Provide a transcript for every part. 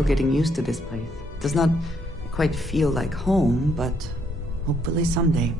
still getting used to this place. It does not quite feel like home, but hopefully someday.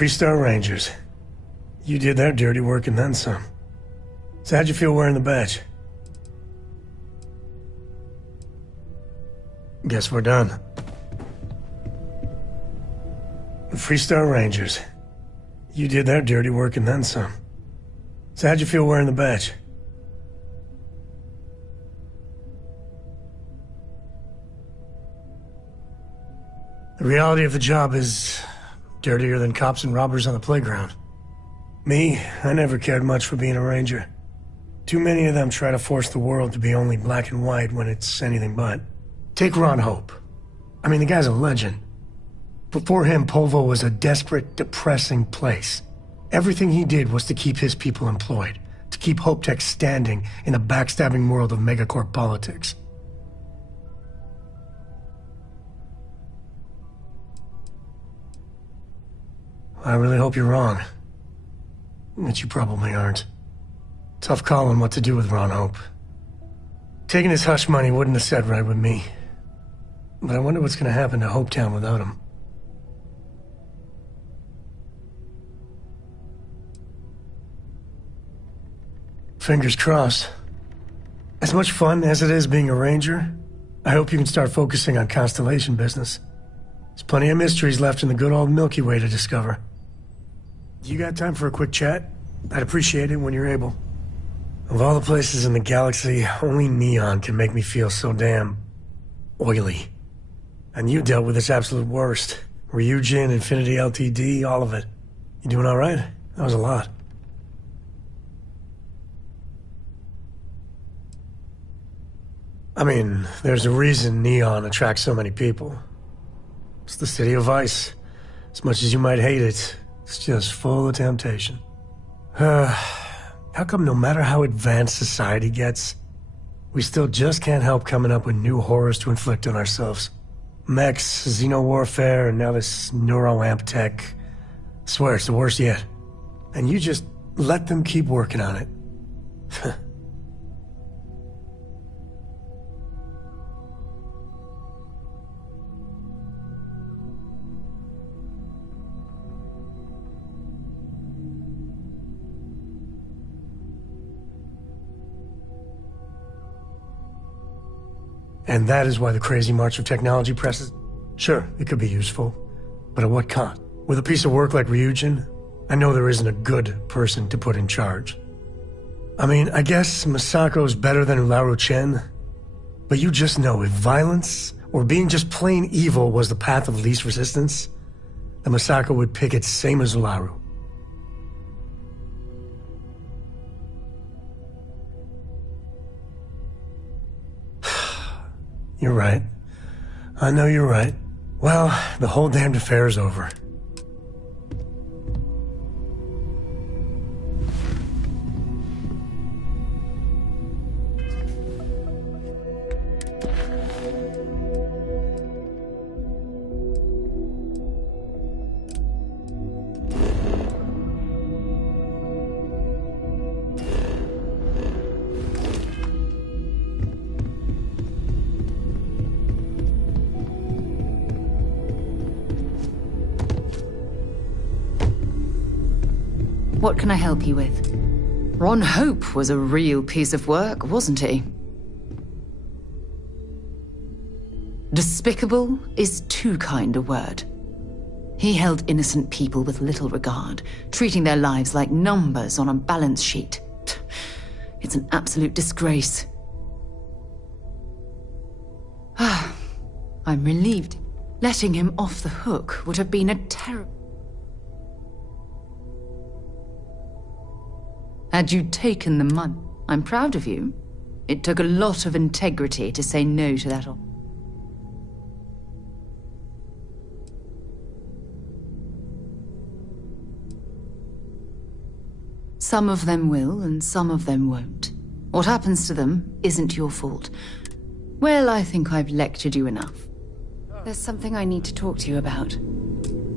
Freestar Rangers. You did their dirty work and then some. So how'd you feel wearing the badge? Guess we're done. Freestar Rangers. You did their dirty work and then some. So how'd you feel wearing the badge? The reality of the job is dirtier than cops and robbers on the playground. Me, I never cared much for being a ranger. Too many of them try to force the world to be only black and white when it's anything but. Take Ron Hope. I mean, the guy's a legend. Before him, Polvo was a desperate, depressing place. Everything he did was to keep his people employed, to keep Hope Tech standing in the backstabbing world of megacorp politics. I really hope you're wrong. But you probably aren't. Tough call on what to do with Ron Hope. Taking his hush money wouldn't have sat right with me. But I wonder what's gonna happen to Hopetown without him. Fingers crossed. As much fun as it is being a ranger, I hope you can start focusing on Constellation business. There's plenty of mysteries left in the good old Milky Way to discover. You got time for a quick chat? I'd appreciate it when you're able. Of all the places in the galaxy, only Neon can make me feel so damn oily. And you dealt with its absolute worst. Ryujin, Infinity LTD, all of it. You doing all right? That was a lot. I mean, there's a reason Neon attracts so many people. It's the city of ice. As much as you might hate it, it's just full of temptation. How come no matter how advanced society gets, we still just can't help coming up with new horrors to inflict on ourselves? Mechs, xeno-warfare, and now this neuroamp tech. I swear, it's the worst yet. And you just let them keep working on it. And that is why the crazy march of technology presses... Sure, it could be useful, but at what cost? With a piece of work like Ryujin, I know there isn't a good person to put in charge. I mean, I guess Masako's better than Ularu Chen, but you just know if violence or being just plain evil was the path of least resistance, then Masako would pick it same as Ularu. You're right. I know you're right. Well, the whole damned affair is over. What can I help you with? Ron Hope was a real piece of work, wasn't he? Despicable is too kind a word. He held innocent people with little regard, treating their lives like numbers on a balance sheet. It's an absolute disgrace. I'm relieved. Letting him off the hook would have been a terrible... Had you taken the money, I'm proud of you. It took a lot of integrity to say no to that. Some of them will, and some of them won't. What happens to them isn't your fault. Well, I think I've lectured you enough. There's something I need to talk to you about.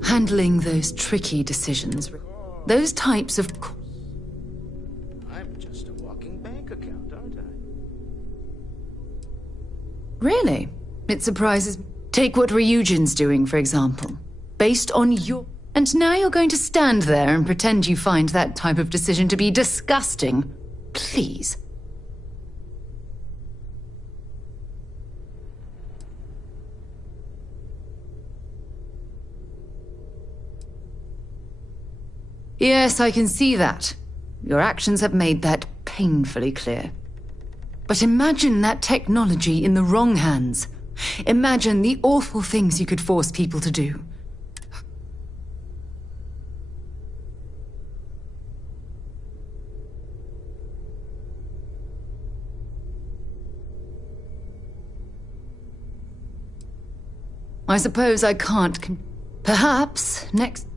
Handling those tricky decisions. Those types of... I'm just a walking bank account, aren't I? Really? It surprises me. Take what Ryujin's doing, for example. Based on your... And now you're going to stand there and pretend you find that type of decision to be disgusting. Please. Yes, I can see that. Your actions have made that painfully clear. But imagine that technology in the wrong hands. Imagine the awful things you could force people to do. I suppose I can't perhaps next...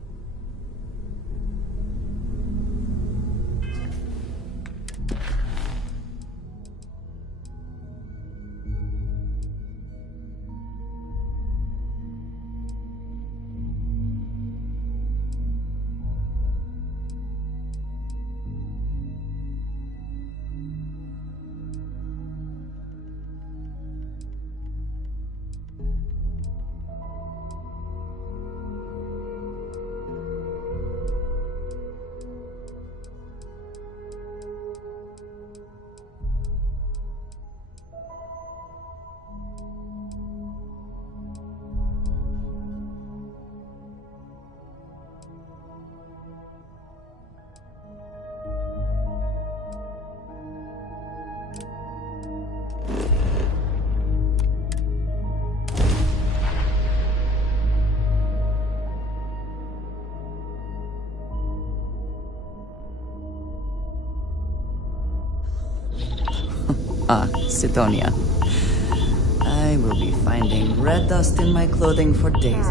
Sidonia. I will be finding red dust in my clothing for days.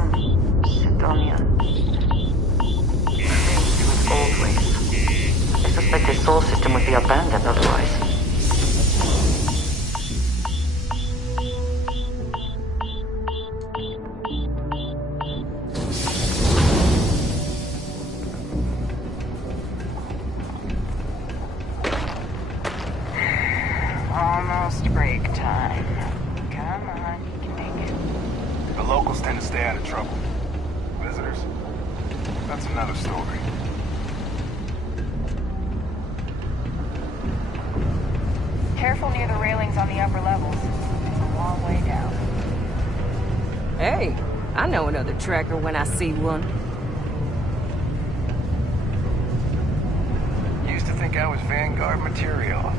Sidonia. It was old waste. I suspect his soul system would be abandoned otherwise. Almost break time. Come on, you can make it. The locals tend to stay out of trouble. Visitors? That's another story. Careful near the railings on the upper levels. It's a long way down. Hey, I know another tracker when I see one. Used to think I was Vanguard material.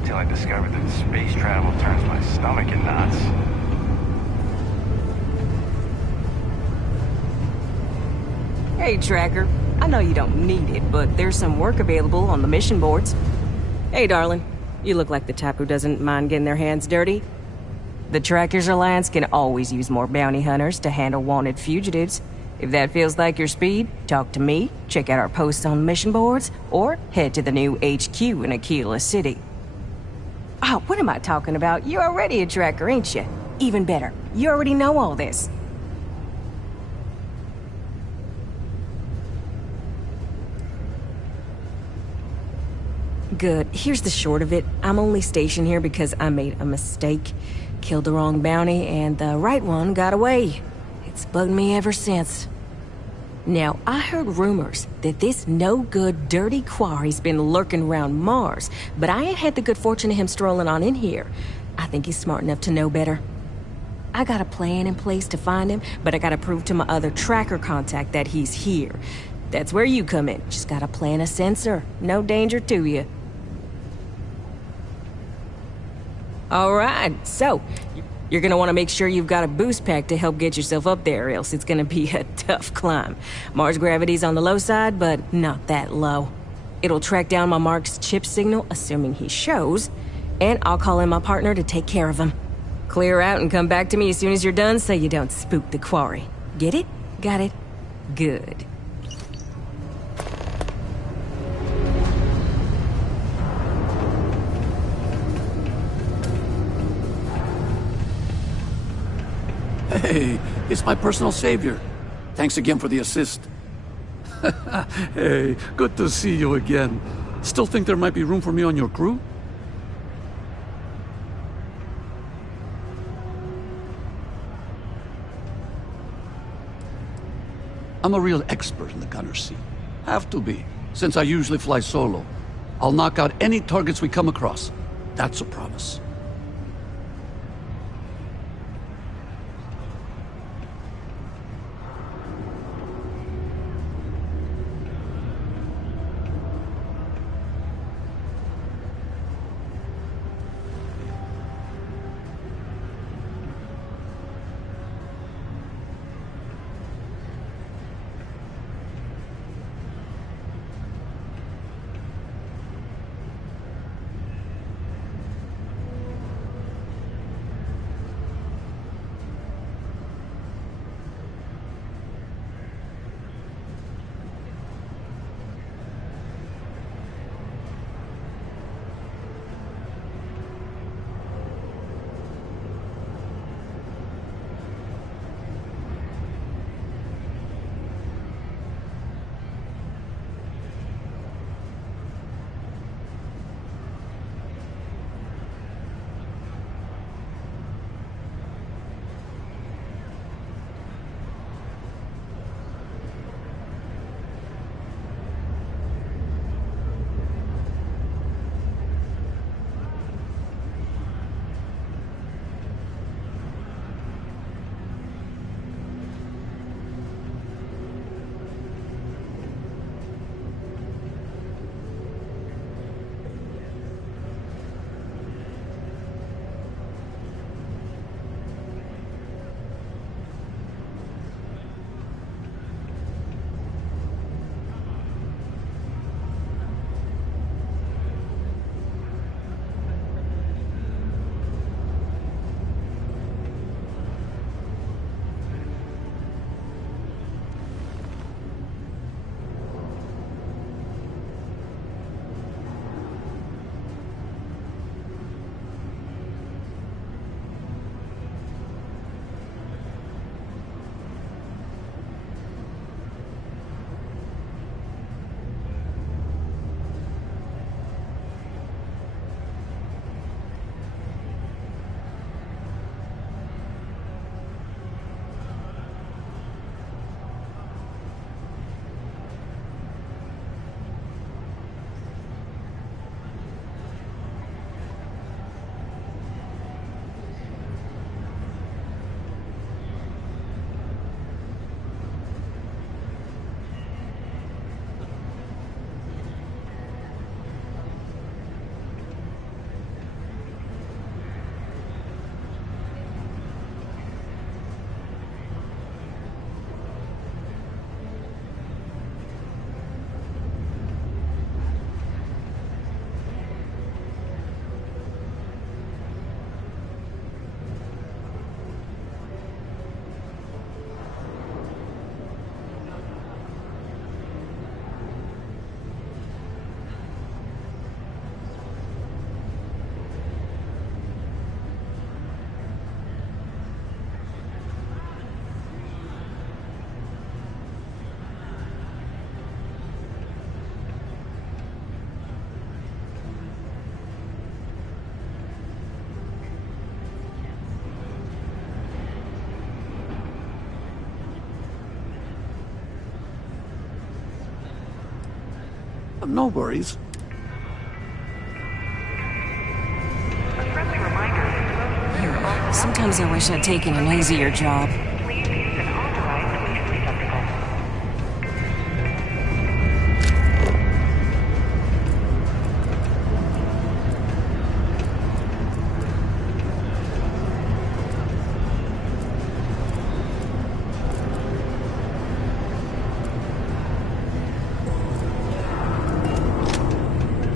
Until I discovered that space travel turns my stomach in knots. Hey, tracker. I know you don't need it, but there's some work available on the mission boards. Hey, darling. You look like the type who doesn't mind getting their hands dirty. The Trackers Alliance can always use more bounty hunters to handle wanted fugitives. If that feels like your speed, talk to me, check out our posts on mission boards, or head to the new HQ in Aquila City. Oh, what am I talking about? You're already a tracker, ain't you? Even better, you already know all this. Good. Here's the short of it. I'm only stationed here because I made a mistake. Killed the wrong bounty, and the right one got away. It's bugged me ever since. Now, I heard rumors that this no-good, dirty quarry's been lurking around Mars, but I ain't had the good fortune of him strolling on in here. I think he's smart enough to know better. I got a plan in place to find him, but I gotta prove to my other tracker contact that he's here. That's where you come in. Just gotta plant a sensor. No danger to you. All right, so you're gonna want to make sure you've got a boost pack to help get yourself up there, or else it's gonna be a tough climb. Mars gravity's on the low side, but not that low. It'll track down my Mark's chip signal, assuming he shows, and I'll call in my partner to take care of him. Clear out and come back to me as soon as you're done so you don't spook the quarry. Get it? Got it? Good. Hey, it's my personal savior. Thanks again for the assist. Hey, good to see you again. Still think there might be room for me on your crew? I'm a real expert in the gunner's seat. Have to be, since I usually fly solo. I'll knock out any targets we come across. That's a promise. No worries. Sometimes I wish I'd taken an easier job.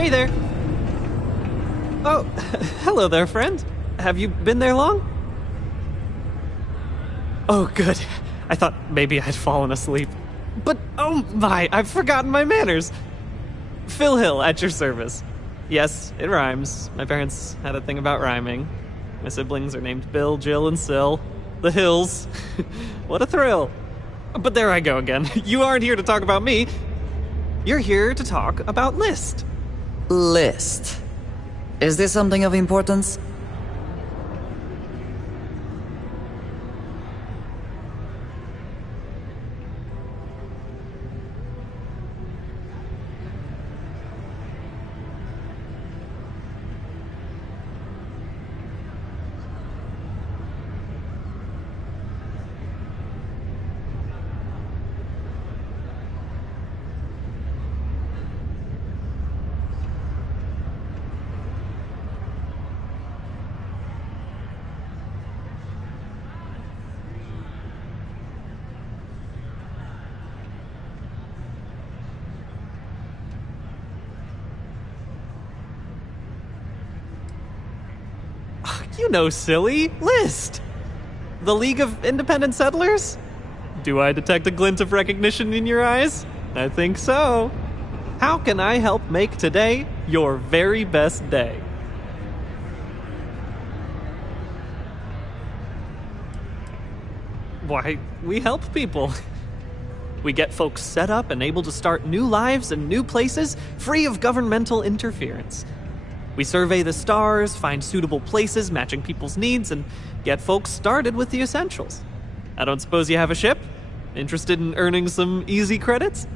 Hey there. Oh, hello there, friend. Have you been there long? Oh, good. I thought maybe I'd fallen asleep. But, oh my, I've forgotten my manners. Phil Hill at your service. Yes, it rhymes. My parents had a thing about rhyming. My siblings are named Bill, Jill, and Sil. The Hills. What a thrill. But there I go again. You aren't here to talk about me. You're here to talk about List. List. Is this something of importance? You know, silly. List. The League of Independent Settlers? Do I detect a glint of recognition in your eyes? I think so. How can I help make today your very best day? Why, we help people. We get folks set up and able to start new lives in new places, free of governmental interference. We survey the stars, find suitable places matching people's needs, and get folks started with the essentials. I don't suppose you have a ship? Interested in earning some easy credits?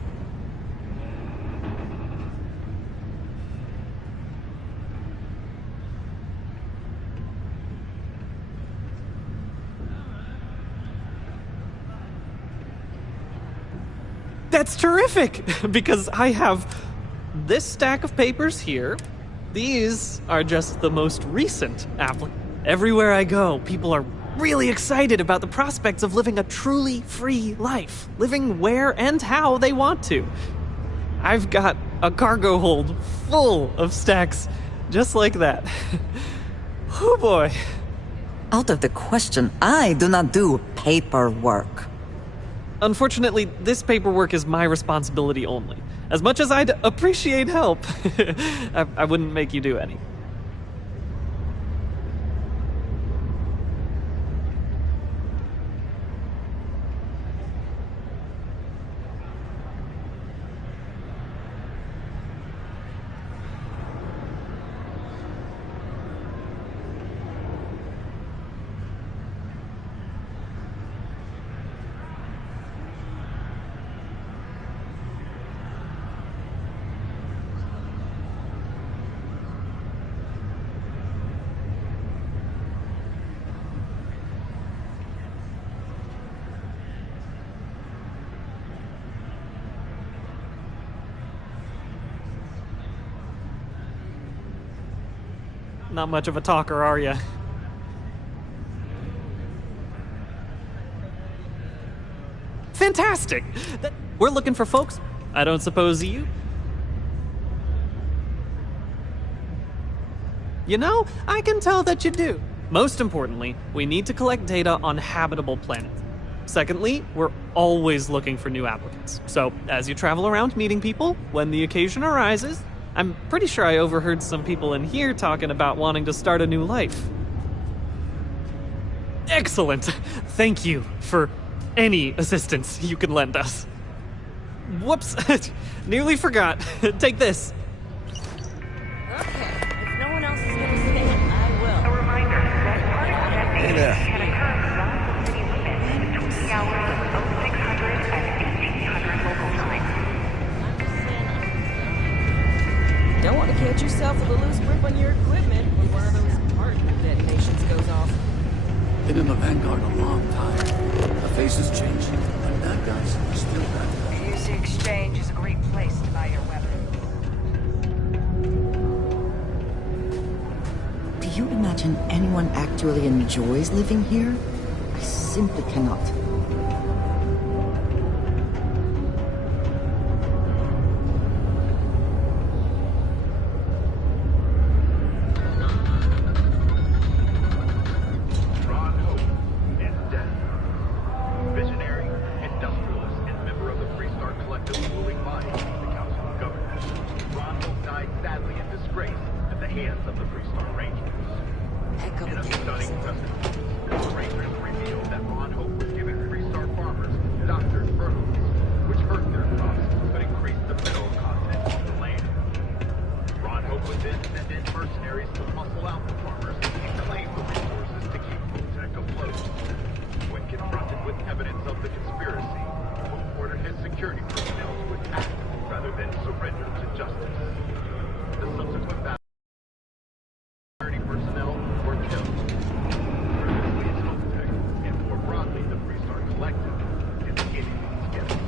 That's terrific, because I have this stack of papers here. These are just the most recent applicants. Everywhere I go, people are really excited about the prospects of living a truly free life, living where and how they want to. I've got a cargo hold full of stacks just like that. Oh boy. Out of the question. I do not do paperwork. Unfortunately, this paperwork is my responsibility only. As much as I'd appreciate help, I wouldn't make you do any. Not much of a talker, are ya? Fantastic! We're looking for folks. I don't suppose you... You know, I can tell that you do. Most importantly, we need to collect data on habitable planets. Secondly, we're always looking for new applicants. So, as you travel around meeting people, when the occasion arises, I'm pretty sure I overheard some people in here talking about wanting to start a new life. Excellent! Thank you for any assistance you can lend us. Whoops! Nearly forgot. Take this. Okay, if no one else is gonna say it, I will. A reminder that particle Hey there. can occur beyond the city limits between the hours of 0600 and 1800 local time. Don't want to catch yourself with a loose grip on your equipment when one of those partner detonations goes off. Been in the Vanguard a long time. The face is changing, but that guy's still that guy. The UC Exchange is a great place to buy your weapons. Do you imagine anyone actually enjoys living here? I simply cannot. In a stunning press conference, the Rangers revealed that Ron Hope was giving Freestar farmers doctored fertilizers, which hurt their crops but increased the mineral content of the land. Ron Hope would then send in mercenaries to muscle out the farmers and claim the resources to keep Tech afloat. When confronted with evidence of the conspiracy, Hope ordered his security personnel to attack rather than surrender to justice. The subsequent battle, security personnel were killed. Previously, Tech, and more broadly, the Freestar Collective, is in it together.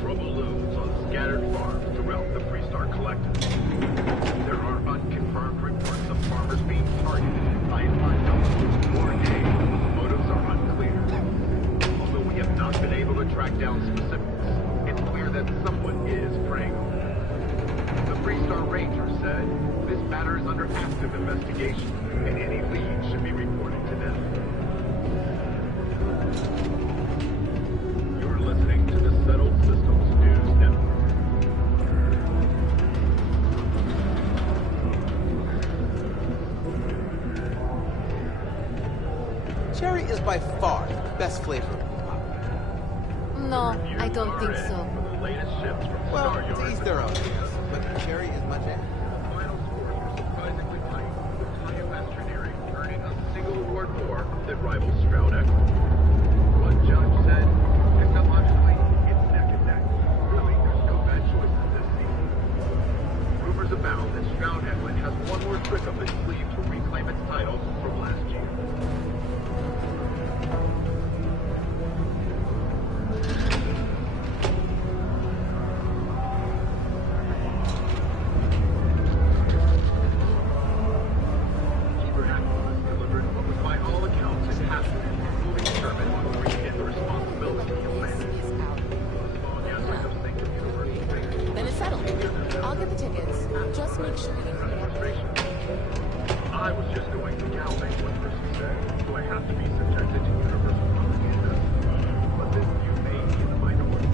Trouble looms on scattered farms throughout the Freestar Collective. There are unconfirmed reports of farmers being targeted by unknown or motives are unclear. Although we have not been able to track down specifics, it's clear that someone is preying on them. The Freestar Ranger said this matter is under active investigation, and any leads should be reported to them. You're listening to the Settled Systems News Network. Cherry is by far the best flavor of pop. No, I don't think so. The latest ships from Well, Star to Yard. each their own, but cherry is my jam. Final scores were surprisingly high, with Tanya Masterneering earning a single award more than rival Stroud Equity. One judge said, technologically, it's neck and neck. Really, there's no bad choices this season. Rumors abound that Stroud Equity has one more trick up its sleeve to reclaim its title from last year. Keeper Hackman delivered what was by all accounts a hazard, moving Sherman to begin the responsibility of management. The small gathering of St. University. Then it's settled. I'll get the tickets. Just make sure you include Frustration. I was just going to Galway, one person said, so I have to be subjected to universal propaganda. But this view may be in the minority,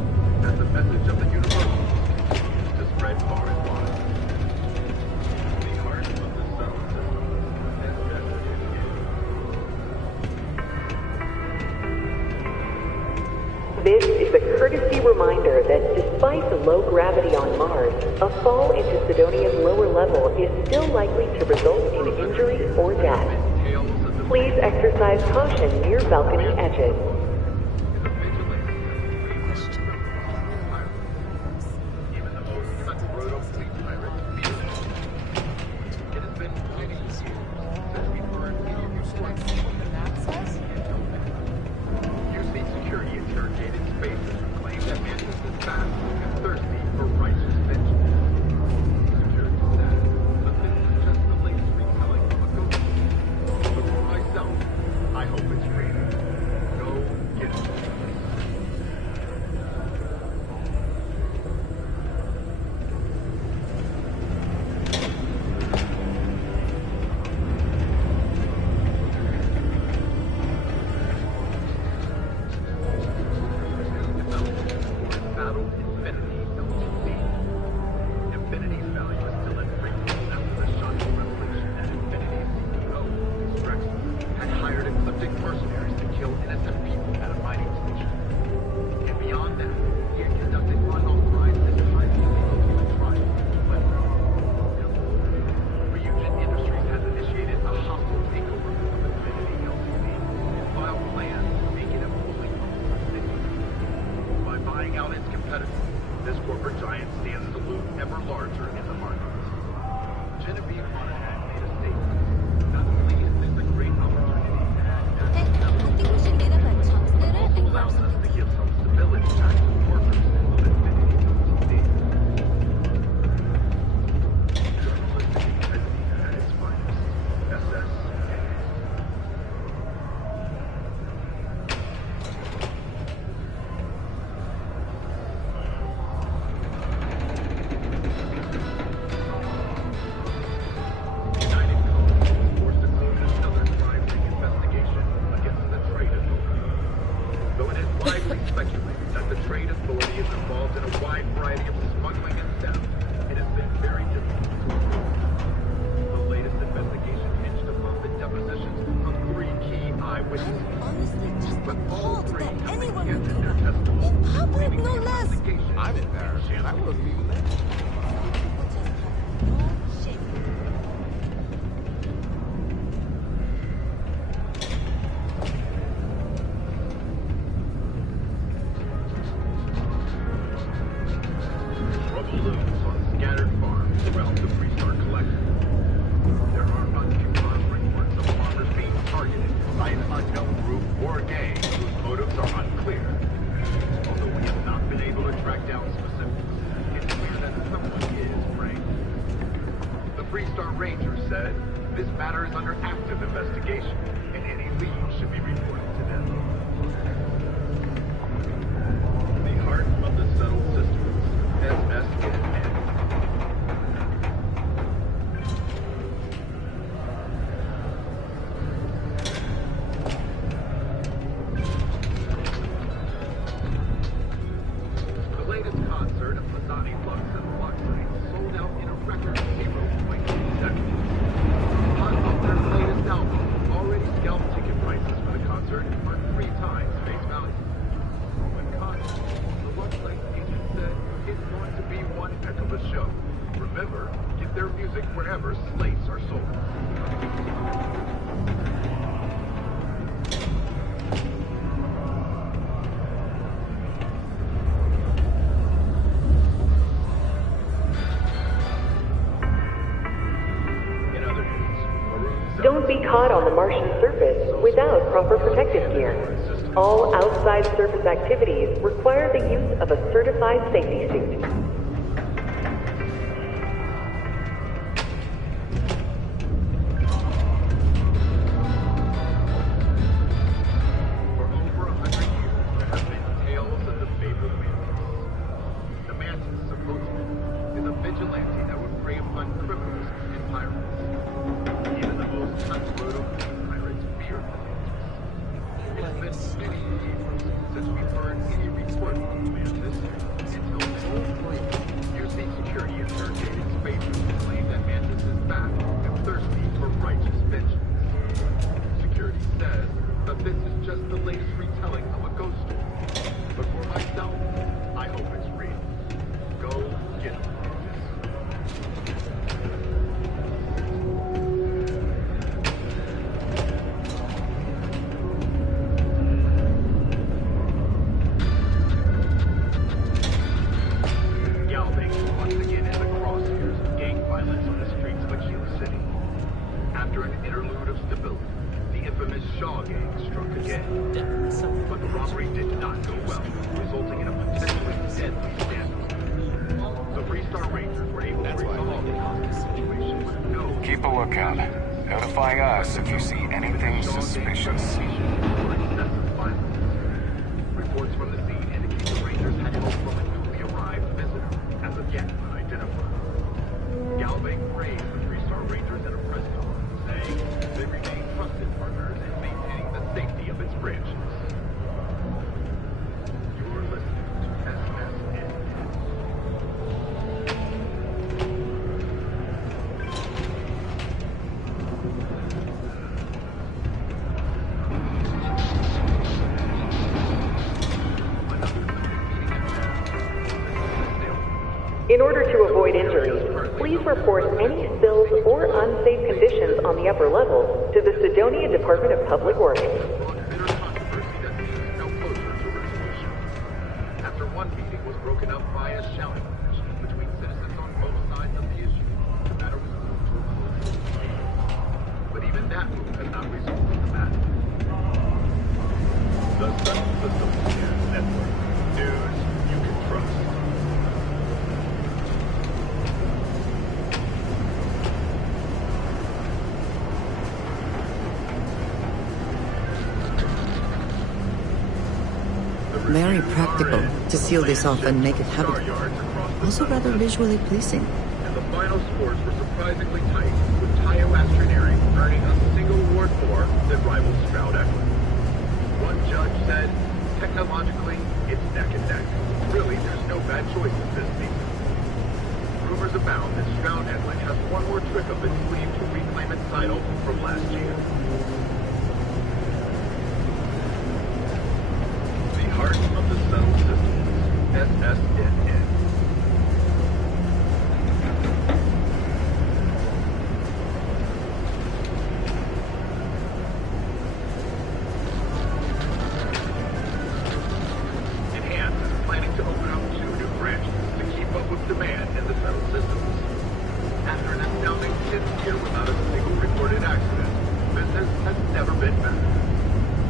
as the message of the universal continues to spread far and wide. The heart of the settled system is vested in you. This is a courtesy reminder that despite the low gravity on Mars, a fall into Sidonia's lower level is still likely to result in injury or death. Please exercise caution near balcony edges. Even the most cutthroat of fleet pirates fear it. It has been many years since we learned any of your Should I see what the map says? UC security interrogated spaces who claim that Mantis is fast and thirsty for righteous vengeance. Security said, but this is just the latest retelling of a ghost. But for myself, I hope it's real. Go get it. Battle Infinity LTD. Infinity's value is still at 3 after the shocking revelation that Infinity's CEO, Drexler, had hired ecliptic mercenaries to kill innocent people at a mining station. And beyond that, he had conducted unauthorized disguises in the ultimate trial. But Reunion Industries has initiated a hostile takeover of Infinity LTD and filed plans to make it a fully owned city. By buying out its competitors, this corporate giant stands to loom ever larger in the market. Genevieve Monahan made a statement. Not only is this a great opportunity to add it also allows us to give some stability back to the workers of Infinity LTD. Journalistic integrity at its finest. SS. balloons on scattered farms throughout the Freestar Collective. There are unconfirmed reports of farmers being targeted by an unknown group or gang whose motives are unclear. Although we have not been able to track down specifics, it's clear that someone is framed. The Freestar Ranger said this matter is under active investigation, and any leads should be reported to them. The heart of the settled systems, SSN. The latest concert of Lasani Lux and Luxite sold out in a record 0.2 seconds. Hot off their latest album, already scalped ticket prices for the concert are 3 times face value. When concert, the Luxite agent said it's going to be one heck of a show. Remember, get their music wherever slates are sold. Don't be caught on the Martian surface without proper protective gear. All outside surface activities require the use of a certified safety suit. For over 100 years, there have been tales of the fabled mantis. The mantis, supposedly, is a vigilante that would prey upon criminals and pirates. Even the most cutthroat of pirates fear the mantis. It's been many years since we've heard any report of the mantis, until the old plane, using security interrogated spacers, claimed that mantis is back and thirsty for righteous vengeance. Security says that this is just the latest retelling of a ghost story. But for myself, I hope it's real. Go get it. Galving once again in the crosshairs of gang violence on the streets of Aquila City. After an interlude of stability, the infamous Shaw gang struck again. But the robbery did not go well, resulting in a potentially deadly standoff. The Freestar Rangers were able to resolve the hostage situation with no... Keep a lookout. Notify us if you see anything suspicious. Reports from the scene indicate the Rangers had help from a newly arrived visitor, as of yet unidentified. Galving praised the Freestar Rangers in a press conference, saying they remain trusted partners in maintaining the safety of its branches. You're listening to SSN. In order to avoid injuries, please report any spills or unsafe conditions on the upper level to the Sidonia Department of Public Works. Bitter controversy that seems no closer to resolution. After one meeting was broken up by a shouting match between citizens on both sides of the issue, the matter was moved to a closed meeting. But even that move has not resolved the matter. The Settled Systems Network. News you can trust. Very practical to seal this off and make it habitable. Also rather visually pleasing. And the final scores were surprisingly tight, with Tayo Astroneering earning a single award more that rivals Stroud Equity. One judge said, technologically, it's neck and neck. Really, there's no bad choices this season. Rumors abound that Stroud Edwin has one more trick up its sleeve to reclaim its title from last year. The heart of the Settled Systems, SSN. Enhanced is planning to open up 2 new branches to keep up with demand 10th year without a single reported accident. Business has never been better.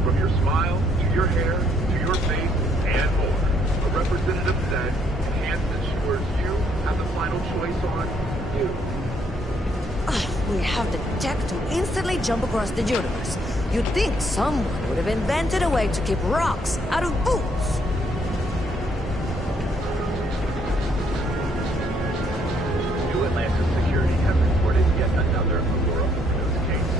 From your smile, to your hair, to your face, and more. A representative said, Enhanced ensures you have the final choice on you. We have the tech to instantly jump across the universe. You'd think someone would have invented a way to keep rocks out of boots. New Atlantis Security has reported yet another Aurora overdose case.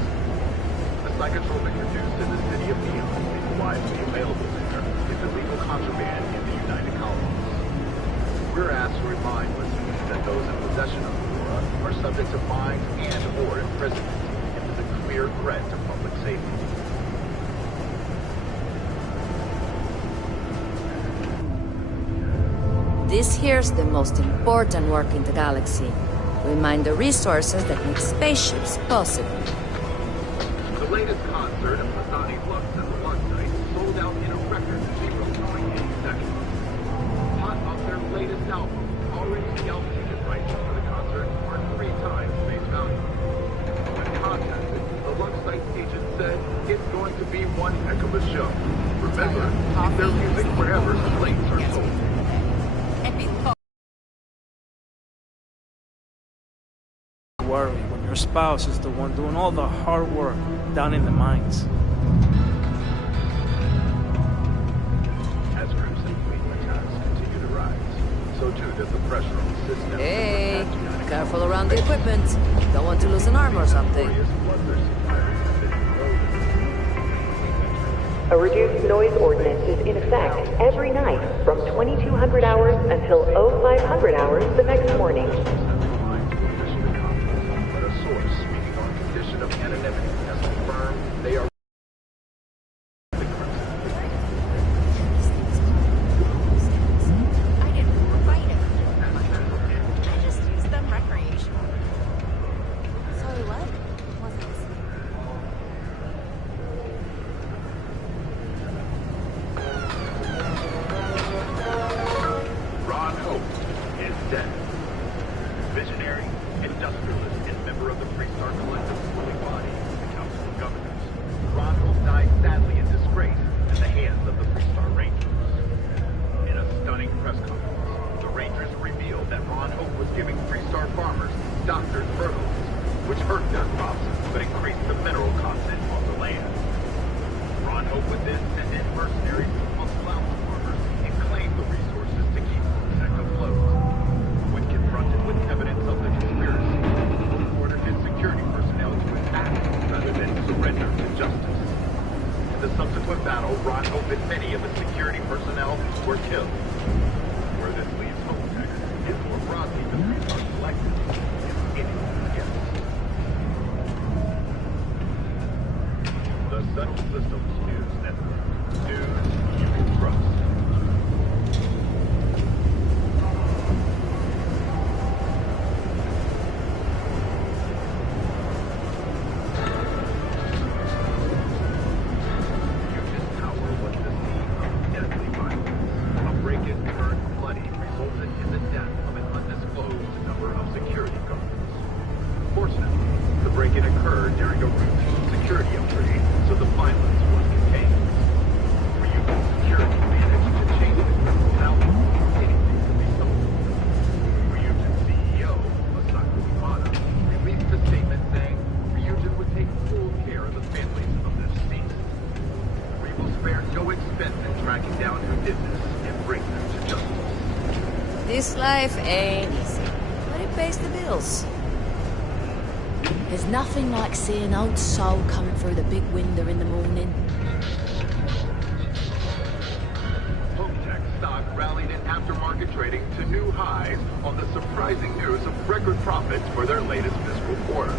The psychotropic produced in the city of Neon is widely available there. It's illegal contraband in the United Colonies. We're asked to remind listeners that those in possession of Aurora are subject to fines and or imprisonment and is a clear threat to public safety. This here's the most important work in the galaxy. We mine the resources that make spaceships possible. The latest concert of Masani Lux at the Lux Night sold out in a record 0.8 seconds. Hot off their latest album, already scalped ticket prices for the concert are 3 times face value. When contacted, the Lux Night agent said it's going to be one heck of a show. Remember, keep their music wherever slates are sold. Worry when your spouse is the one doing all the hard work down in the mines. As groups and fleet attacks continue to rise, so too does the pressure on the system. Hey, careful around the equipment. Don't want to lose an arm or something. A reduced noise ordinance is in effect every night from 2200 hours until 0500 hours the next morning. Of anonymity has confirmed they are I didn't fight it. I just used them recreational. Sorry, what? Wasn't listening. Ron Hope is dead. Visionary, industrialist, and member of the Freestar Collective ruling body, the Council of Governors. Ron Hope died sadly in disgrace at the hands of the Freestar Rangers. In a stunning press conference, the Rangers revealed that Ron Hope was giving Freestar farmers doctored fertilizer, which hurt their crops but increased the mineral content on the land. Ron Hope would then send in mercenaries to muscle out the farmers and claim the resources to keep Protect afloat. When confronted with evidence of the conspiracy, Hope ordered his security personnel to attack rather than surrender to justice. In the subsequent battle, Ron Hope and many of his security personnel were killed. Where this leaves Hopetech is more broadly the Freestar Collective is anyone's guess. The Settled Systems News Network. News you can trust. This life ain't easy, but it pays the bills. There's nothing like seeing an old soul coming through the big window in the morning. Hopetech stock rallied in aftermarket trading to new highs on the surprising news of record profits for their latest fiscal quarter.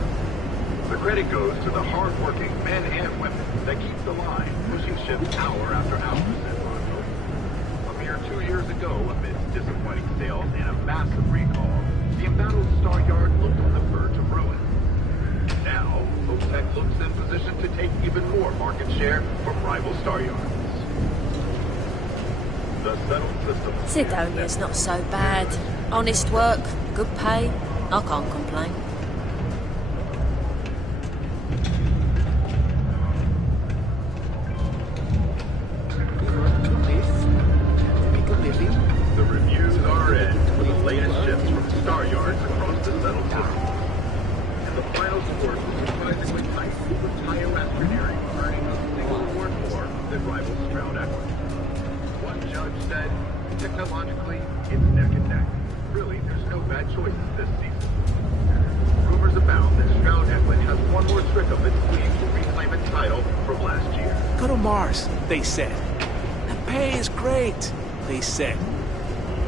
The credit goes to the hard-working men and women that keep the line, pushing ships hour after hour, said Ron Hope. A mere 2 years ago, amidst disappointing sales and a massive recall, the embattled Star Yard looked on the verge of ruin. Now, Hopetech looks in position to take even more market share from rival Star Yards. The Settled Systems. Sidonia's not so bad. Honest work, good pay. I can't complain. star yards across the settled zone. And the final score was surprisingly tight, with IOS Engineering earning a single award more than rival Stroud Equity. One judge said, technologically, it's neck and neck. Really, there's no bad choices this season. Rumors abound that Stroud Equity has one more trick up its sleeve to reclaim its title from last year. Go to Mars, they said. The pay is great, they said.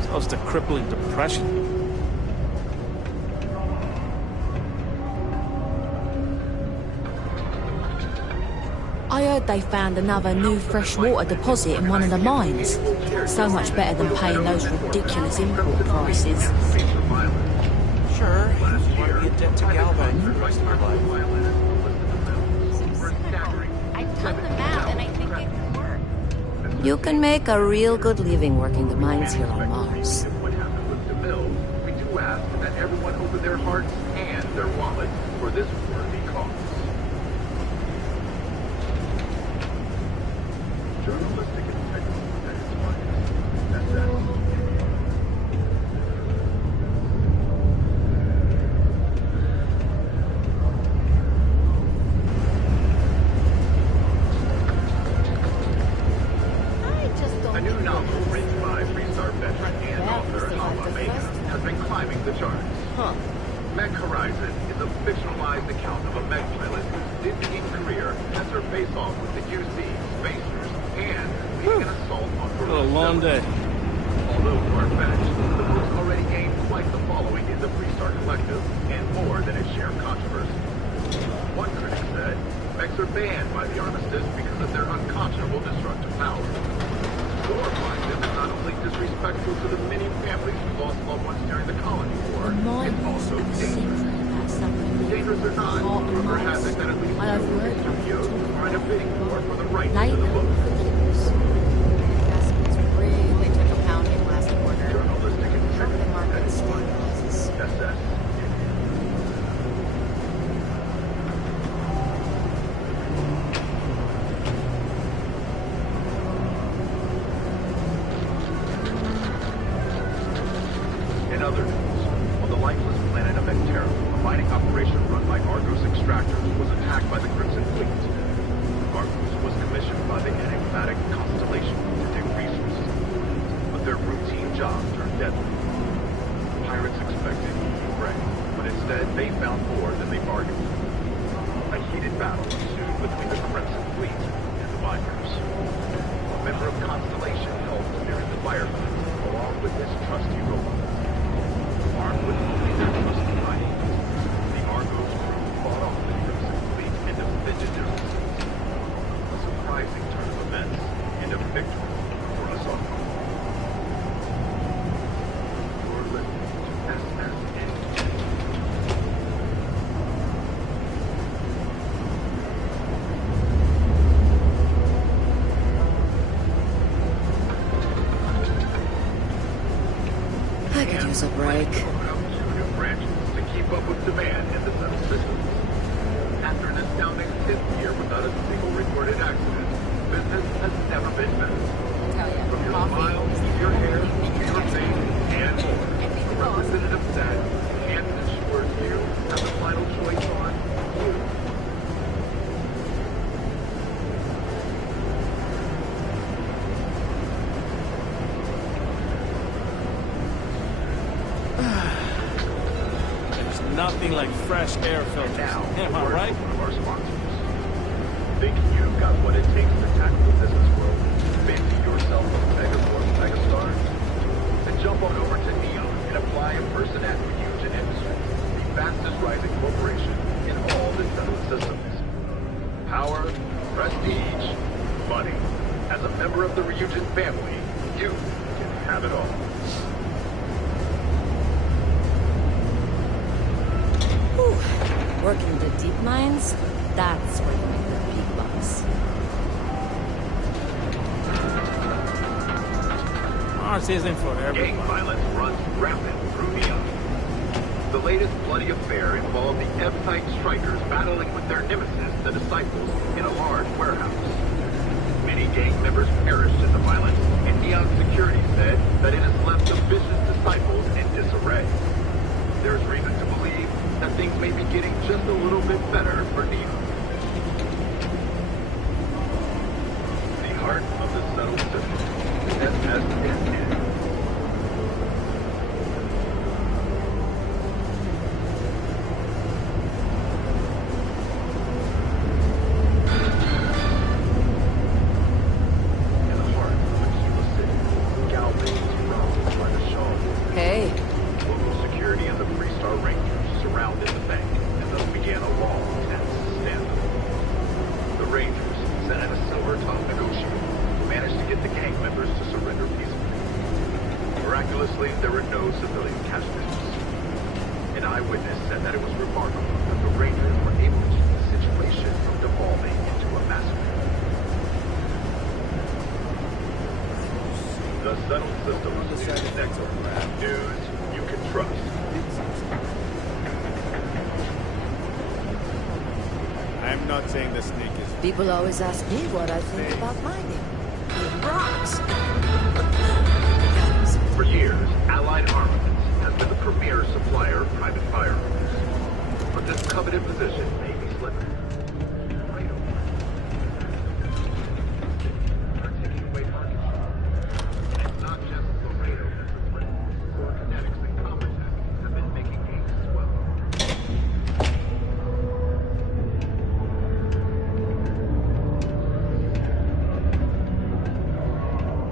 So's the crippling depression. I heard they found another new freshwater deposit in one of the mines. So much better than paying those ridiculous import prices. Sure, you want to be a debt to Galvan for the rest of your life. I've done the math and I think it could work. You can make a real good living working the mines here on Mars. What happened with the mill, we do ask that everyone open their hearts and their wallets for this worthy cause. Journalistic integrity at its finest. SS. A new novel written by Freestar veteran and author Alma Maker has been climbing the charts. Mech Horizon is a fictionalized account of a mech pilot whose dizzying career has her face-off with the UC, Spacers, and leading an assault on What a long day. Although far-fetched, the book's already gained quite the following in the Freestar Collective, and more than its share of controversy. One critic said, mechs are banned by the Armistice because of their unconscionable destructive power. Or finds it not only disrespectful to the many families who lost loved ones during the colony war, it's also dangerous. Dangerous or not, rumor has it that at least two studios are in a bidding war for the rights to the book. Really took a pounding last quarter. Journalistic integrity at its finest. SS. In other news, on the lifeless planet of Entera, a mining operation run by Argos extractors was attacked by the Crimson Fleet. Argos was commissioned by the enigmatic Constellation to dig resources, but their routine job turned deadly. Pirates expected easy prey, but instead they found more than they bargained for. A heated battle ensued between the Crimson Fleet and the miners. A member of Constellation helped near the firefight, along with his trusty robot. Armed with only their trusty mining, the Argos crew fought off the Crimson Fleet and defended their positions. A surprising turn of events and a victory for us all. You're listening to SSN. I could use a break. Two new branches to keep up with demand in the settled systems. After an astounding 5th year without a single recorded accident, business has never been better. From your smile, to your hair, to your face, and more, the representative said, and ensures you have the final choice on you. There's nothing like fresh air filters. Now, Am I right? one of our sponsors. Think you've got what it takes to tackle the business world? Fancy yourself a megaforce megastar? Then jump on over to Neon and apply a person at Ryujin Industries, the fastest rising corporation in all the settled systems. Power, prestige, money. As a member of the Ryujin family, you can have it all. Whew. Working the deep mines, that's where you make the big bucks. Mars isn't for everyone. Gang violence runs rampant through Neon. The latest bloody affair involved the F-type strikers battling with their nemesis, the Disciples, in a large warehouse. Many gang members perished in the violence, and Neon Security said that it has left the vicious Disciples in disarray. may be getting just a little bit better for Neo. The heart of the subtle system, SSNN. Hey. Local security and the Three-Star Rangers surrounded the bank, and thus began a long, tense standoff. The Rangers, sent in a silver-tongued negotiator, managed to get the gang members to surrender peacefully. Miraculously, there were no civilian casualties. An eyewitness said that it was remarkable that the Rangers were able to keep the situation from devolving into a massacre. The settled system is news you can trust. I'm not saying the snake is... People always ask me what I think about mining. It rocks. For years, Allied Armaments has been the premier supplier of private firearms. But this coveted position may be slipping.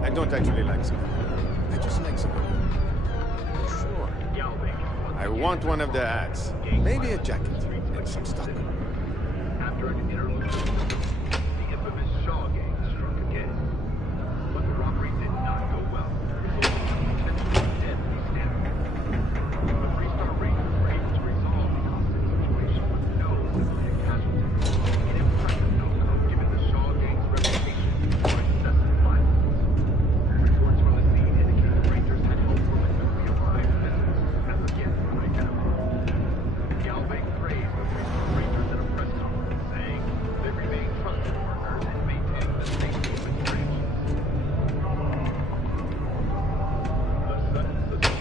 I don't actually like Starfield. I just like Starfield. Sure. I want one of the ads. Maybe a jacket and some stock. After an interlude, the infamous Shaw gang struck again. But the robbery did not go well, resulting in a potentially deadly standoff. The Three-Star Rangers were able to resolve the hostage situation with no civilian casualties. An impressive outcome given the Shaw gang's reputation for excessive violence. Reports from the scene indicate the Rangers had hoped for a newly arrived visitors as of yet unidentified. Galbank praised the Three-Star Rangers in a press conference, saying they remain trusted partners in maintaining the safety of its branches. The settled system.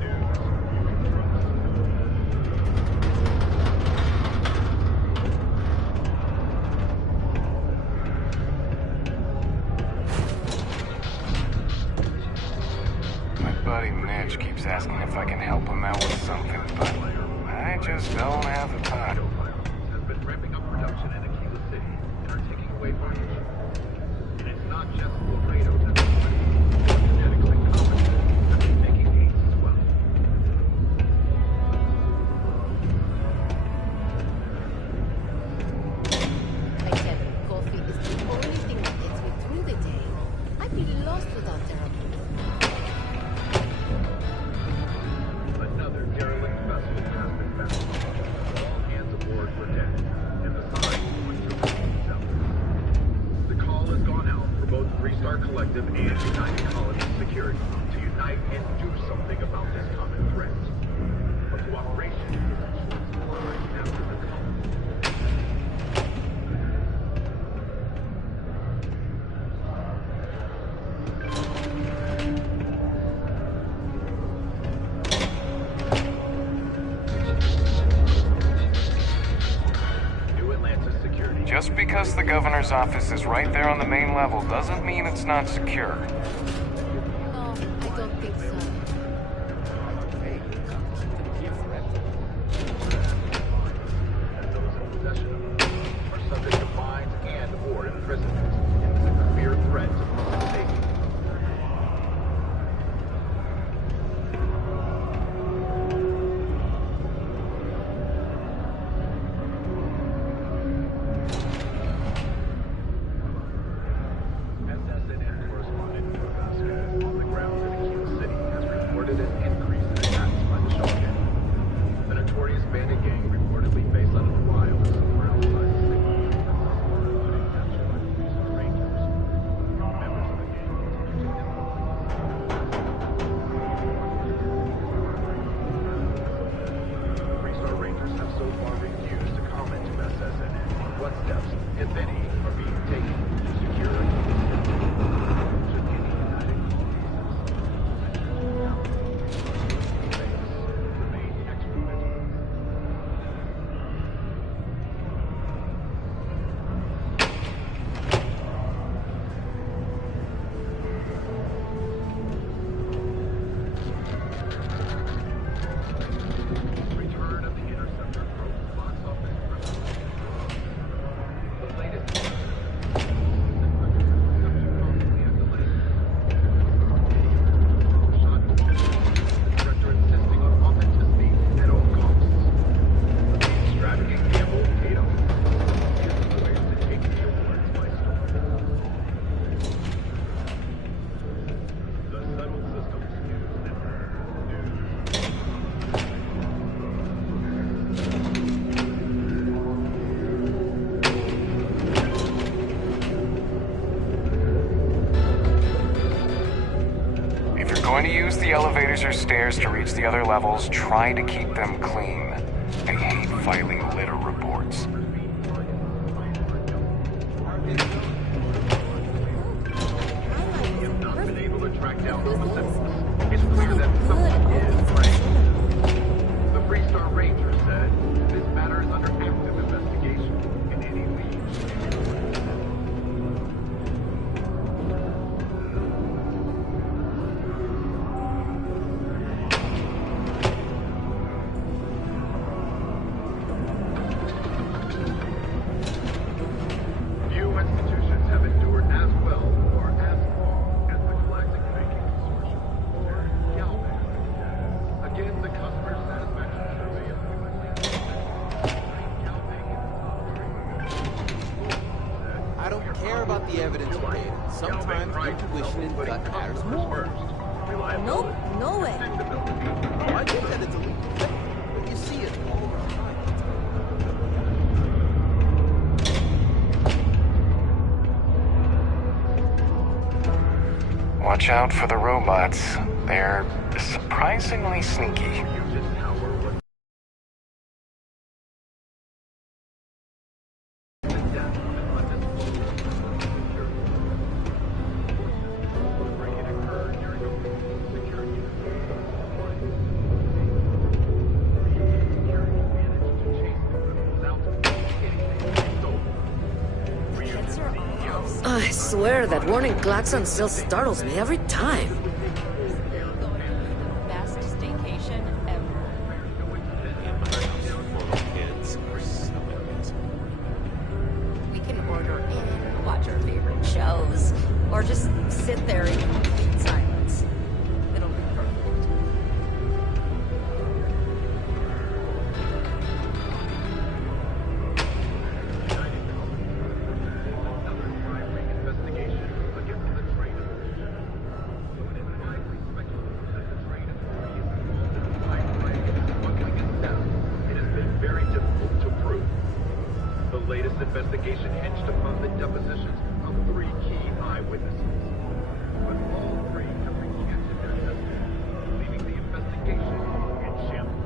News you can trust. My buddy Mitch keeps asking if I can help him out with something, but I just don't have the time. Has been ramping up production in Aquila City and are taking away furniture. And it's not just Laredo that's genetically competent that are making aids as well. I tell you, coffee is the only thing that gets me through the day. I'd be lost without therapy. Another derelict vessel has been found. All hands aboard were dead, and the signs point to themselves. The call has gone out for both Three-Star Collective and United Colony Security to unite and do something about this common threat. But cooperation is in short supply after the call. New Atlantis Security. Just because the governor's office is right there on the main level doesn't mean it's not secure. No, I don't think so. And those in possession of them are subject to fines and/or imprisonment, and is a clear threat to public safety. SSNN correspondent use the elevators or stairs to reach the other levels, try to keep them clean. I hate filing litter reports. It's clear that someone is playing. The Freestar Ranger said this matter is under active investigation and any leads. Few institutions have endured as well or as long as the Galactic Banking Consortium, or Galbank. Again, the customer satisfaction survey of I don't care about the evidence or data. Sometimes intuition and gut matters more. Nope, no way. Oh, I get that it's a leap of faith, but you see it all the time. Watch out for the robots. They're surprisingly sneaky. I swear that warning klaxon still startles me every time. Best staycation ever. We can order in, watch our favorite shows, or just sit there in complete silence. It'll be perfect. Investigation hinged upon the depositions of 3 key eyewitnesses. But all 3 have recanted their testimony, leaving the investigation in shambles.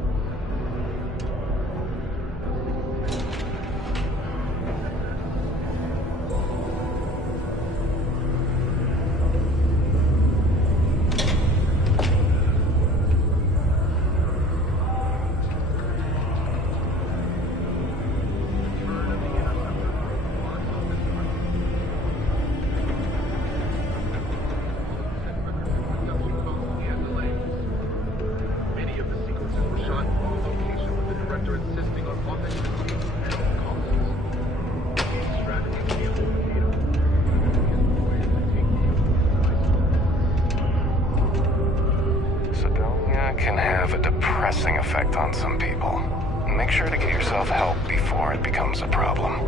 Can have a depressing effect on some people. Make sure to get yourself help before it becomes a problem.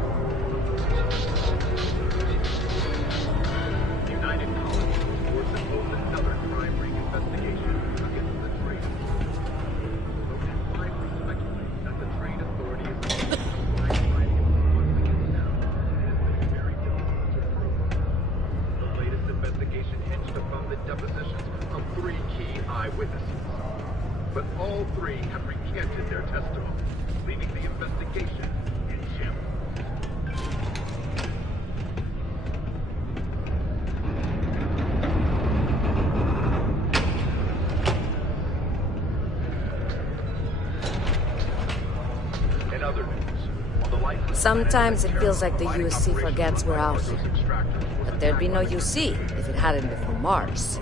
United Colonies forced to close another crime ring investigation against the trade authority. Local fighters speculate that the trade authority is once again now. It has been very difficult to prove. The latest investigation hinged upon the depositions of 3 key eyewitnesses. But all 3 have recanted their testimony, leaving the investigation in shambles. In other news, on the life Sometimes it feels like the USC forgets we're out here. But there'd be no UC if it hadn't been for Mars.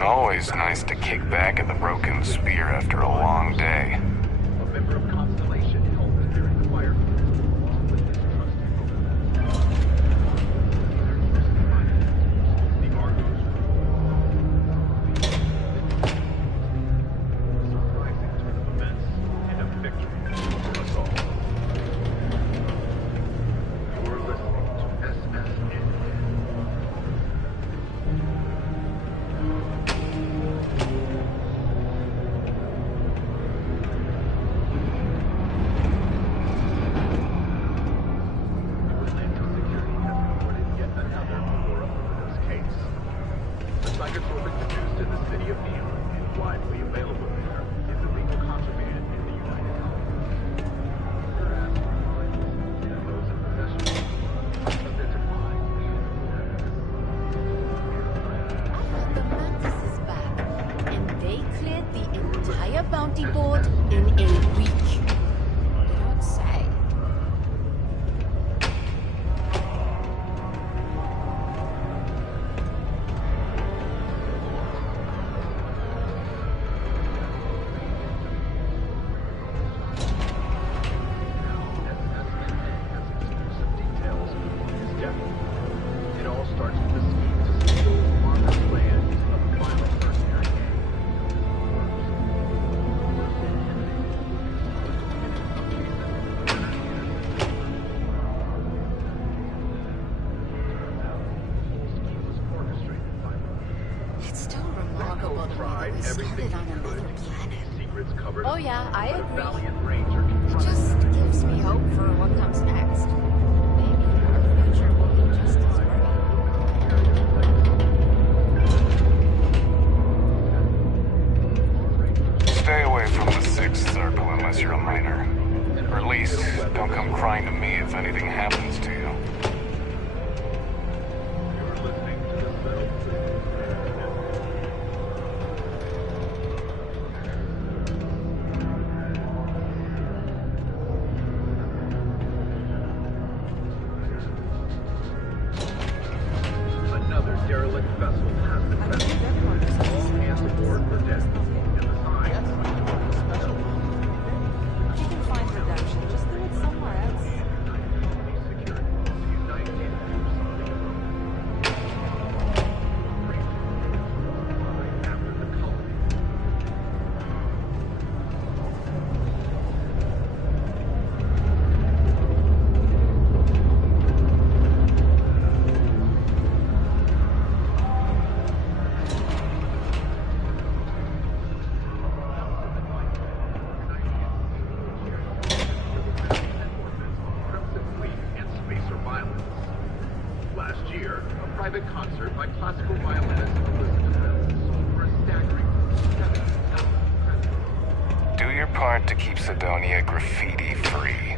Always nice to kick back at the broken spear after a long day. A member of Constellation helped during the fire, along with his trusted the Argos. Surprising turn of events and a victory for us all. You're listening to SSN. It was everything started on you could another to keep planet. these secrets covered. Oh yeah, I But a agree. valiant ranger It confronted just gives me hope for what comes next. Maybe our future will be just as bright. Stay away from the Sixth Circle unless you're a minor. Or at least, don't come crying to me if anything happens to you. You're listening to the Settled Another derelict vessel has been found. All hands aboard for dead. And the sign. Special one. You can find redemption. Just do it somewhere else. Last year, a private concert by classical violinist Elizabeth Bell sold for a staggering $7,000. Do your part to keep Sidonia graffiti free.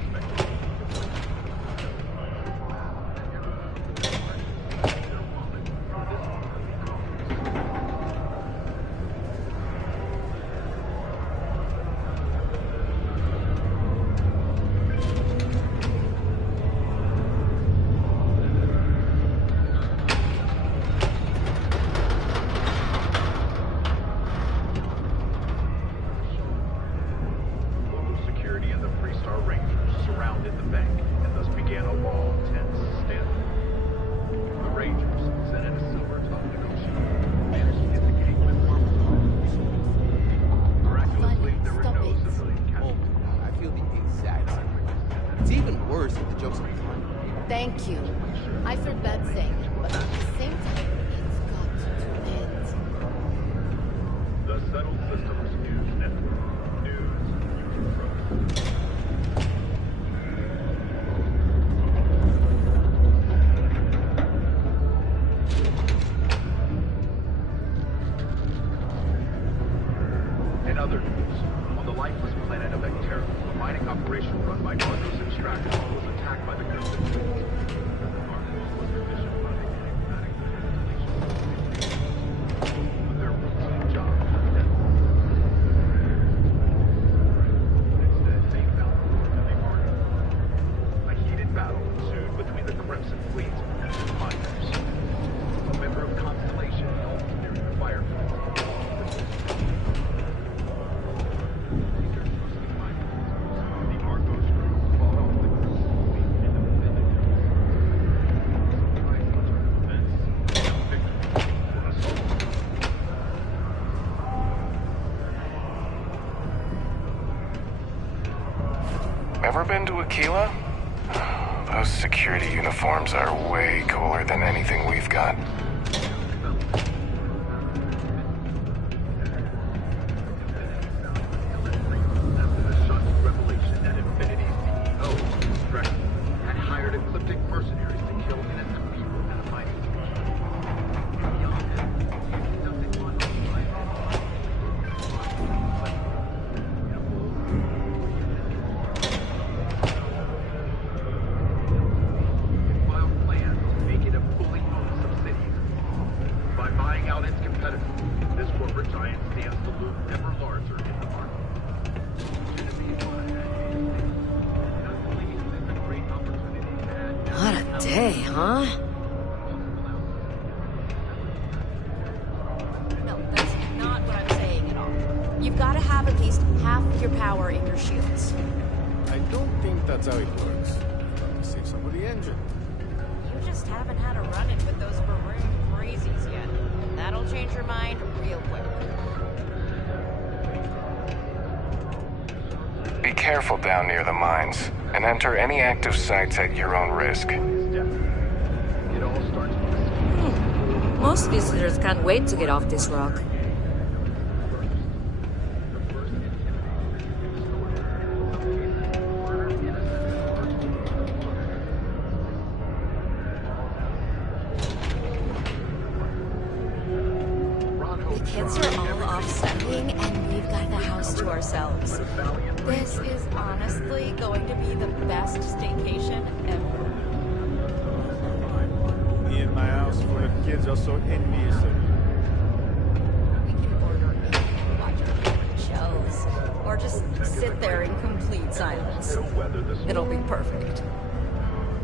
Local security and the Freestar Rangers surrounded the bank and thus began a long, tense standoff. The Rangers, sent in a silver-tongued negotiator, managed to get the gang with arms. Miraculously, there were no civilian casualties. I feel the exact same way. It's even worse if the jokes are funny. Thank you. I feel bad saying it, but at the same time, it's got to end. The Settled Systems News Network. News you can trust. In other news, on the lifeless planet of Vectera, a mining operation run by Argos Extraction was attacked by the Crimson Fleet. Argos was commissioned by the enigmatic manipulation. But their routine job was dead. Instead, they found to the Argos. A heated battle ensued between the Crimson Fleet and the miners. A member of Constellation helped near the firefight. The Argos crew fought off the Crimson Fleet and defended themselves. Trying to turn events into victory for us all. Ever been to Aquila? Those security uniforms are way cooler than anything we've got. After the shocking revelation that Infinity's CEO, Drek, had hired ecliptic mercenaries to kill innocent people at a mining station. Beyond this, nothing on filed plans to make it a fully owned subsidiary. By buying out its competitor, this corporate giant stands to loom ever larger in the market. What a day, huh? No, that's not what I'm saying at all. You've got to have at least half your power in your shields. I don't think that's how it works. Got to save somebody injured. You just haven't had a run-in with those maroon crazies yet. That'll change your mind real quick. Be careful down near the mines, and enter any active sites at your own risk. It all starts with Most visitors can't wait to get off this rock. kids are all off studying, and we've got the house to ourselves. This is honestly going to be the best staycation ever. Me and my house full of kids are so envious of you. We can order in, watch our favorite shows, or just sit there in complete silence. It'll be perfect.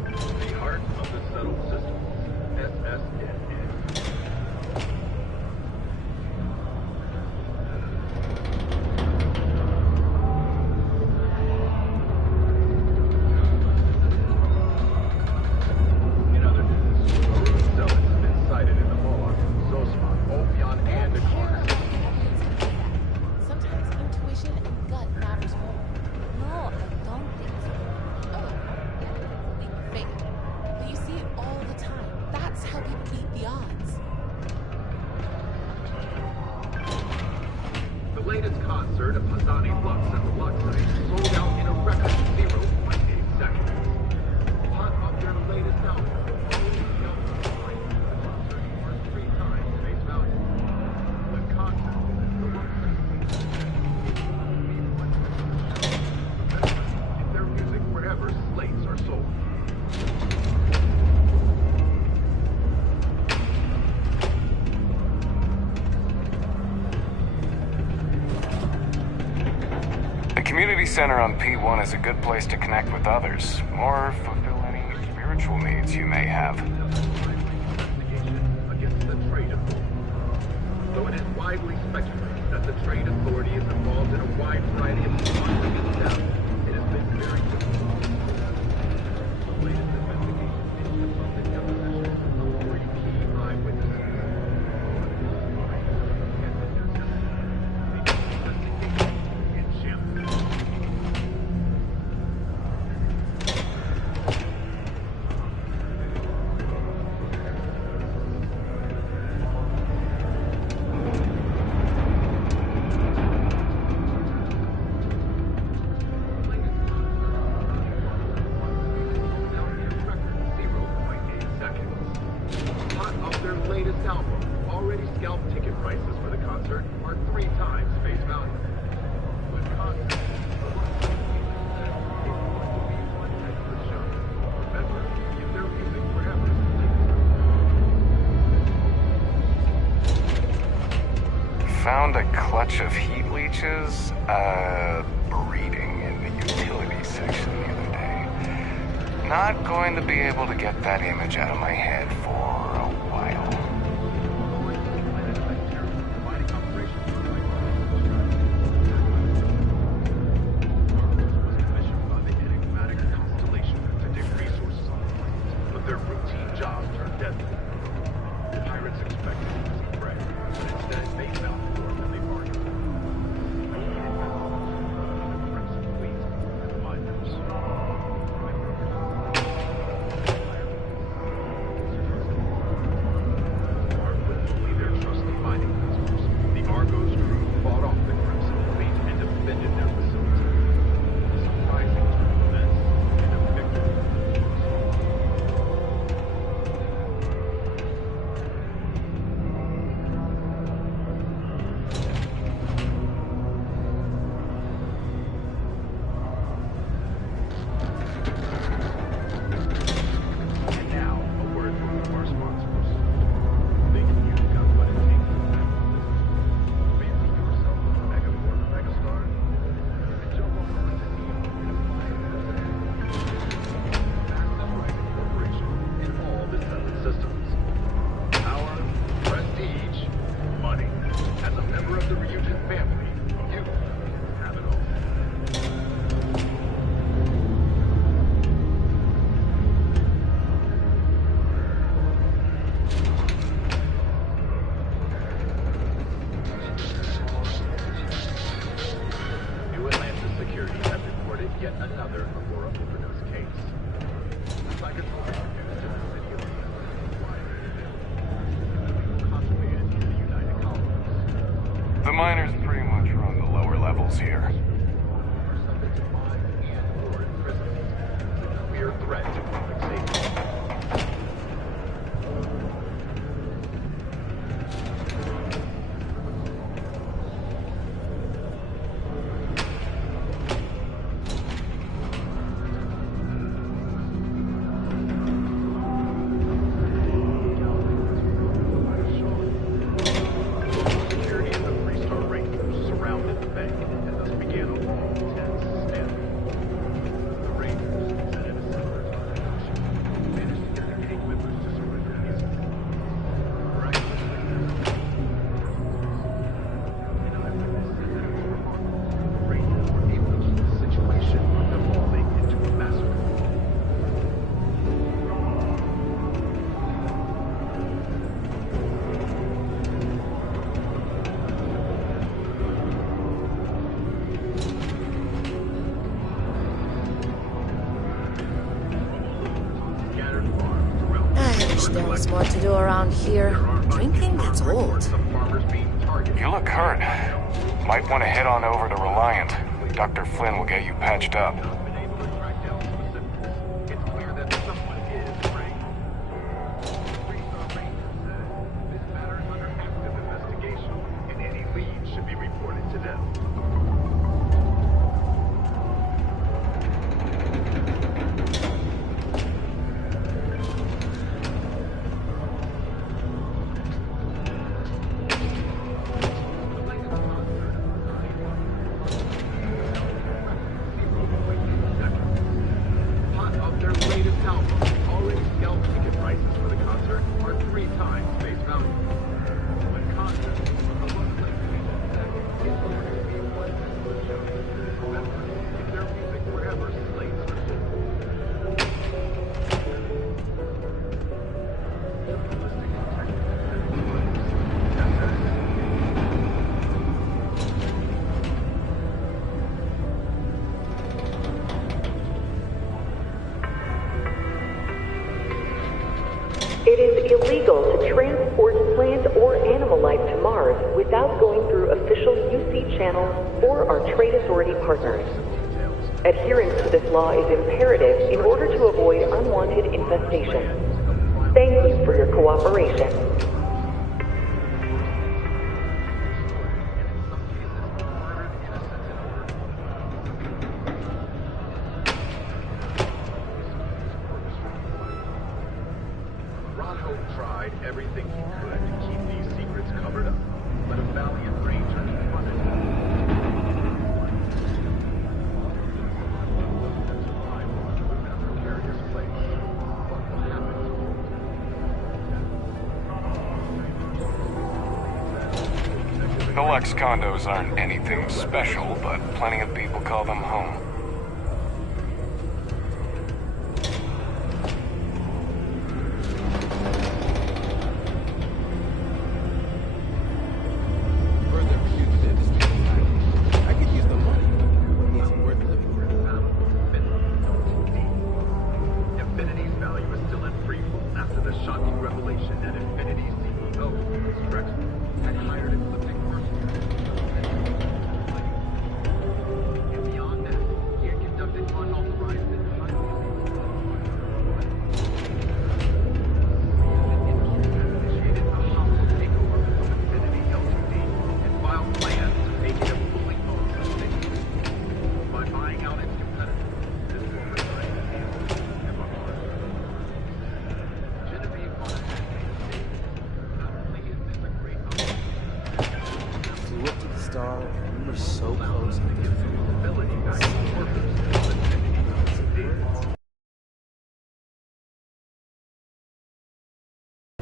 The heart of the settled system. SSNN. In other news, a room cell has been sighted in the Moloch, Zosman, Opion, and Aquarius. Sometimes intuition and gut matters more. No, I don't think so. Oh, yeah, fake. But you see it all the time. That's how people beat the odds. The latest concert of Hazani Lux at the Lux site sold out in a record 0.8 seconds. Hot off their latest album. Worth 3 times face value. The concert is the Lux site. Get their music wherever slates are sold. The community center on P1 is a good place to connect with others, or fulfill any spiritual needs you may have. Against the trade authority. Though it is widely speculated that the trade authority is involved in a wide variety of sponsoring theft, it has been very difficult. The latest investigation into the deposition of 3 key eyewitnesses. In shambles. Hot off their latest album, already scalped ticket prices for the concert are 3 times face value. With concert, remember, give their music wherever it's Found a clutch of heat leeches, breeding in the utility section the other day. Not going to be able to get that image out of my head for a while. commissioned by the enigmatic constellation to dig resources on the planet, but their routine jobs turned deadly. The pirates expected easy prey, but instead they found more than they bargained for. The Crimson Fleet and miners. Armed with only their trusty mining vessels, the Argo's crew fought off the Crimson Fleet and defended their facility. Surprising turn of events and a victory. Wish there was more to do around here. Drinking gets old. You look hurt. Might want to head on over to Reliant. Dr. Flynn will get you patched up. It is illegal to transport plant or animal life to Mars without going through official UC channels or our trade authority partners. Adherence to this law is imperative in order to avoid unwanted infestation. Thank you for your cooperation. Tried everything he could to keep these secrets covered up, but a valiant ranger confronted him. The Lex condos aren't anything special, but plenty of people call them home.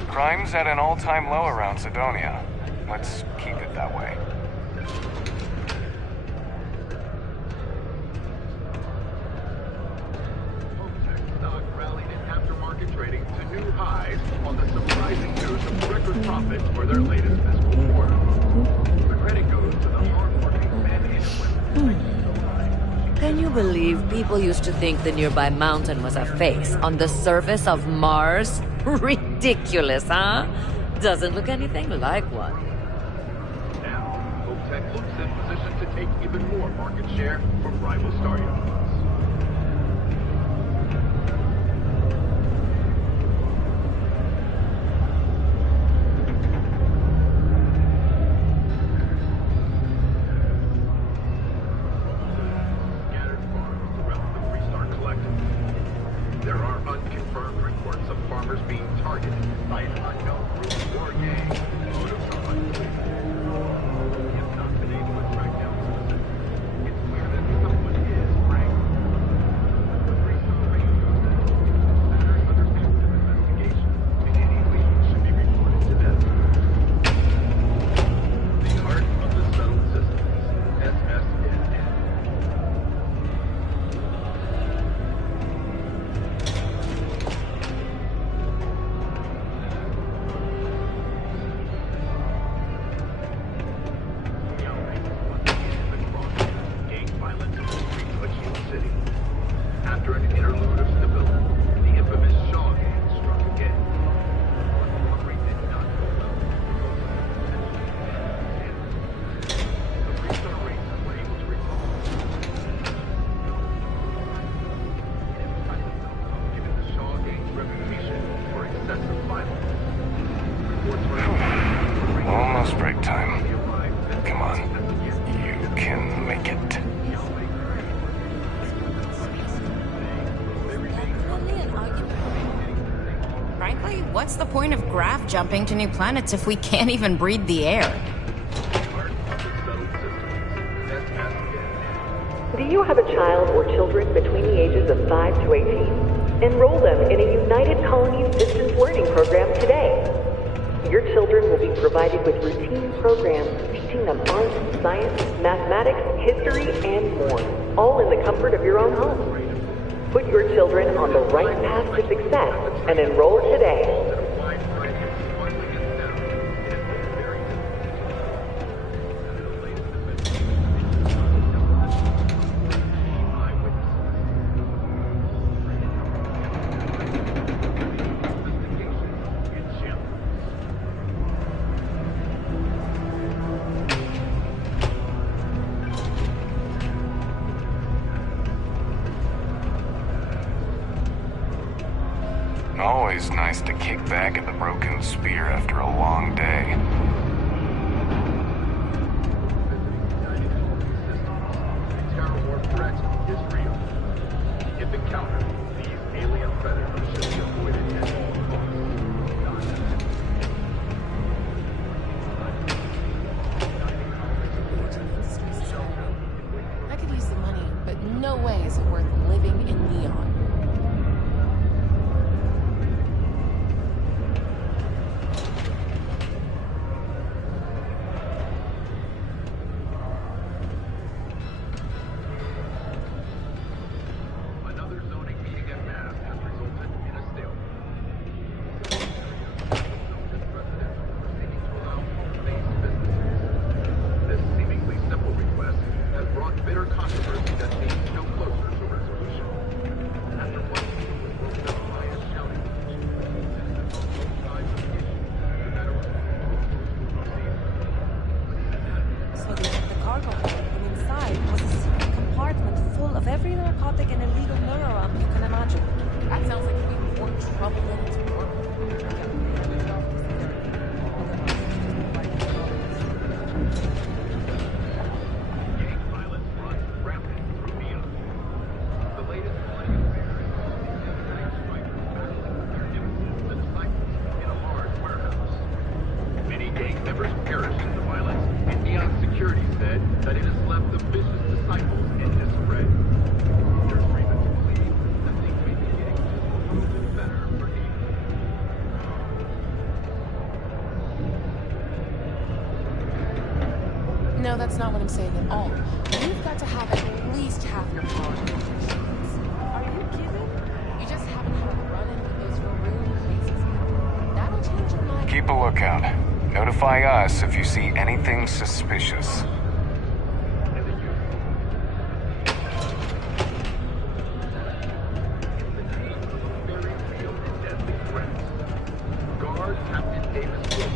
Crime's at an all-time low around Sidonia. Let's keep it that way. Stock rallied in aftermarket trading to new highs on the surprising news of record profits for their latest fiscal quarter. The credit goes to the hard-working men and women. Can you believe people used to think the nearby mountain was a face on the surface of Mars? Ridiculous, huh? Doesn't look anything like one. Now, Hotech looks in position to take even more market share from rival star yards. Scattered farms throughout the Freestar Collective. There are unconfirmed reports of farmers being targeted by an unknown group or gang. Motives are unclear. We have not been able to track down specifics. It's clear that someone is Frank. The Freestar Rangers this matter is under active investigation, and any leads should be reported to them. The Art of the Settled Systems, SSNN. Really? What's the point of graph jumping to new planets if we can't even breathe the air? Do you have a child or children between the ages of 5 to 18? Enroll them in a United Colonies distance learning program today. Your children will be provided with routine programs teaching them art, science, mathematics, history, and more, all in the comfort of your own home. Put your children on the right path to success and enroll today. Always nice to kick back at the broken spear after a long day. Terror war threat is real. If encountered, these alien predators should be avoided at all I could use the money, but no way is it worth living in Leon. Another zoning meeting at mass has resulted in a stalemate. This seemingly simple request has brought bitter controversy that seems no closer to resolution. After one meeting was broken up by a shouting match, citizens on both sides of the issue, no matter what, So the cargo hold, and inside was a secret compartment full of every narcotic and illegal neuron you can imagine. That sounds like it'd be more trouble than it's worth. gang violence runs rampant through Neon. The latest millennium affair involves these infiltrating strikers battling their nemesis, the disciples, in a large warehouse. Many gang members perished in the violence, and Neon security said that it has left the vicious disciples in disarray. There's reason to believe that things may be getting just a little bit better for Neon. No, that's not what I'm saying at all. You've got to have at least half your power in your machines. Are you kidding? You just haven't had a run-in with those maroon crazies yet. That'll change your mind. Keep a lookout. Notify us if you see anything suspicious. Very real and deadly threats. Guard Captain Davis Wilson,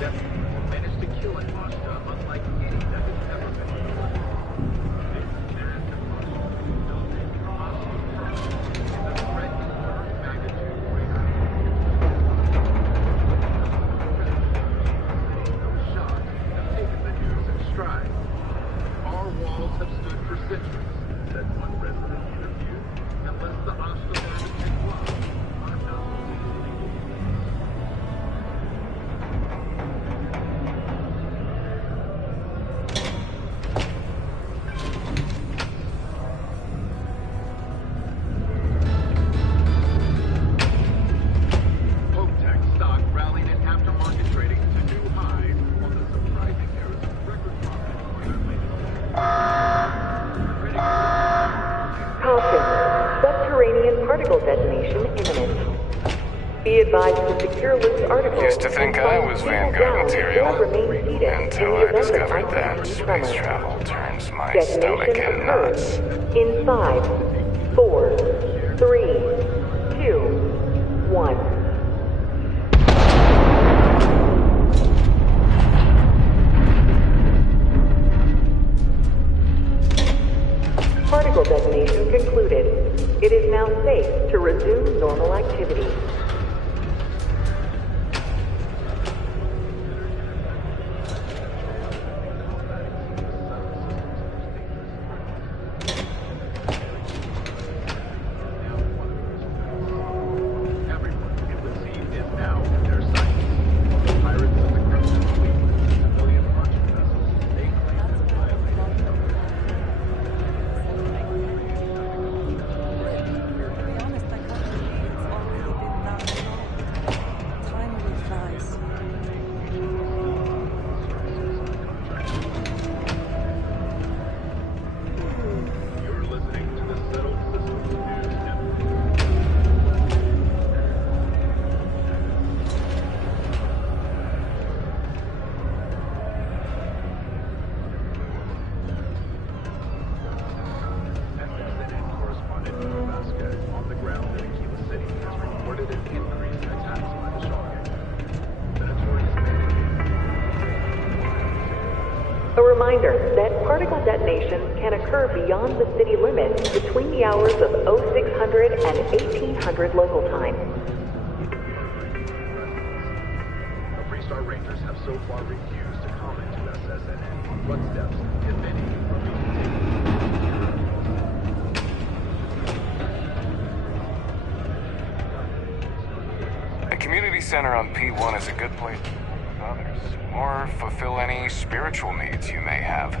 deputy, managed to kill an Ashta unlike any that has ever been recorded. This man knows Ashta's purpose is a threat in third magnitude greater. Those shots have taken the news in stride. Our walls have stood for centuries, said one resident interviewed. Unless the Ashta learn to take love, our houses will be Tech stock rallied in aftermarket trading to new highs on the surprising news of record profits for their latest Caution. Subterranean particle detonation imminent. Be advised to secure loose articles. Used to think I was Vanguard material, until I discovered that space travel turns my stomach in knots. In 5, 4, 3, 2, 1. Particle detonation concluded. It is now safe to resume normal activity. Everyone, it would seem, is reminder that particle detonations can occur beyond the city limits between the hours of 0600 and 1800 local time. The Freestar Rangers have so far refused to comment to SSNA what steps, if any, are being taken. The community center on P1 is a good place for others, or fulfill any spiritual needs you may have.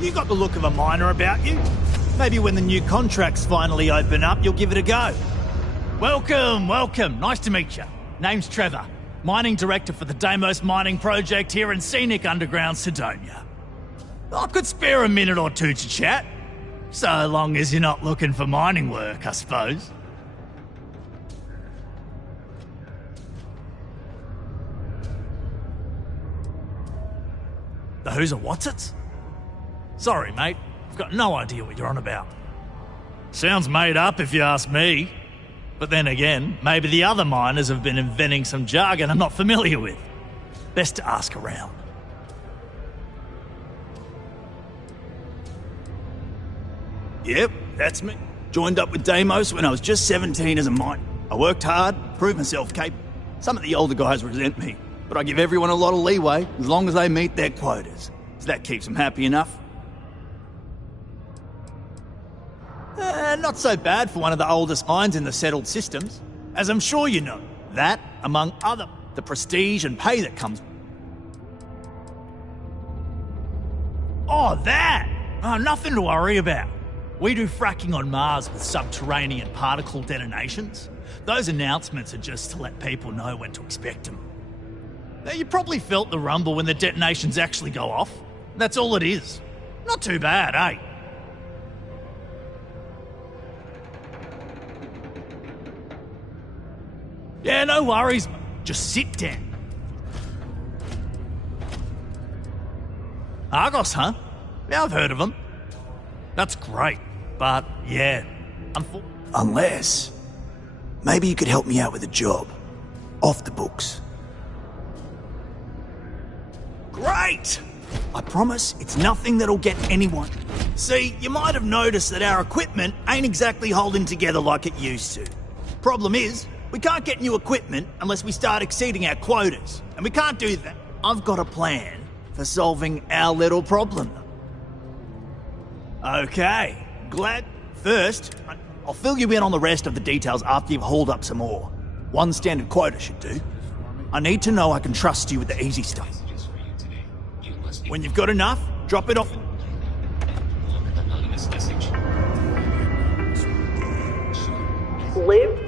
You got the look of a miner about you. Maybe when the new contracts finally open up, you'll give it a go. Welcome, welcome. Nice to meet you. Name's Trevor, mining director for the Deimos mining project here in scenic underground Sidonia. I could spare a minute or two to chat, so long as you're not looking for mining work, I suppose. The who's a what's it? Sorry, mate. I've got no idea what you're on about. Sounds made up if you ask me. But then again, maybe the other miners have been inventing some jargon I'm not familiar with. Best to ask around. Yep, that's me. Joined up with Deimos when I was just 17 as a miner. I worked hard, proved myself capable. Some of the older guys resent me, but I give everyone a lot of leeway as long as they meet their quotas. So that keeps them happy enough. Not so bad for one of the oldest mines in the settled systems. As I'm sure you know, that, among other, the prestige and pay that comes. Oh, that! Oh, nothing to worry about. We do fracking on Mars with subterranean particle detonations. Those announcements are just to let people know when to expect them. Now, you probably felt the rumble when the detonations actually go off. That's all it is. Not too bad, eh? Yeah, no worries. Just sit down. Argos, huh? Yeah, I've heard of them. That's great, but yeah, unless... maybe you could help me out with a job. Off the books. Great! I promise it's nothing that'll get anyone. See, you might have noticed that our equipment ain't exactly holding together like it used to. Problem is, we can't get new equipment unless we start exceeding our quotas. And we can't do that. I've got a plan for solving our little problem. Okay, glad. First, I'll fill you in on the rest of the details after you've hauled up some ore. One standard quota should do. I need to know I can trust you with the easy stuff. When you've got enough, drop it off. Live.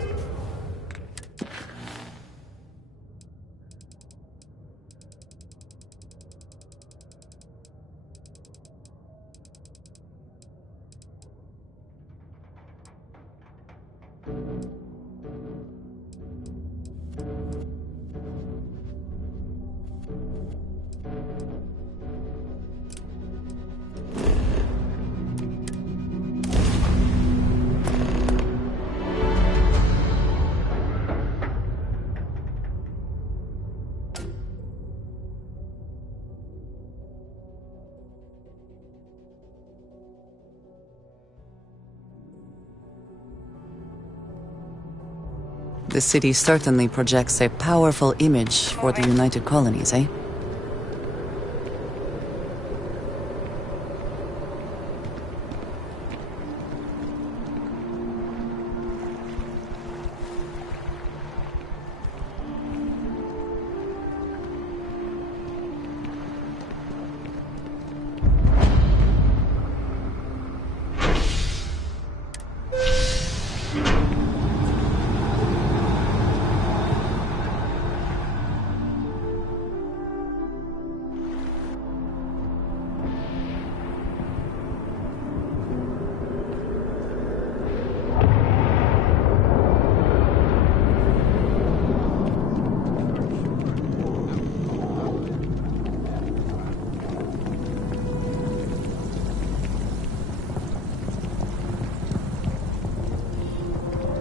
The city certainly projects a powerful image for the United Colonies, eh?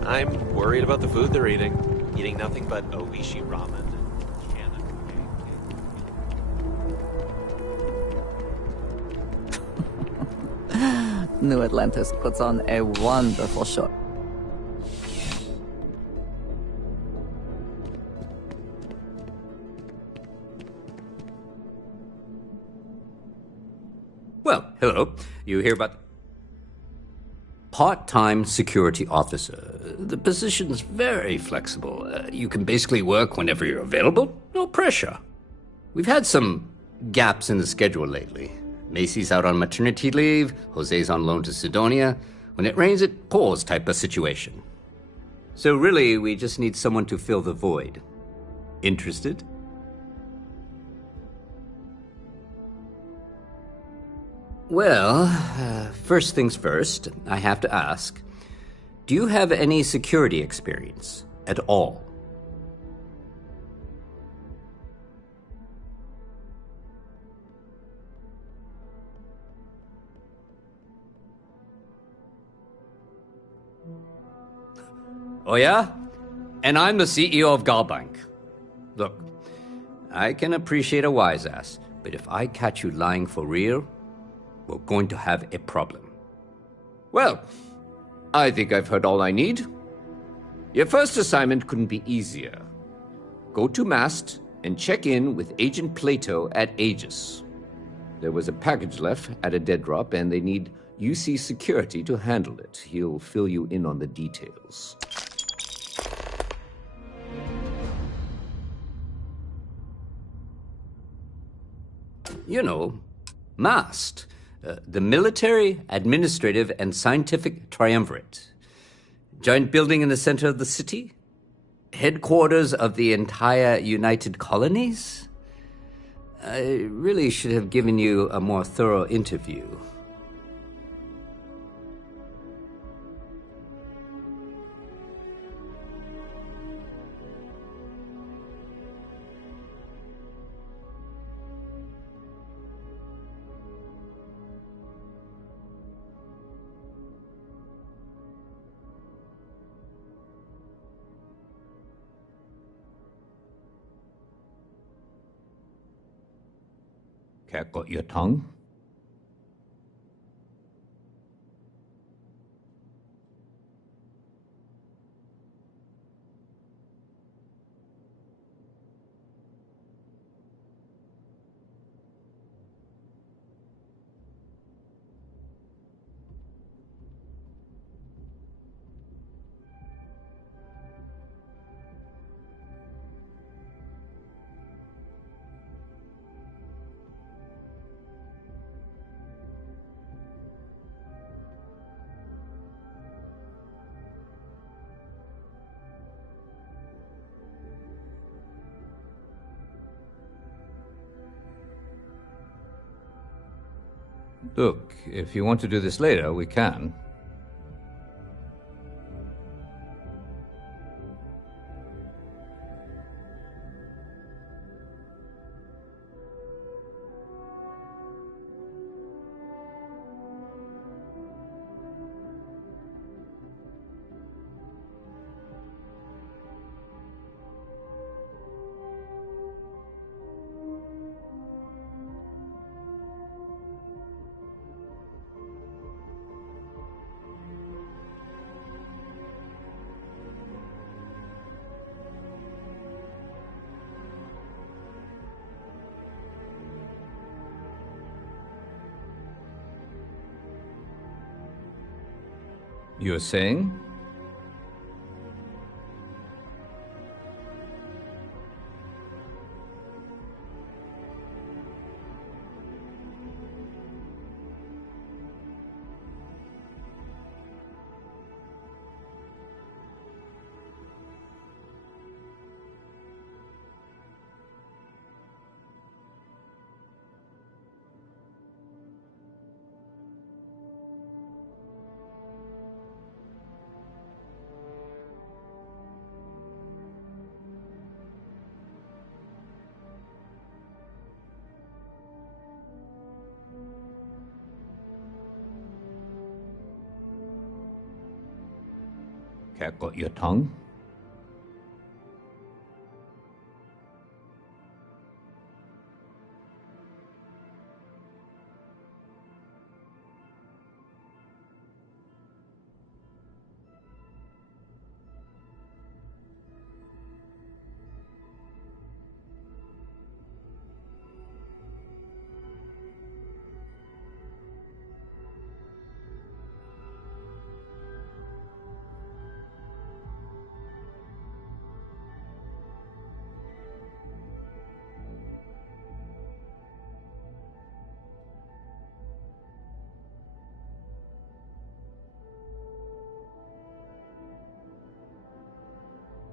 I'm worried about the food they're eating. Eating nothing but Oishi ramen. New Atlantis puts on a wonderful show. Well, hello. You hear about... Part-time security officer. The position's very flexible. You can basically work whenever you're available. No pressure. We've had some gaps in the schedule lately. Macy's out on maternity leave. Jose's on loan to Sidonia. When it rains, it pours type of situation. So really, we just need someone to fill the void. Interested? Well, first things first, I have to ask, do you have any security experience at all? Oh yeah? And I'm the CEO of Galbank. Look, I can appreciate a wise ass, but if I catch you lying for real, we're going to have a problem. Well, I think I've heard all I need. Your first assignment couldn't be easier. Go to Mast and check in with Agent Plato at Aegis. There was a package left at a dead drop, and they need UC security to handle it. He'll fill you in on the details. You know, Mast. The Military, Administrative, and Scientific Triumvirate. Giant building in the center of the city? Headquarters of the entire United Colonies? I really should have given you a more thorough interview. Cat got your tongue? Look, if you want to do this later, we can. You're saying? Cat got your tongue?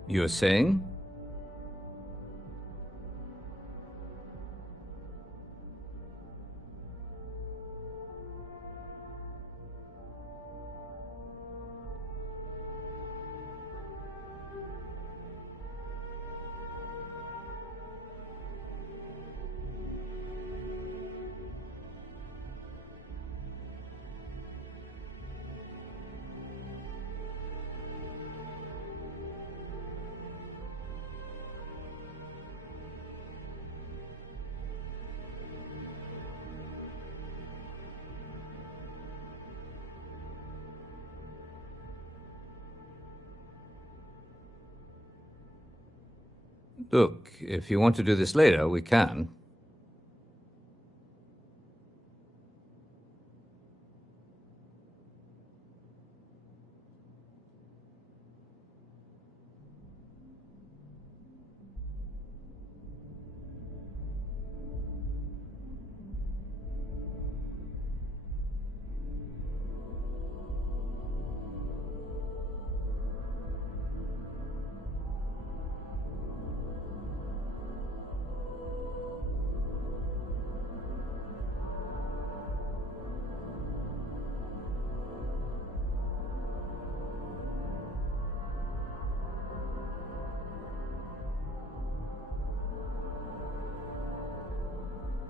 You're saying? Look, if you want to do this later, we can.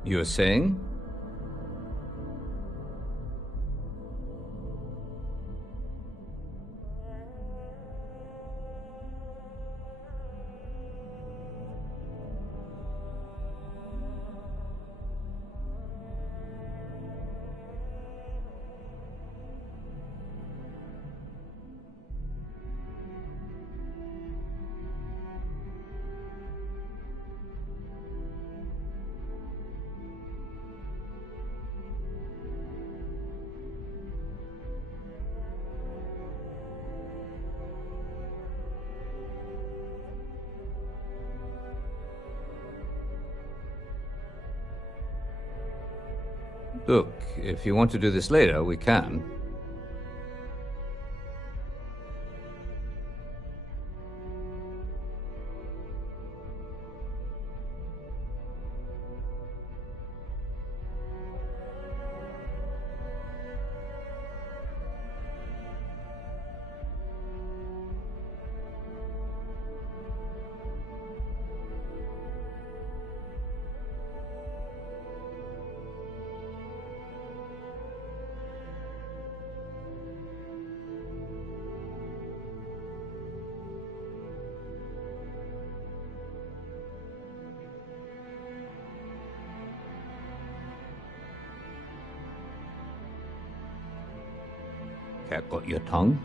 You're saying? Look, if you want to do this later, we can. Cat got your tongue?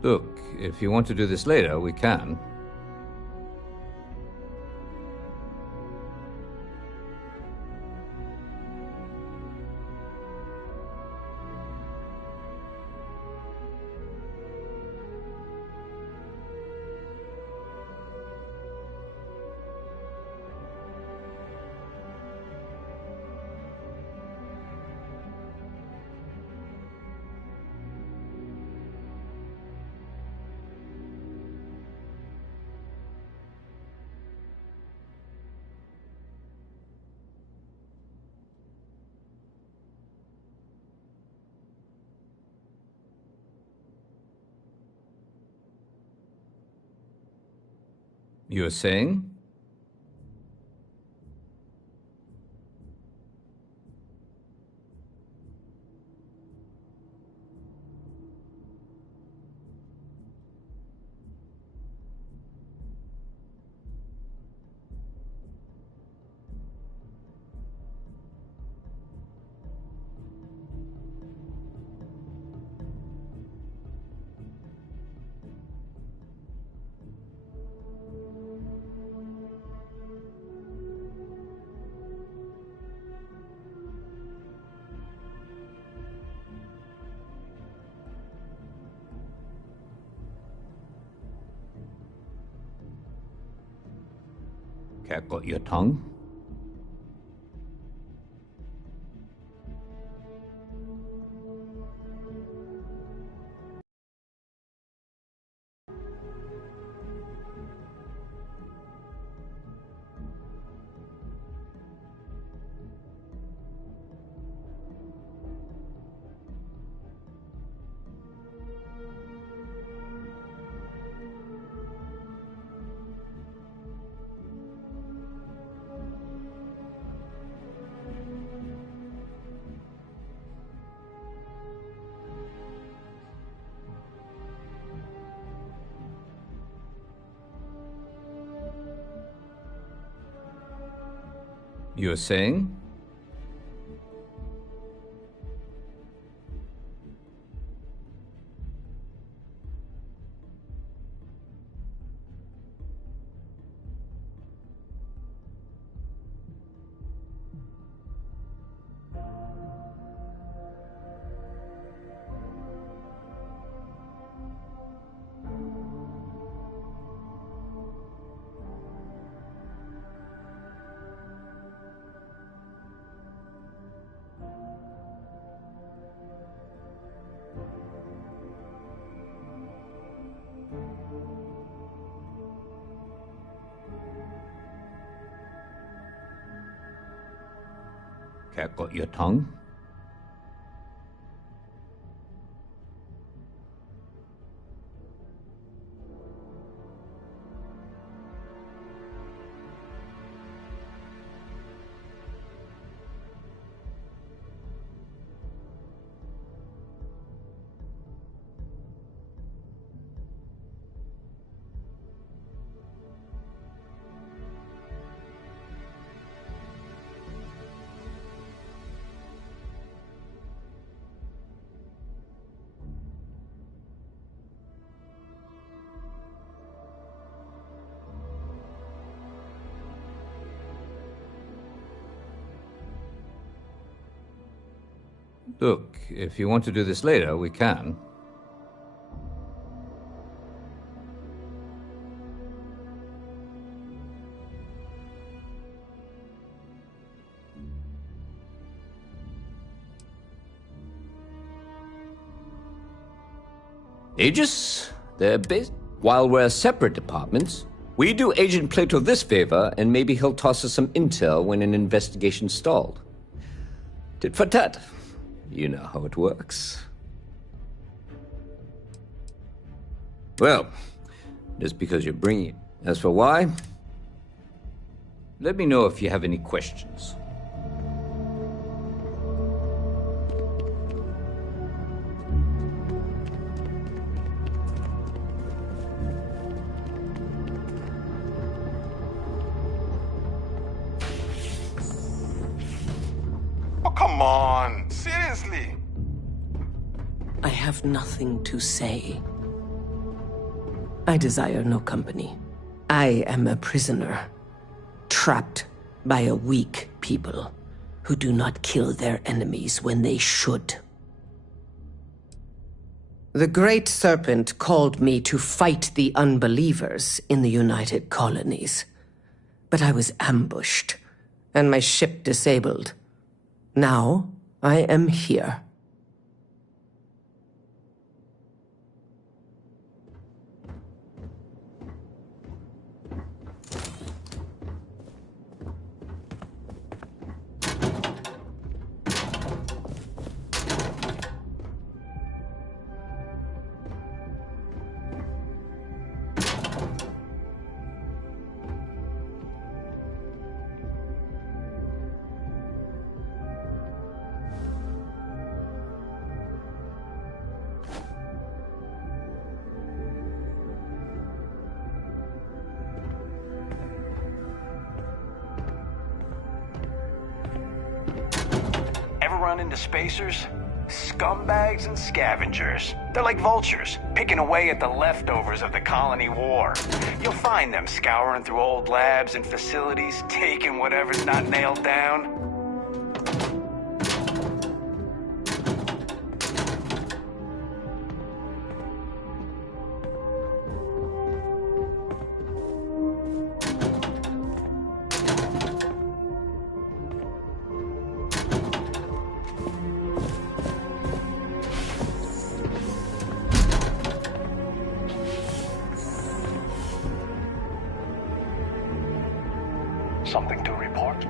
Look, if you want to do this later, we can. You were saying? Cat got your tongue? You were saying? Cat got your tongue? Look, if you want to do this later, we can. Aegis, they're based. While we're separate departments, we do Agent Plato this favor, and maybe he'll toss us some intel when an investigation stalled. Tit for tat. You know how it works. Well, just because you're bringing it. As for why, let me know if you have any questions. Oh, come on. Seriously. I have nothing to say. I desire no company. I am a prisoner, trapped by a weak people who do not kill their enemies when they should. The Great Serpent called me to fight the unbelievers in the United Colonies. But I was ambushed, and my ship disabled. Now, I am here. Run into spacers? Scumbags and scavengers. They're like vultures, picking away at the leftovers of the colony war. You'll find them scouring through old labs and facilities, taking whatever's not nailed down. Something to report?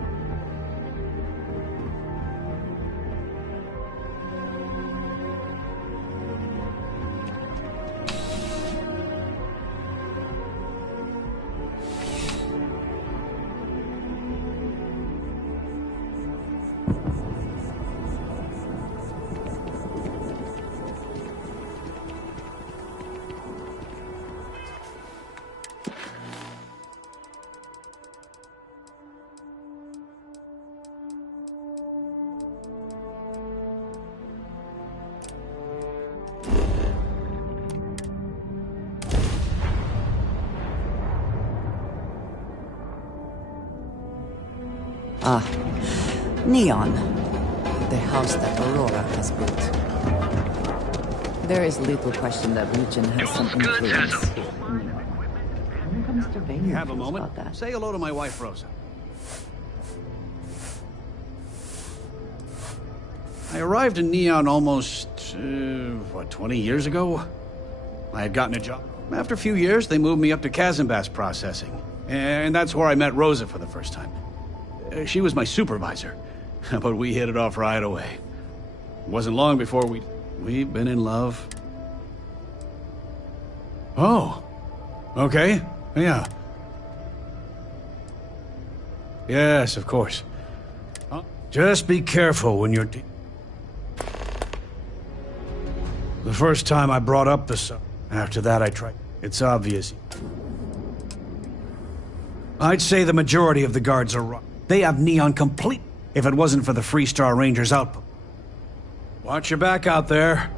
Ah, Neon. The house that Aurora has built. There is little question that region has some influence. Mr. Bailey Have a feels moment. about that. Say hello to my wife, Rosa. I arrived in Neon almost, 20 years ago? I had gotten a job. After a few years, they moved me up to Kazanbas processing. And that's where I met Rosa for the first time. She was my supervisor, but we hit it off right away. It wasn't long before we'd been in love. Oh, okay, yeah. Yes, of course. Just be careful when you're... The first time I brought up the sub, after that I tried. It's obvious. I'd say the majority of the guards are wrong. They have Neon complete, if it wasn't for the Freestar Rangers outpost. Watch your back out there.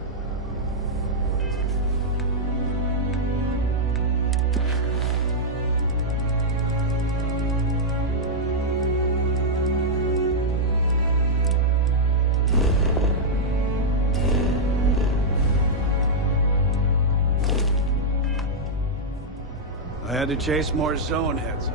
I had to chase more zone heads.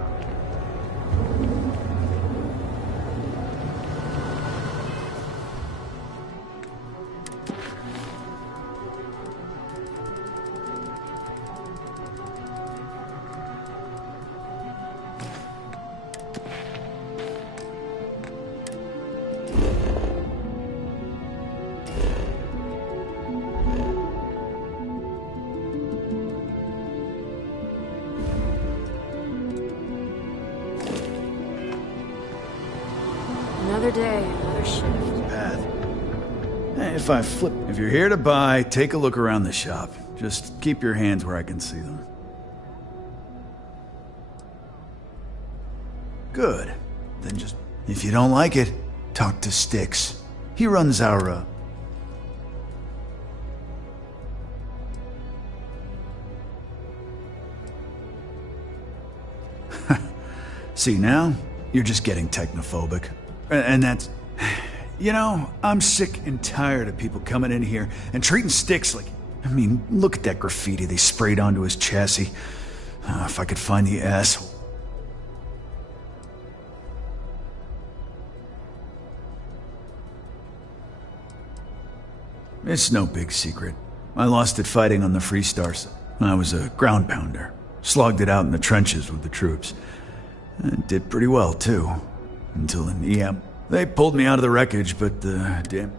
Another day, another shift. Path. If you're here to buy, take a look around the shop. Just keep your hands where I can see them. Good. Then just, if you don't like it, talk to Styx. He runs our, See, now, you're just getting technophobic. And that's... You know, I'm sick and tired of people coming in here and treating Sticks like... I mean, look at that graffiti they sprayed onto his chassis. If I could find the asshole. It's no big secret. I lost it fighting on the Freestars. I was a ground pounder. Slogged it out in the trenches with the troops. And did pretty well, too. Until an EM. They pulled me out of the wreckage, but damn...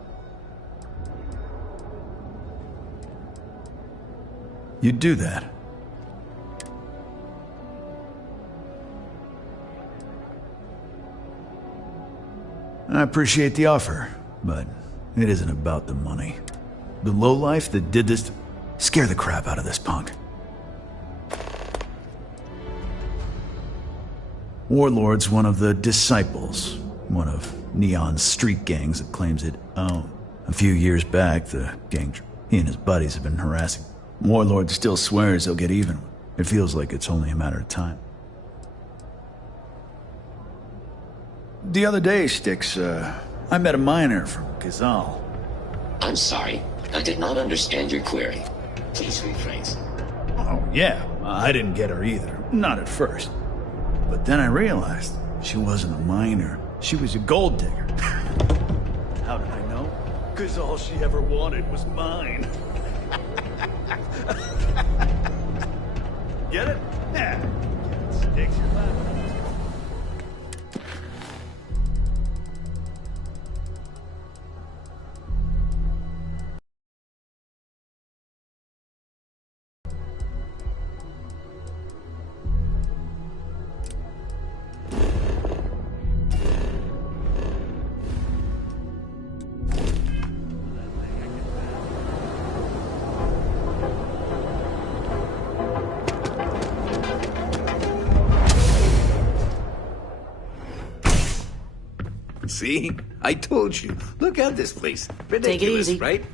You'd do that. I appreciate the offer, but it isn't about the money. The lowlife that did this... Scare the crap out of this punk. Warlord's one of the disciples, one of Neon's street gangs that claims it owned. A few years back, the gang, he and his buddies have been harassing. Warlord still swears he'll get even. It feels like it's only a matter of time. The other day, Sticks, I met a miner from Gazal. I'm sorry. I did not understand your query. Please rephrase. Oh, yeah. I didn't get her either. Not at first. But then I realized she wasn't a miner. She was a gold digger. How did I know? Because all she ever wanted was mine. Get it? Yeah. Sticks your laughing. See? I told you. Look at this place. Ridiculous, right?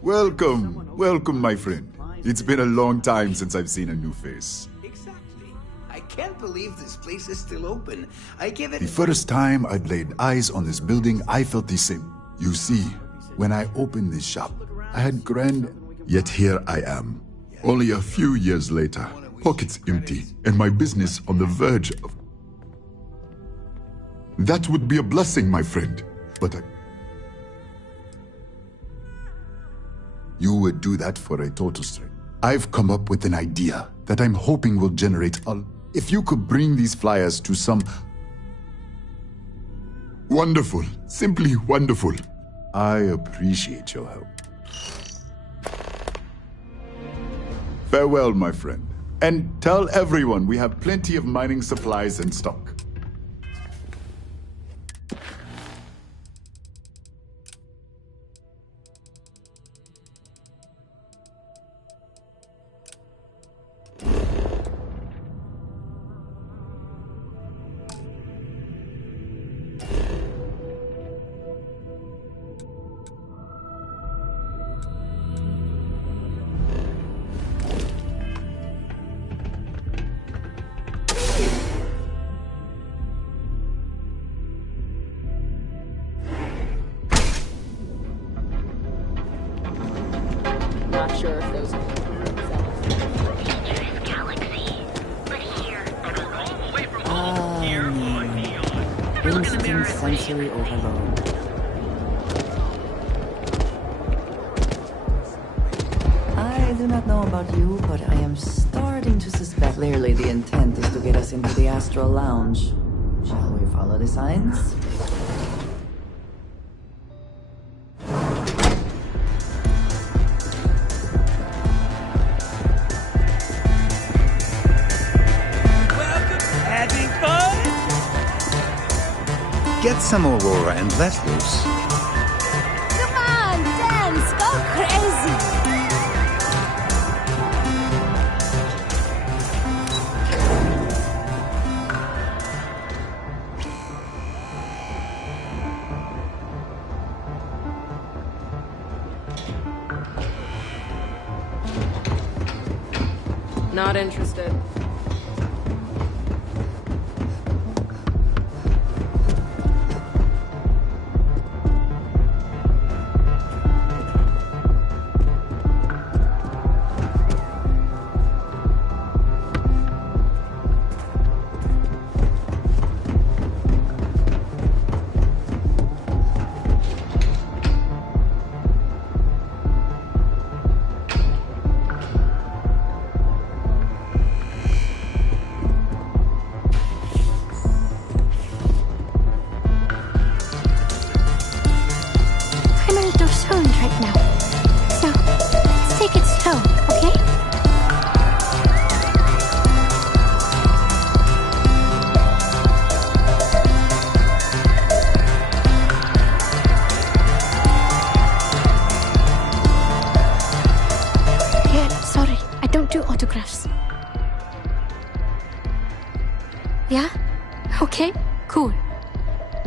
Welcome. Welcome, my friend. It's been a long time since I've seen a new face. Exactly. I can't believe this place is still open. I give it... The first time I'd laid eyes on this building, I felt the same. You see, when I opened this shop, I had grand... Yet here I am. Only a few years later, pockets empty, and my business on the verge of... That would be a blessing, my friend. But you would do that for a total stranger. I've come up with an idea that I'm hoping will generate a... If you could bring these flyers to some... Wonderful. Simply wonderful. I appreciate your help. Farewell, my friend. And tell everyone we have plenty of mining supplies in stock. Not sure if those are instant sensory overload. I do not know about you, but I am starting to suspect clearly the intent is to get us into the Astral Lounge. Shall we follow the signs? Get some Aurora and let loose. Come on, dance, go crazy! not interested. don't do autographs. Yeah? Okay, cool.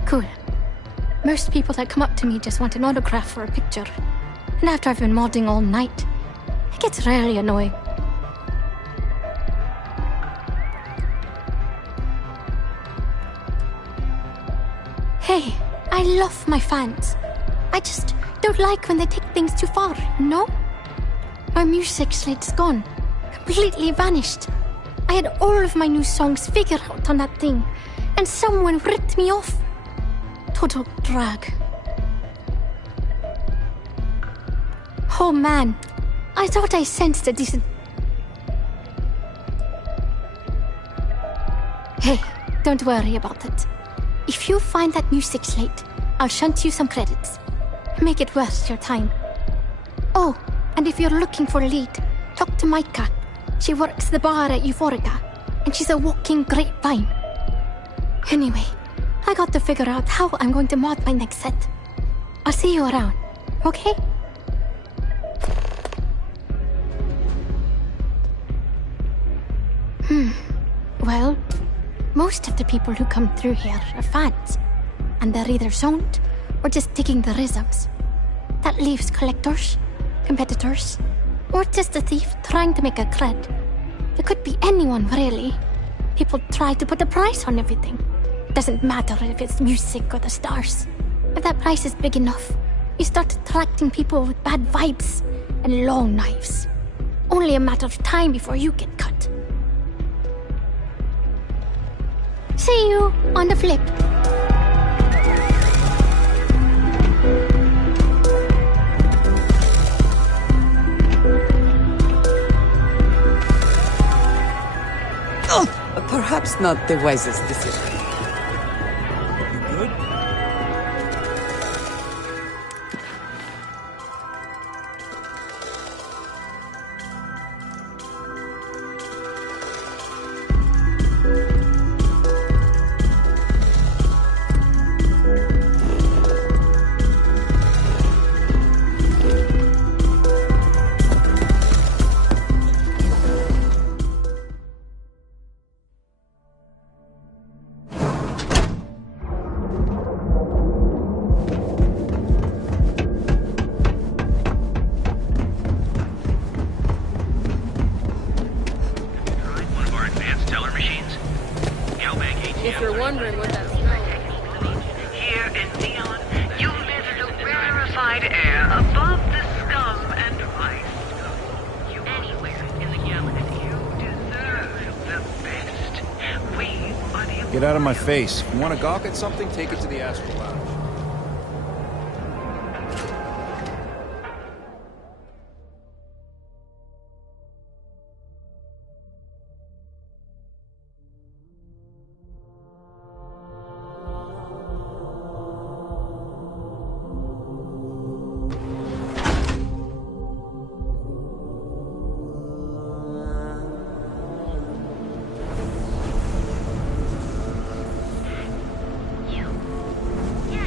Cool. Most people that come up to me just want an autograph for a picture. And after I've been modding all night, it gets really annoying. Hey, I love my fans. I just don't like when they take things too far, no? My music slate's gone. Completely vanished. I had all of my new songs figured out on that thing, and someone ripped me off. Total drag. Oh man, I thought I sensed a decent... Hey, don't worry about it. If you find that music slate, I'll shunt you some credits. Make it worth your time. Oh, and if you're looking for a lead, talk to Micah. She works the bar at Euphorica, and she's a walking grapevine. Anyway, I got to figure out how I'm going to mod my next set. I'll see you around, okay? Well, most of the people who come through here are fans, and they're either zoned or just digging the rhythms. That leaves collectors, competitors, or just a thief trying to make a cred. It could be anyone, really. People try to put a price on everything. It doesn't matter if it's music or the stars. If that price is big enough, you start attracting people with bad vibes and long knives. Only a matter of time before you get cut. See you on the flip. Perhaps not the wisest decision. You good? If you're wondering what that smells Here in Neon, you live in the rarefied air above the scum and vice. You anywhere in the galaxy, you deserve the best. We are the... Get out of my face. If you want to gawk at something, take it to the Astral Lounge. Yeah,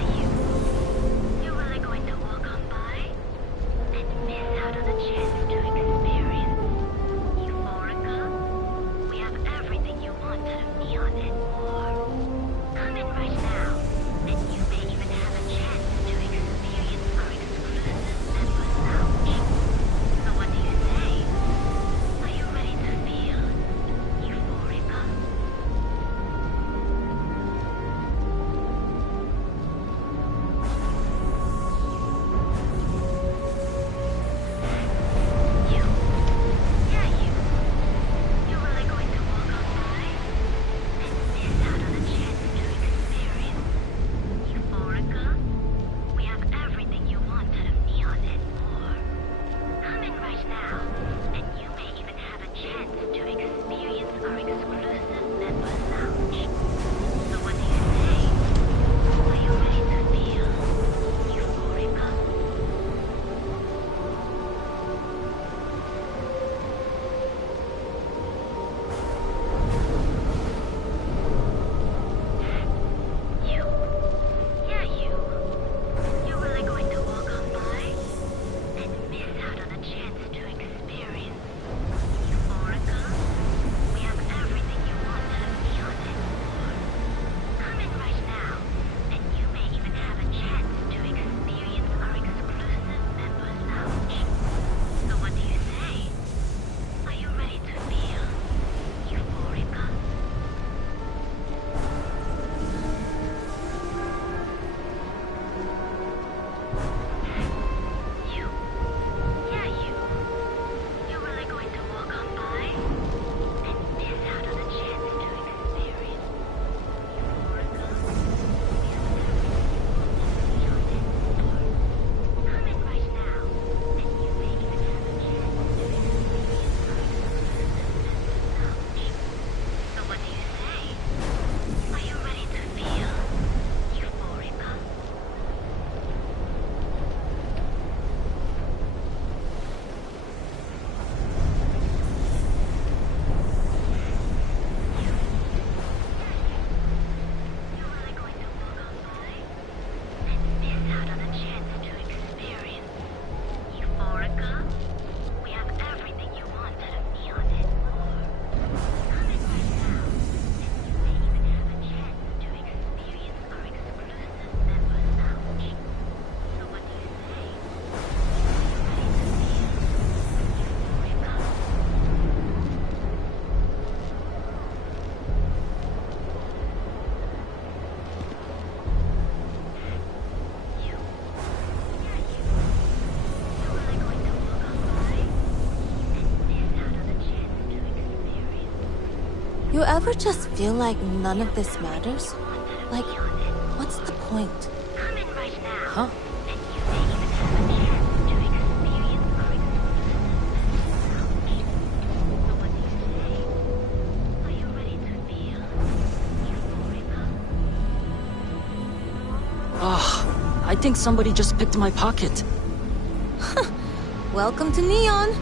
You ever just feel like none of this matters? Like, what's the point? Huh? I think somebody just picked my pocket. Welcome to Neon.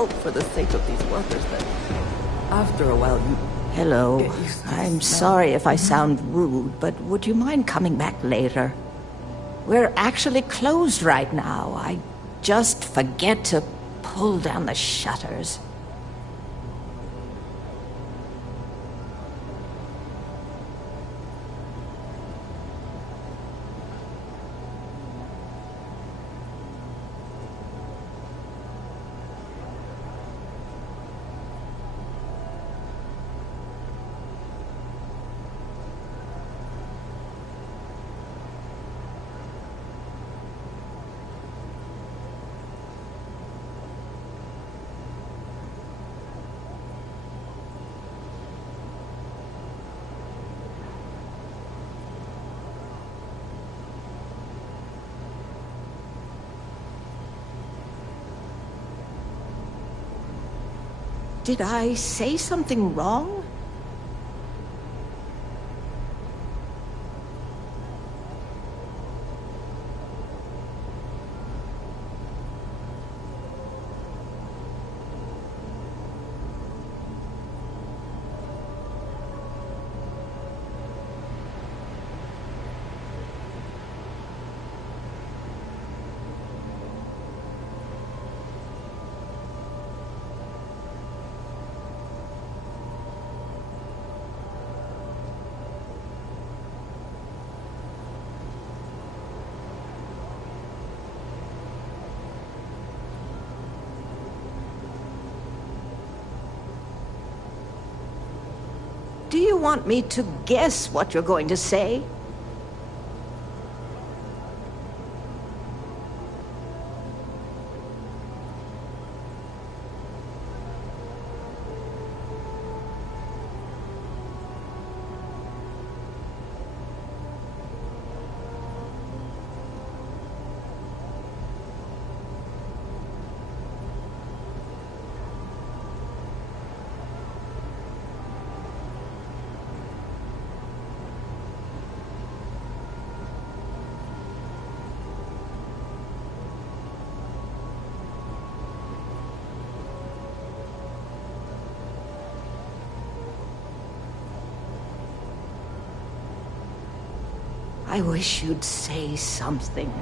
hope for the sake of these workers that after a while you... Hello. I'm sorry if I sound rude, but would you mind coming back later? We're actually closed right now. I just forget to pull down the shutters. Did I say something wrong? Do you want me to guess what you're going to say? I wish you'd say something.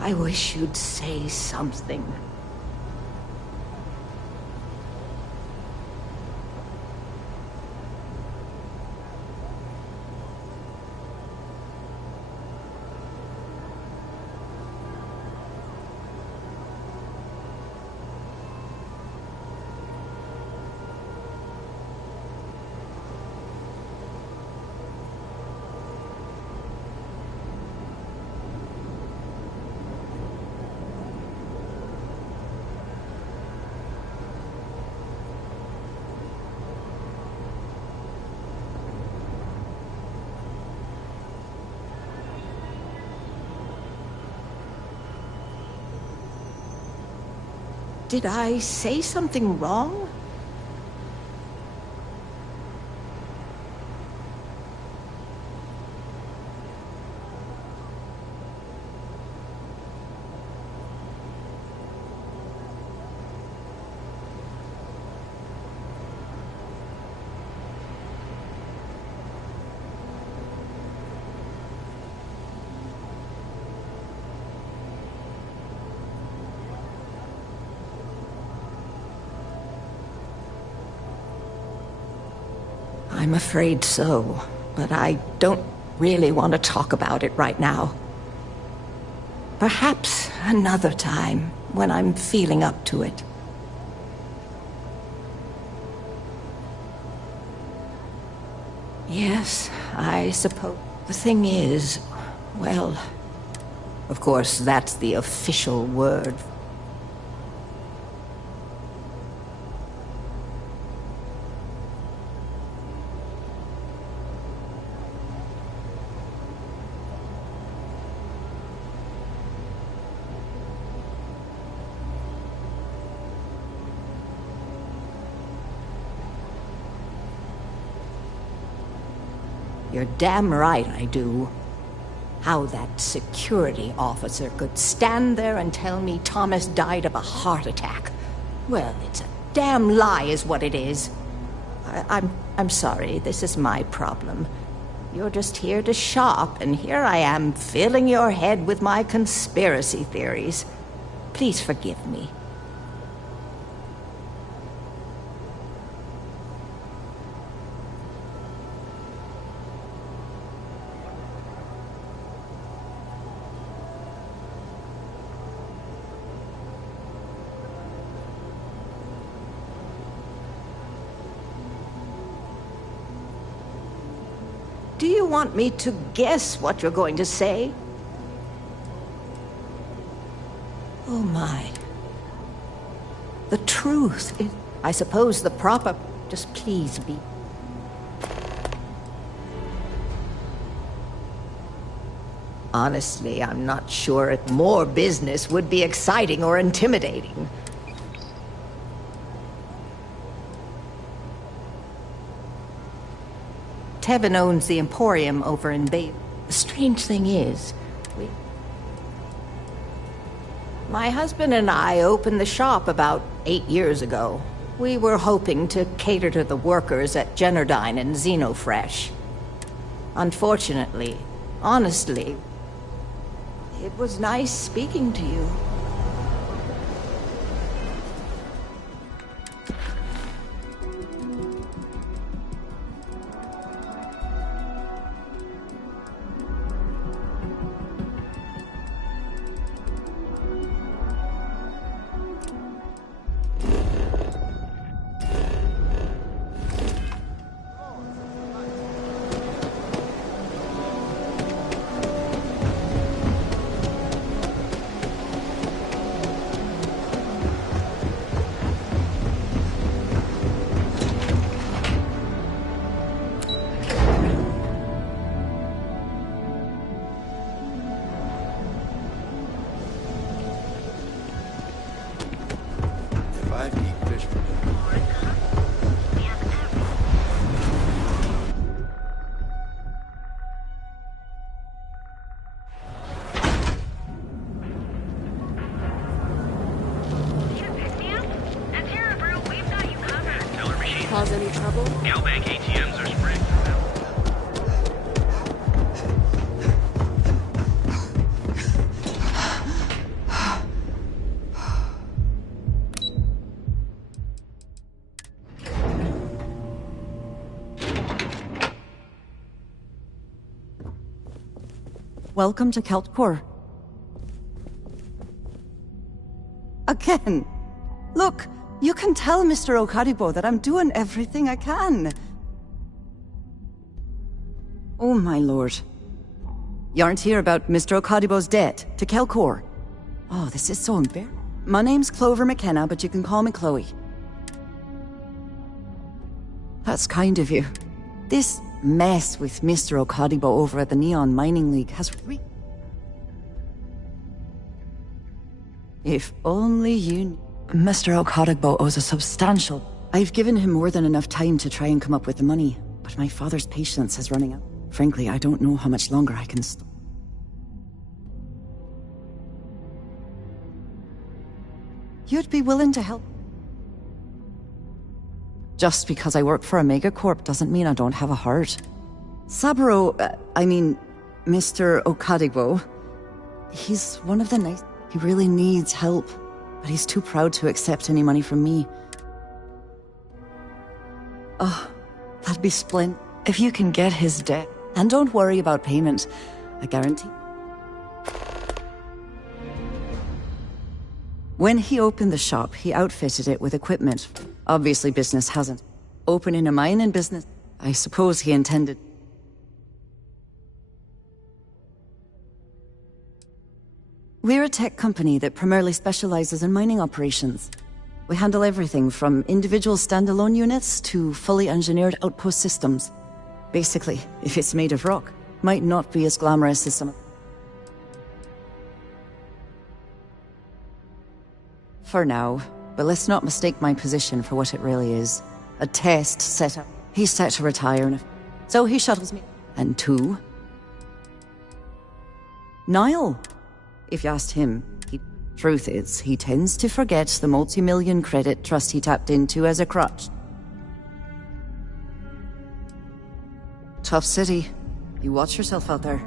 I wish you'd say something. Did I say something wrong? I'm afraid so, but I don't really want to talk about it right now. Perhaps another time, when I'm feeling up to it. Yes, I suppose. The thing is, well, of course, that's the official word. You're damn right I do. How that security officer could stand there and tell me Thomas died of a heart attack. Well, it's a damn lie is what it is. I'm sorry, this is my problem. You're just here to shop, and here I am filling your head with my conspiracy theories. Please forgive me. Do you want me to guess what you're going to say? Oh my. The truth is, I suppose the proper... Just please be... Honestly, I'm not sure if more business would be exciting or intimidating. Tevin owns the Emporium over in Bay. The strange thing is, my husband and I opened the shop about 8 years ago. We were hoping to cater to the workers at Generdyne and Xenofresh. Unfortunately, honestly, it was nice speaking to you. Cause any trouble? Galbank ATMs are spread. Welcome to Keltcore. Again. Look, you can tell Mr. Okaribo that I'm doing everything I can. Oh, my lord. You aren't here about Mr. Okaribo's debt to Kelcor. Oh, this is so embarrassing. My name's Clover McKenna, but you can call me Chloe. That's kind of you. This mess with Mr. Okaribo over at the Neon Mining League has If only you knew. Mr. Okaribo owes a substantial... I've given him more than enough time to try and come up with the money, but my father's patience is running out. Frankly, I don't know how much longer I can You'd be willing to help? Just because I work for a megacorp doesn't mean I don't have a heart. Saburo, Mr. Okaribo, he's one of the nice... He really needs help, but he's too proud to accept any money from me. Oh, that'd be splendid. If you can get his debt. And don't worry about payment. I guarantee. When he opened the shop, he outfitted it with equipment. Obviously, business hasn't. Opening a mine in business. I suppose he intended... We're a tech company that primarily specializes in mining operations. We handle everything from individual standalone units to fully engineered outpost systems. Basically, if it's made of rock, might not be as glamorous as some... For now, but let's not mistake my position for what it really is. A test set up. He's set to retire in a... So he shuttles me. And 2. Niall. If you asked him, truth is, he tends to forget the multi-million credit trust he tapped into as a crutch. Tough city. You watch yourself out there.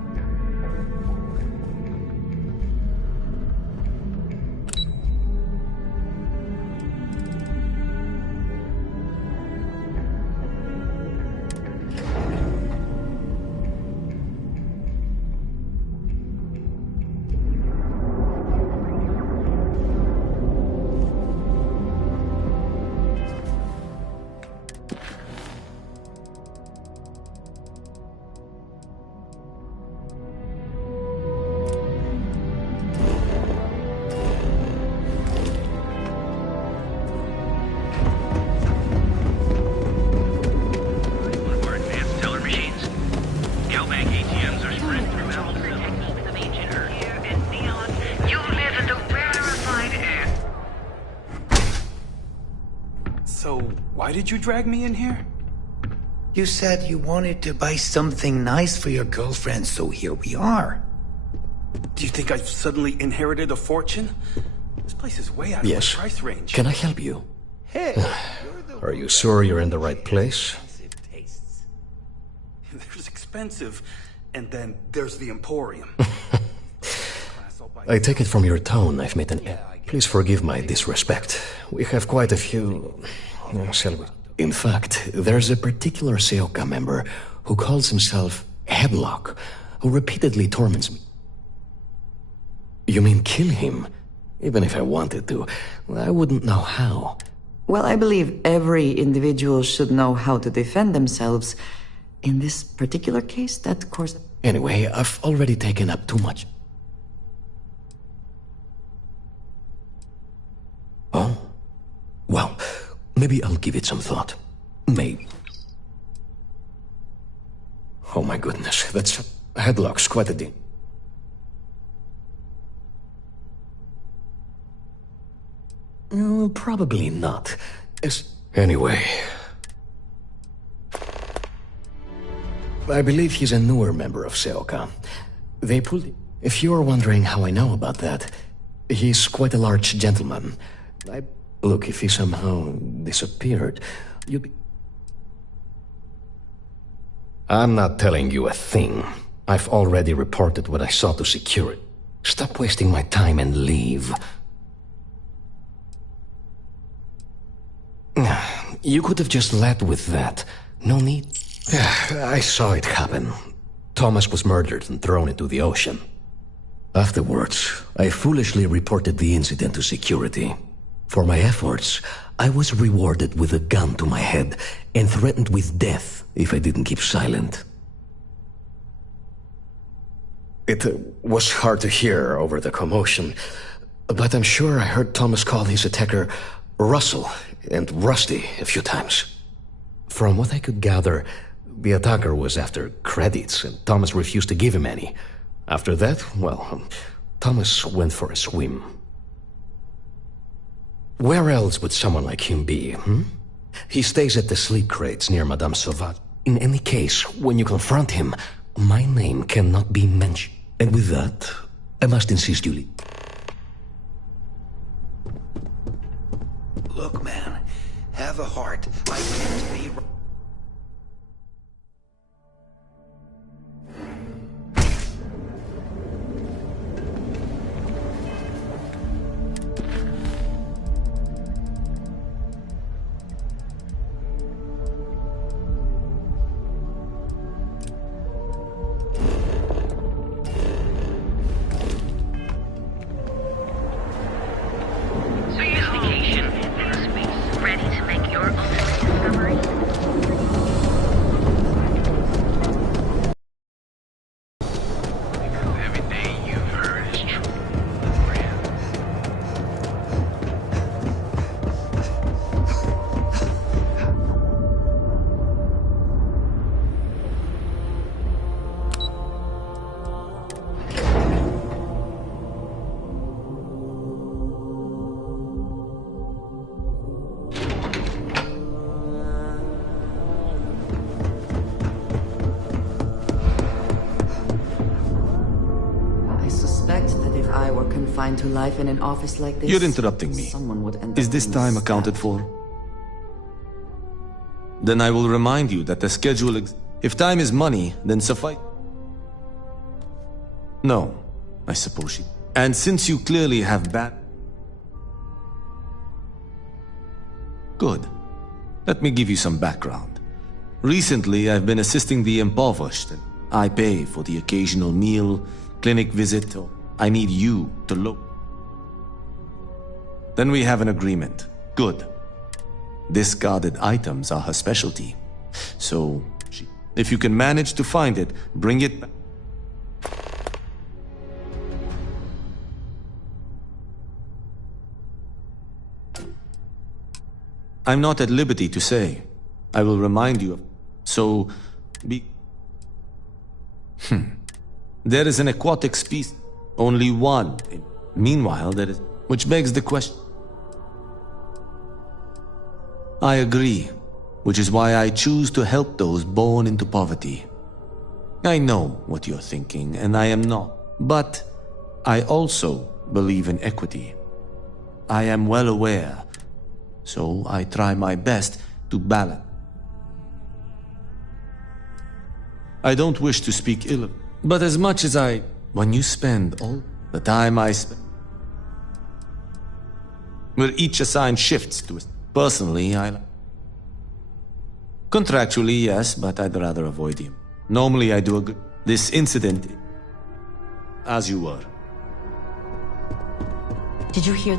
Why did you drag me in here? You said you wanted to buy something nice for your girlfriend, so here we are. Do you think I've suddenly inherited a fortune? This place is way out of my price range. Can I help you? Hey! Are you sure you're in the right place? There's expensive, and then there's the Emporium. I take it from your tone I've made an... Please forgive my disrespect. We have quite a few... shall we? In fact, there's a particular Seoka member who calls himself Headlock, who repeatedly torments me. You mean kill him? Even if I wanted to, I wouldn't know how. Well, I believe every individual should know how to defend themselves. In this particular case, that course... Anyway, I've already taken up too much. Oh? Well, maybe I'll give it some thought. Maybe. Oh my goodness, that's... Headlock's quite a deal. Probably not. Anyway... I believe he's a newer member of Seoka. They pulled... If you're wondering how I know about that, he's quite a large gentleman. Look, if he somehow disappeared, you'd be... I'm not telling you a thing. I've already reported what I saw to secure it. Stop wasting my time and leave. You could have just led with that. No need. I saw it happen. Thomas was murdered and thrown into the ocean. Afterwards, I foolishly reported the incident to security. For my efforts, I was rewarded with a gun to my head and threatened with death if I didn't keep silent. It was hard to hear over the commotion, but I'm sure I heard Thomas call his attacker Russell and Rusty a few times. From what I could gather, the attacker was after credits, and Thomas refused to give him any. After that, well, Thomas went for a swim. Where else would someone like him be, He stays at the sleep crates near Madame Sauvage. In any case, when you confront him, my name cannot be mentioned. And with that, I must insist you leave. Look, man, have a heart. I can't be... Sophistication in space. Ready to make your ultimate discovery? confined to life in an office like this? You're interrupting me. Someone would end Is up this being time stabbed. accounted for? Then I will remind you that the schedule if time is money, then suffice. No, I suppose you. And since you clearly have bad... Good. Let me give you some background. Recently, I've been assisting the impoverished. I pay for the occasional meal, clinic visit, or I need you to look. Then we have an agreement. Good. Discarded items are her specialty. So, if you can manage to find it, bring it back. I'm not at liberty to say. I will remind you of... So, be... There is an aquatic species. Only one. Meanwhile, there is... Which begs the question... I agree. Which is why I choose to help those born into poverty. I know what you're thinking, and I am not. But I also believe in equity. I am well aware, so I try my best to balance. I don't wish to speak ill of, but as much as when you spend all the time I spend, where each assigned shifts to us. Personally, contractually, yes, but I'd rather avoid him. Normally, I do a good... This incident... As you were. Did you hear?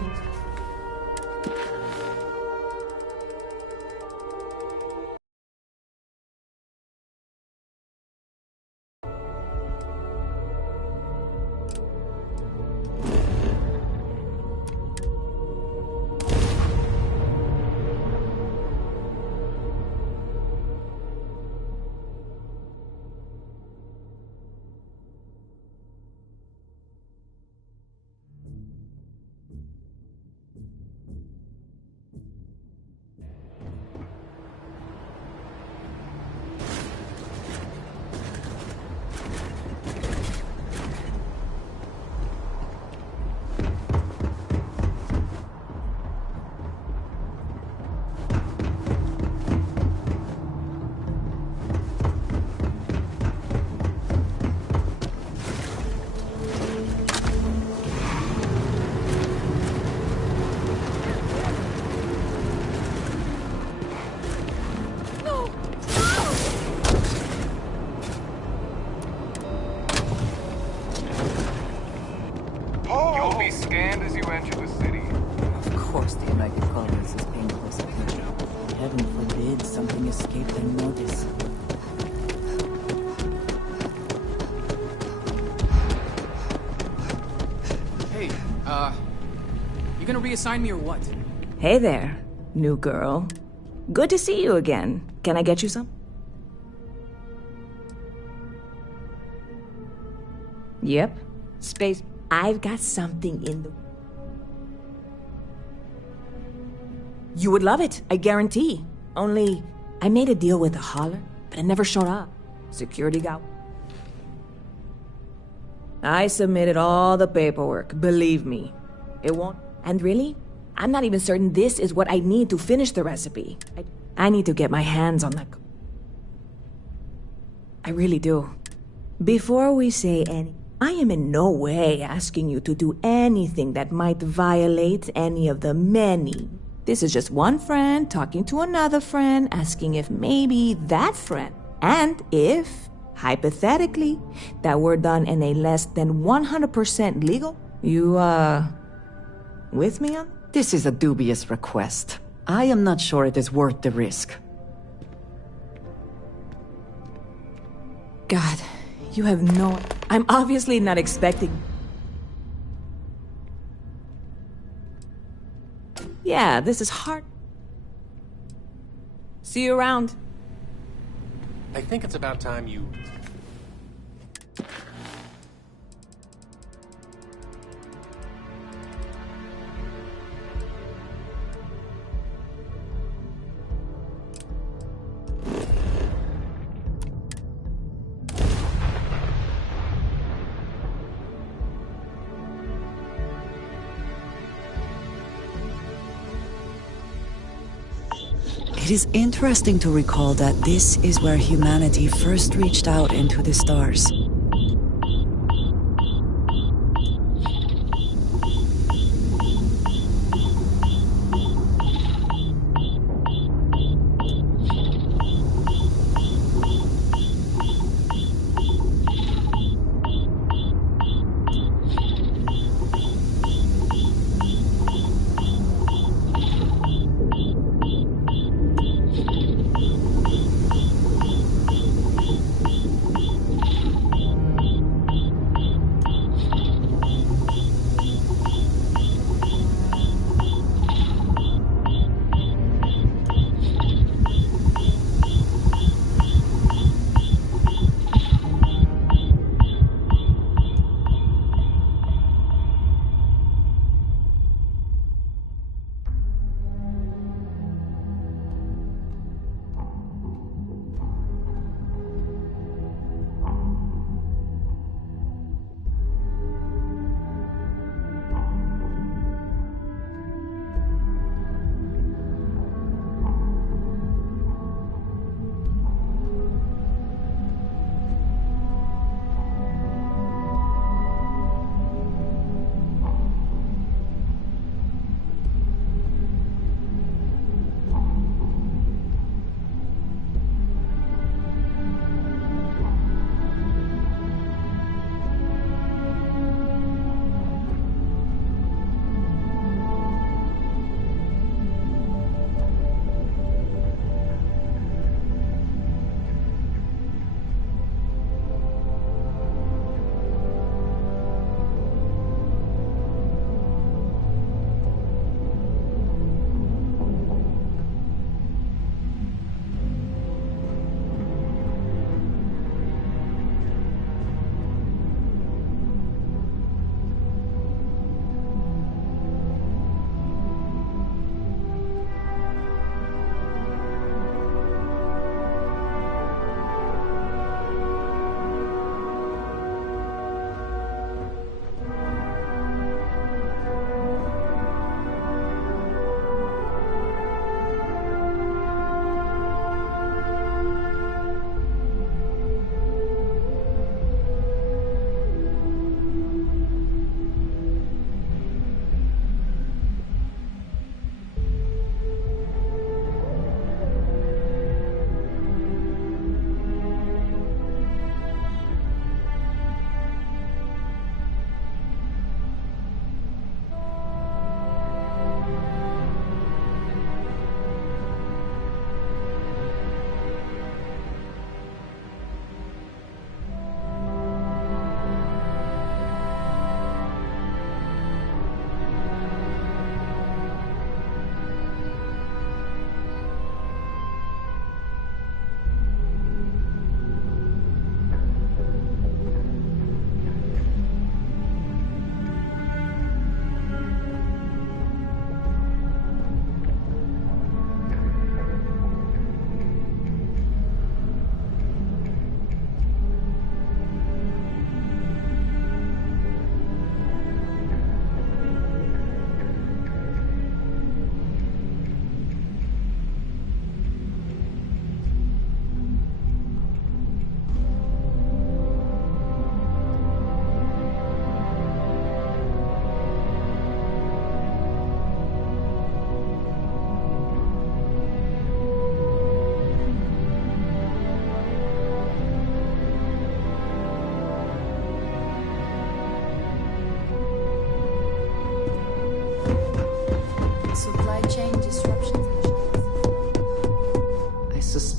You'll be scanned as you enter the city. Of course the United Colonies is paying close attention. Heaven forbid something escape their notice. Hey, you gonna reassign me or what? Hey there, new girl. Good to see you again. Can I get you some? Yep. Space. I've got something in the... You would love it, I guarantee. Only, I made a deal with the hauler, but it never showed up. Security got... I submitted all the paperwork, believe me. It won't... And really, I'm not even certain this is what I need to finish the recipe. I need to get my hands on that... I really do. Before we say any... I am in no way asking you to do anything that might violate any of the many. This is just one friend talking to another friend, asking if maybe that friend, and if, hypothetically, that were done in a less than 100% legal. You, with me on? This is a dubious request. I am not sure it is worth the risk. God, you have no... I'm obviously not expecting... Yeah, this is hard. See you around. I think it's about time you... It is interesting to recall that this is where humanity first reached out into the stars.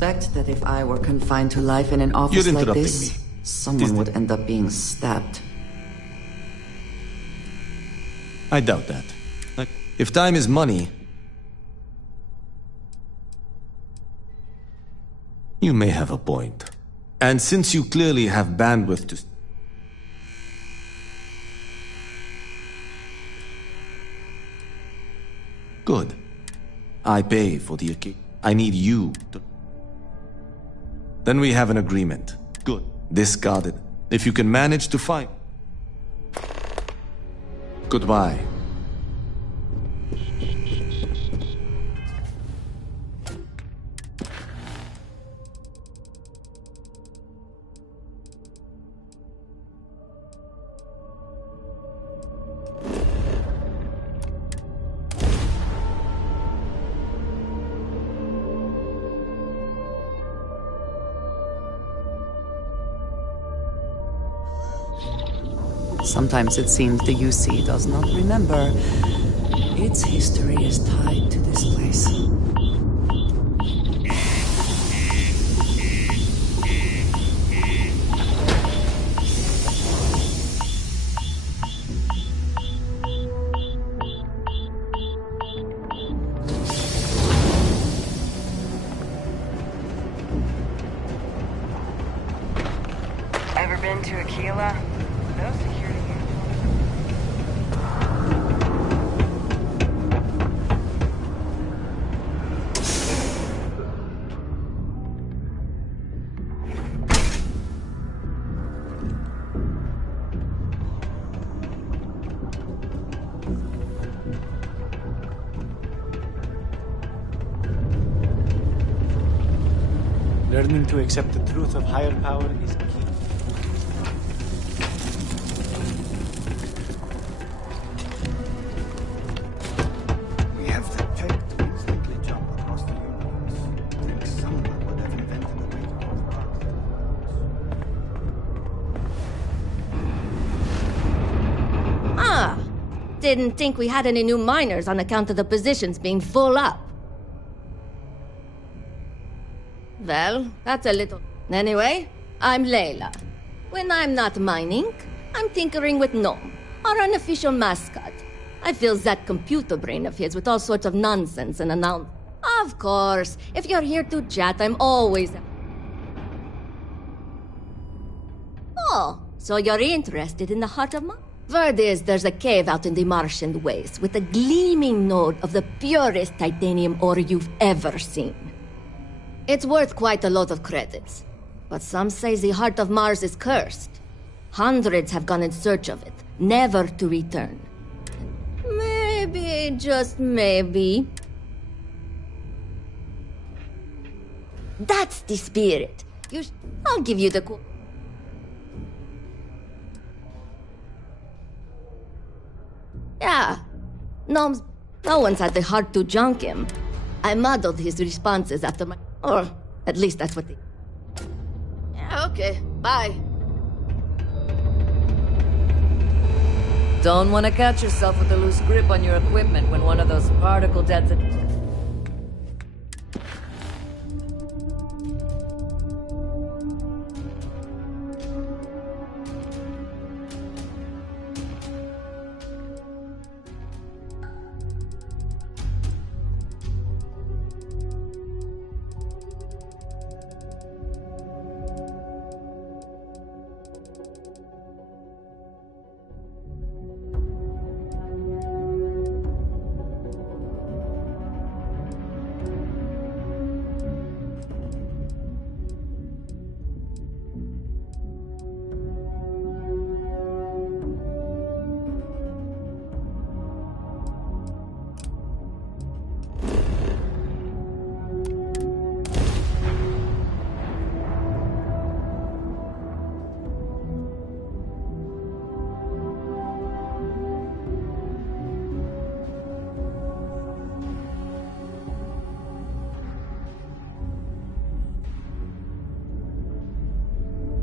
suspect that if I were confined to life in an office like this, someone would end up being stabbed. I doubt that. If time is money, you may have a point. And since you clearly have bandwidth to... Good. I pay for the occasion. I need you to... Then we have an agreement. Good. Discard it. If you can manage to find... Goodbye. Sometimes it seems the UC does not remember. Its history is tied to this place. Ever been to Aquila? No security. Learning to accept the truth of higher power is key. We have the tech to instantly jump across the universe. Think someone would have invented a way to cause dark. Ah! Didn't think we had any new miners on account of the positions being full up. Well, that's a little... Anyway, I'm Layla. When I'm not mining, I'm tinkering with Gnome, our unofficial mascot. I fill that computer brain of his with all sorts of nonsense and announce... Of course, if you're here to chat, I'm always... Oh, so you're interested in the heart of Mars? Word is there's a cave out in the Martian waste with a gleaming node of the purest titanium ore you've ever seen. It's worth quite a lot of credits, but some say the heart of Mars is cursed. Hundreds have gone in search of it, never to return. Maybe, just maybe... That's the spirit. I'll give you the... Yeah. No one's had the heart to junk him. I modeled his responses after my... Or, at least that's what they... Yeah, okay. Bye. Don't want to catch yourself with a loose grip on your equipment when one of those particle jets...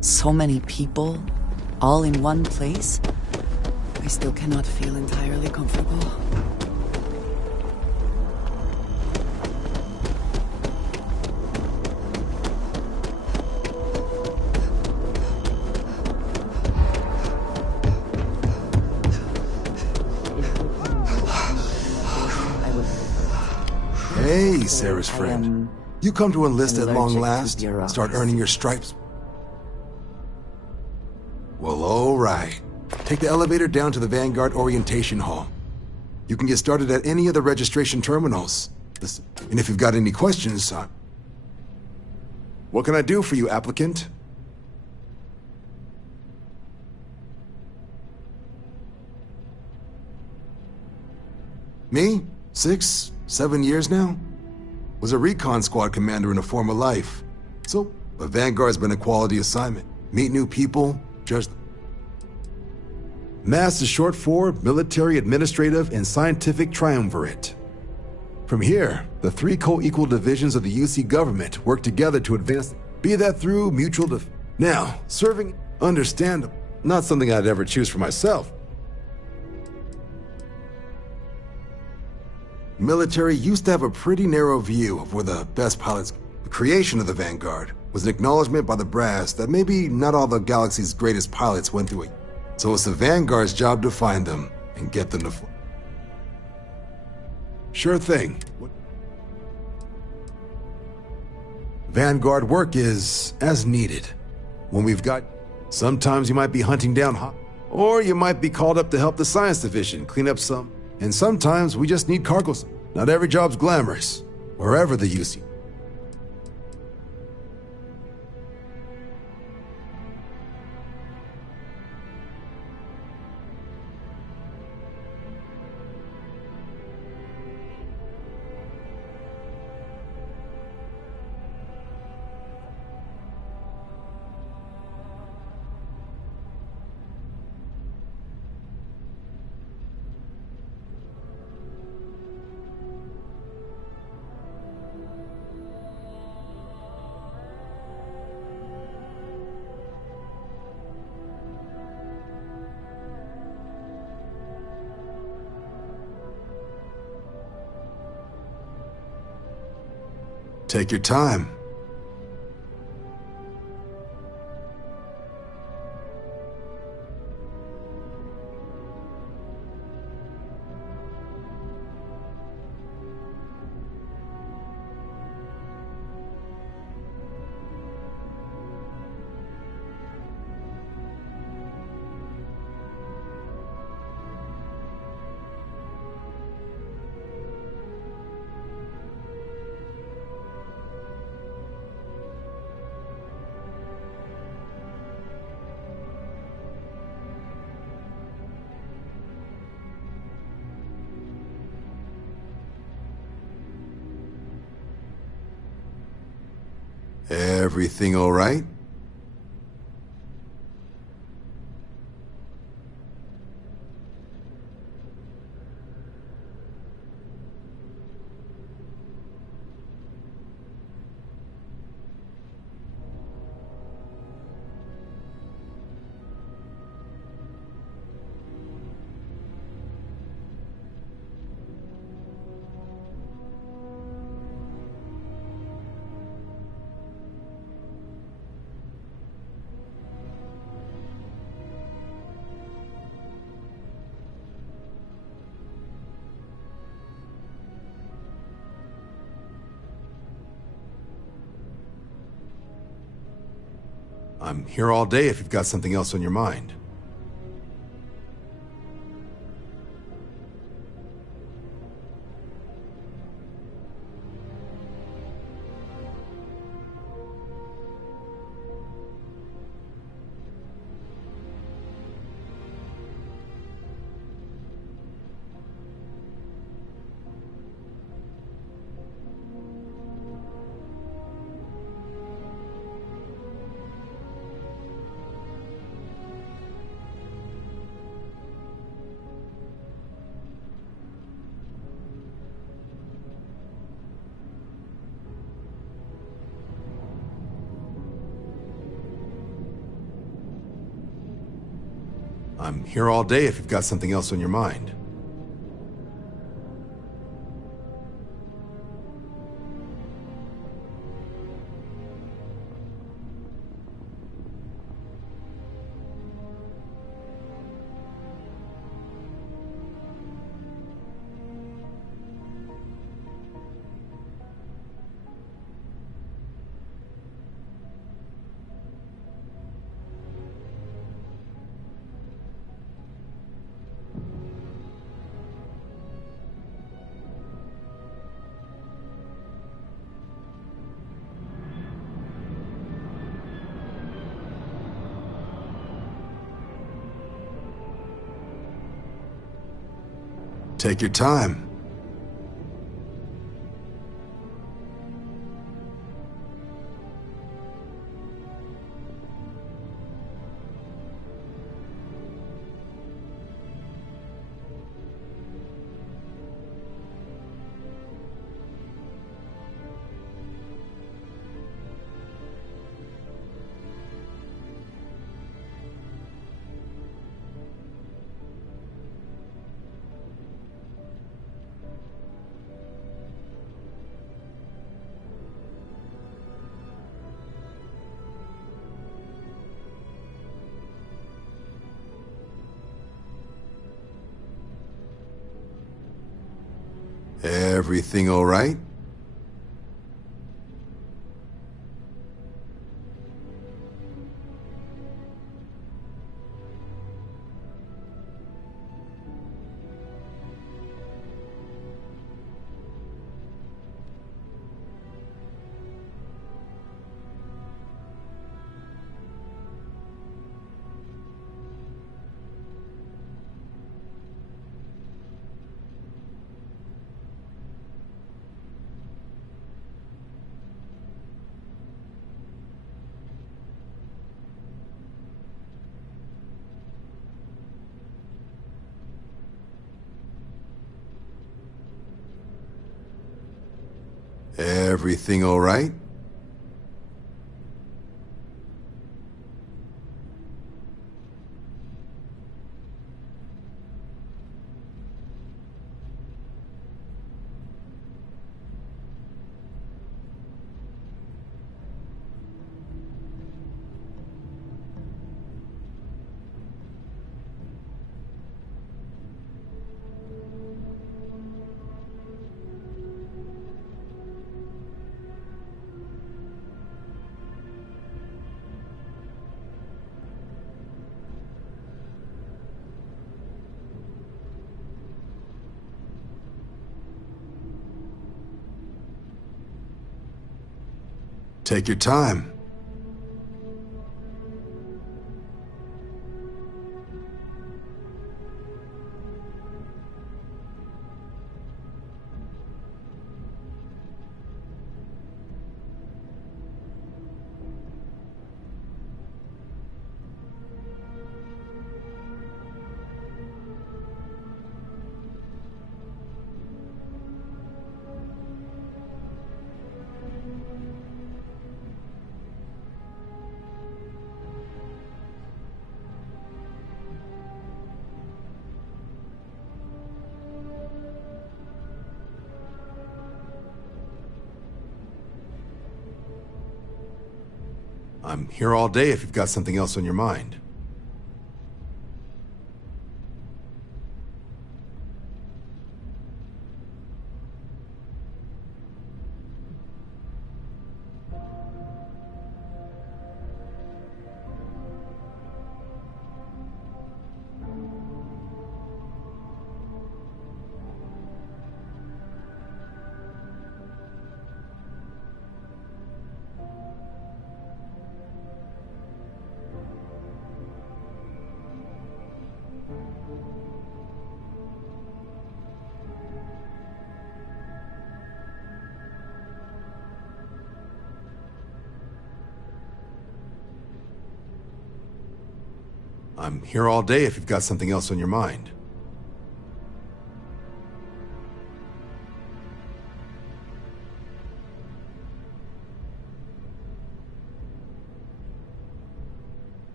So many people, all in one place. I still cannot feel entirely comfortable. Hey, Sarah's friend. You come to enlist at long last? Start earning your stripes? Well, all right. Take the elevator down to the Vanguard Orientation Hall. You can get started at any of the registration terminals. Listen, and if you've got any questions, what can I do for you, applicant? Me? 6, 7 years now? Was a recon squad commander in a former life. So, the Vanguard's been a quality assignment. Meet new people, judge them. MASS is short for Military, Administrative, and Scientific Triumvirate. From here, the 3 co-equal divisions of the UC government work together to advance, be that through mutual Now, serving, understandable. Not something I'd ever choose for myself. Military used to have a pretty narrow view of where the best pilots... The creation of the Vanguard was an acknowledgement by the brass that maybe not all the galaxy's greatest pilots went through it. So it's the Vanguard's job to find them and get them to fly. Sure thing. Vanguard work is as needed. When we've got... Sometimes you might be hunting down or you might be called up to help the science division clean up some. And sometimes we just need cargo. Not every job's glamorous, wherever the use. Take your time. Everything all right? I'm here all day if you've got something else on your mind. I'm here all day if you've got something else on your mind. Take your time. Everything all right? Everything all right? Take your time. I'm here all day if you've got something else on your mind. I'm here all day if you've got something else on your mind.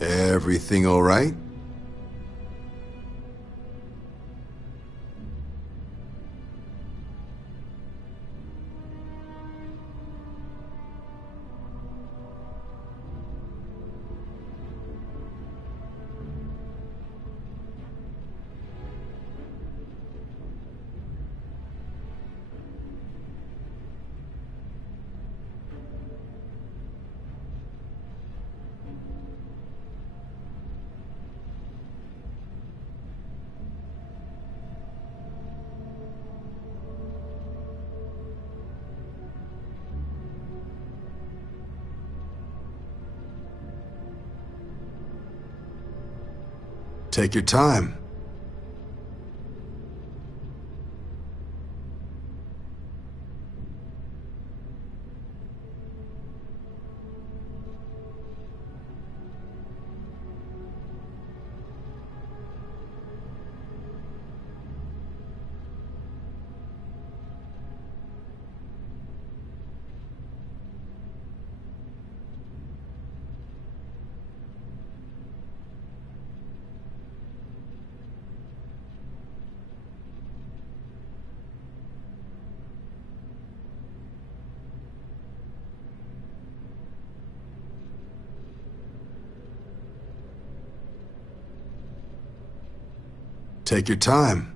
Everything all right? Take your time. Take your time.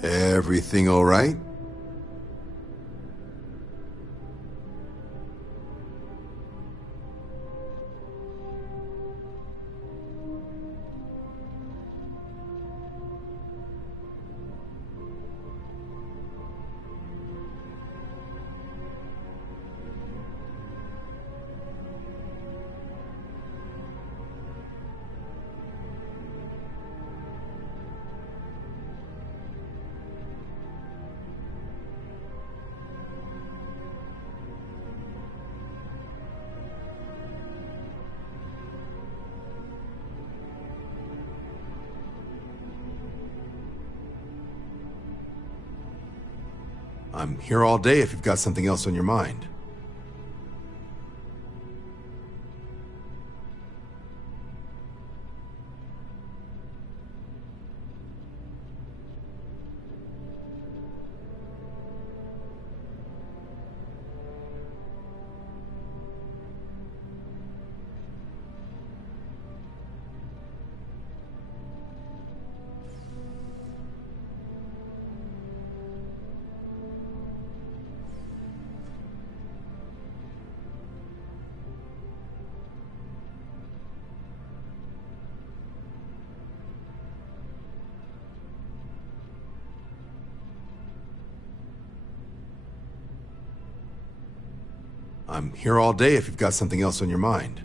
Everything all right? I'm here all day if you've got something else on your mind. I'm here all day if you've got something else on your mind.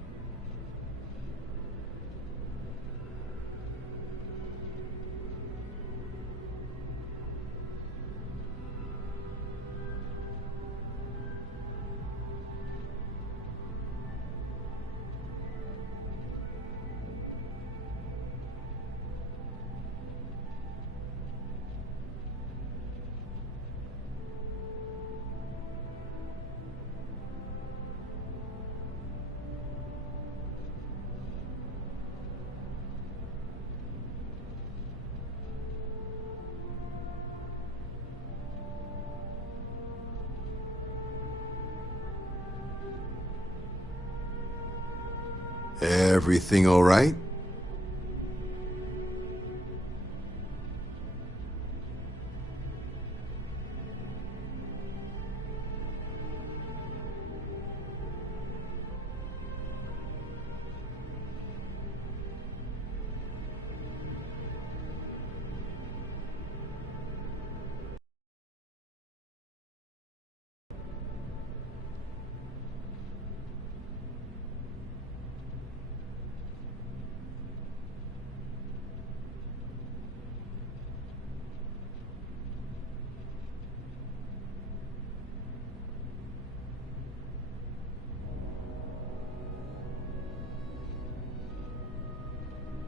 Everything all right?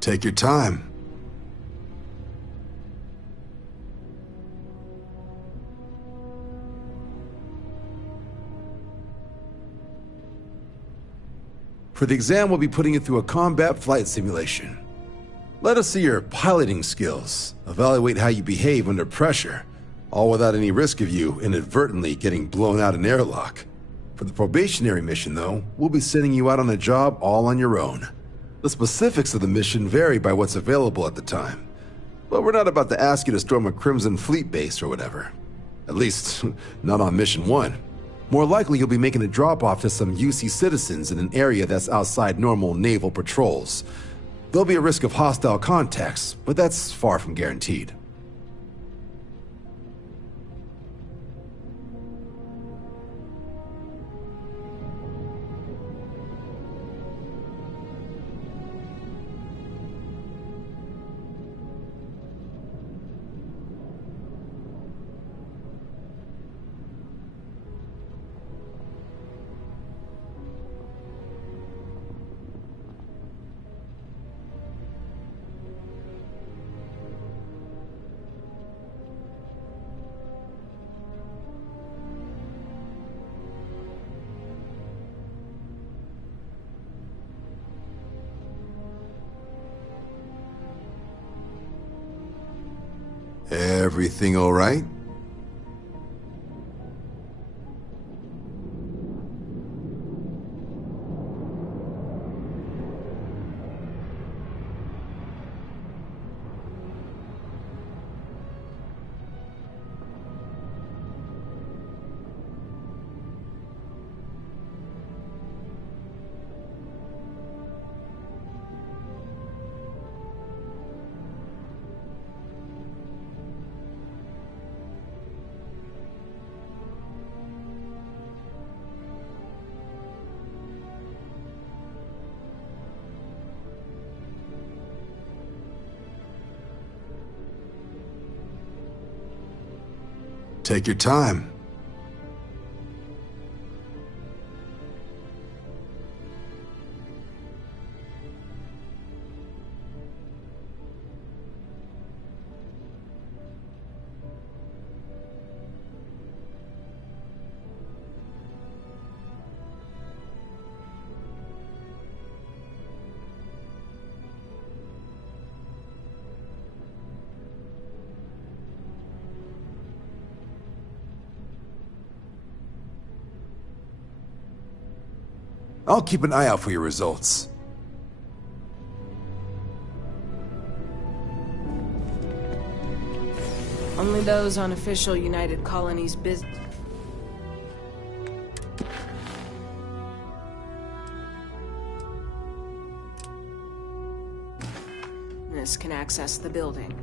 Take your time. For the exam, we'll be putting you through a combat flight simulation. Let us see your piloting skills, evaluate how you behave under pressure, all without any risk of you inadvertently getting blown out an airlock. For the probationary mission, though, we'll be sending you out on a job all on your own. The specifics of the mission vary by what's available at the time, but we're not about to ask you to storm a Crimson Fleet base or whatever. At least, not on Mission 1. More likely, you'll be making a drop-off to some UC citizens in an area that's outside normal naval patrols. There'll be a risk of hostile contacts, but that's far from guaranteed. Everything all right? Take your time. I'll keep an eye out for your results. Only those on official United Colonies business can access the building.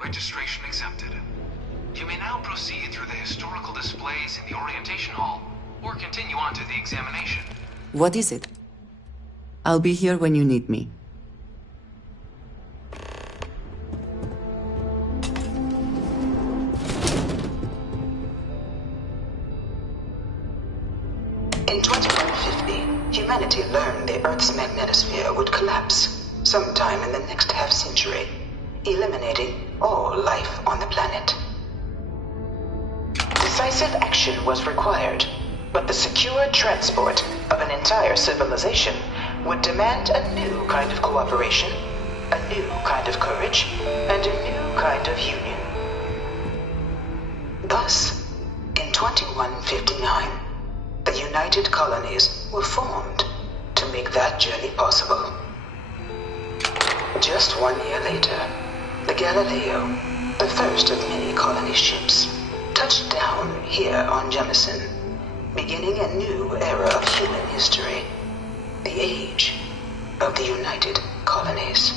Registration accepted. You may now proceed through the historical displays in the orientation hall, or continue on to the examination. What is it? I'll be here when you need me. In 2150, humanity learned the Earth's magnetosphere would collapse sometime in the next half-century, eliminating all life on the planet. Decisive action was required, but the secure transport of an entire civilization would demand a new kind of cooperation, a new kind of courage, and a new kind of union. Thus, in 2159, the United Colonies were formed to make that journey possible. Just 1 year later, the Galileo, the first of many colony ships, touched down here on Jemison, beginning a new era of human history, the age of the United Colonies.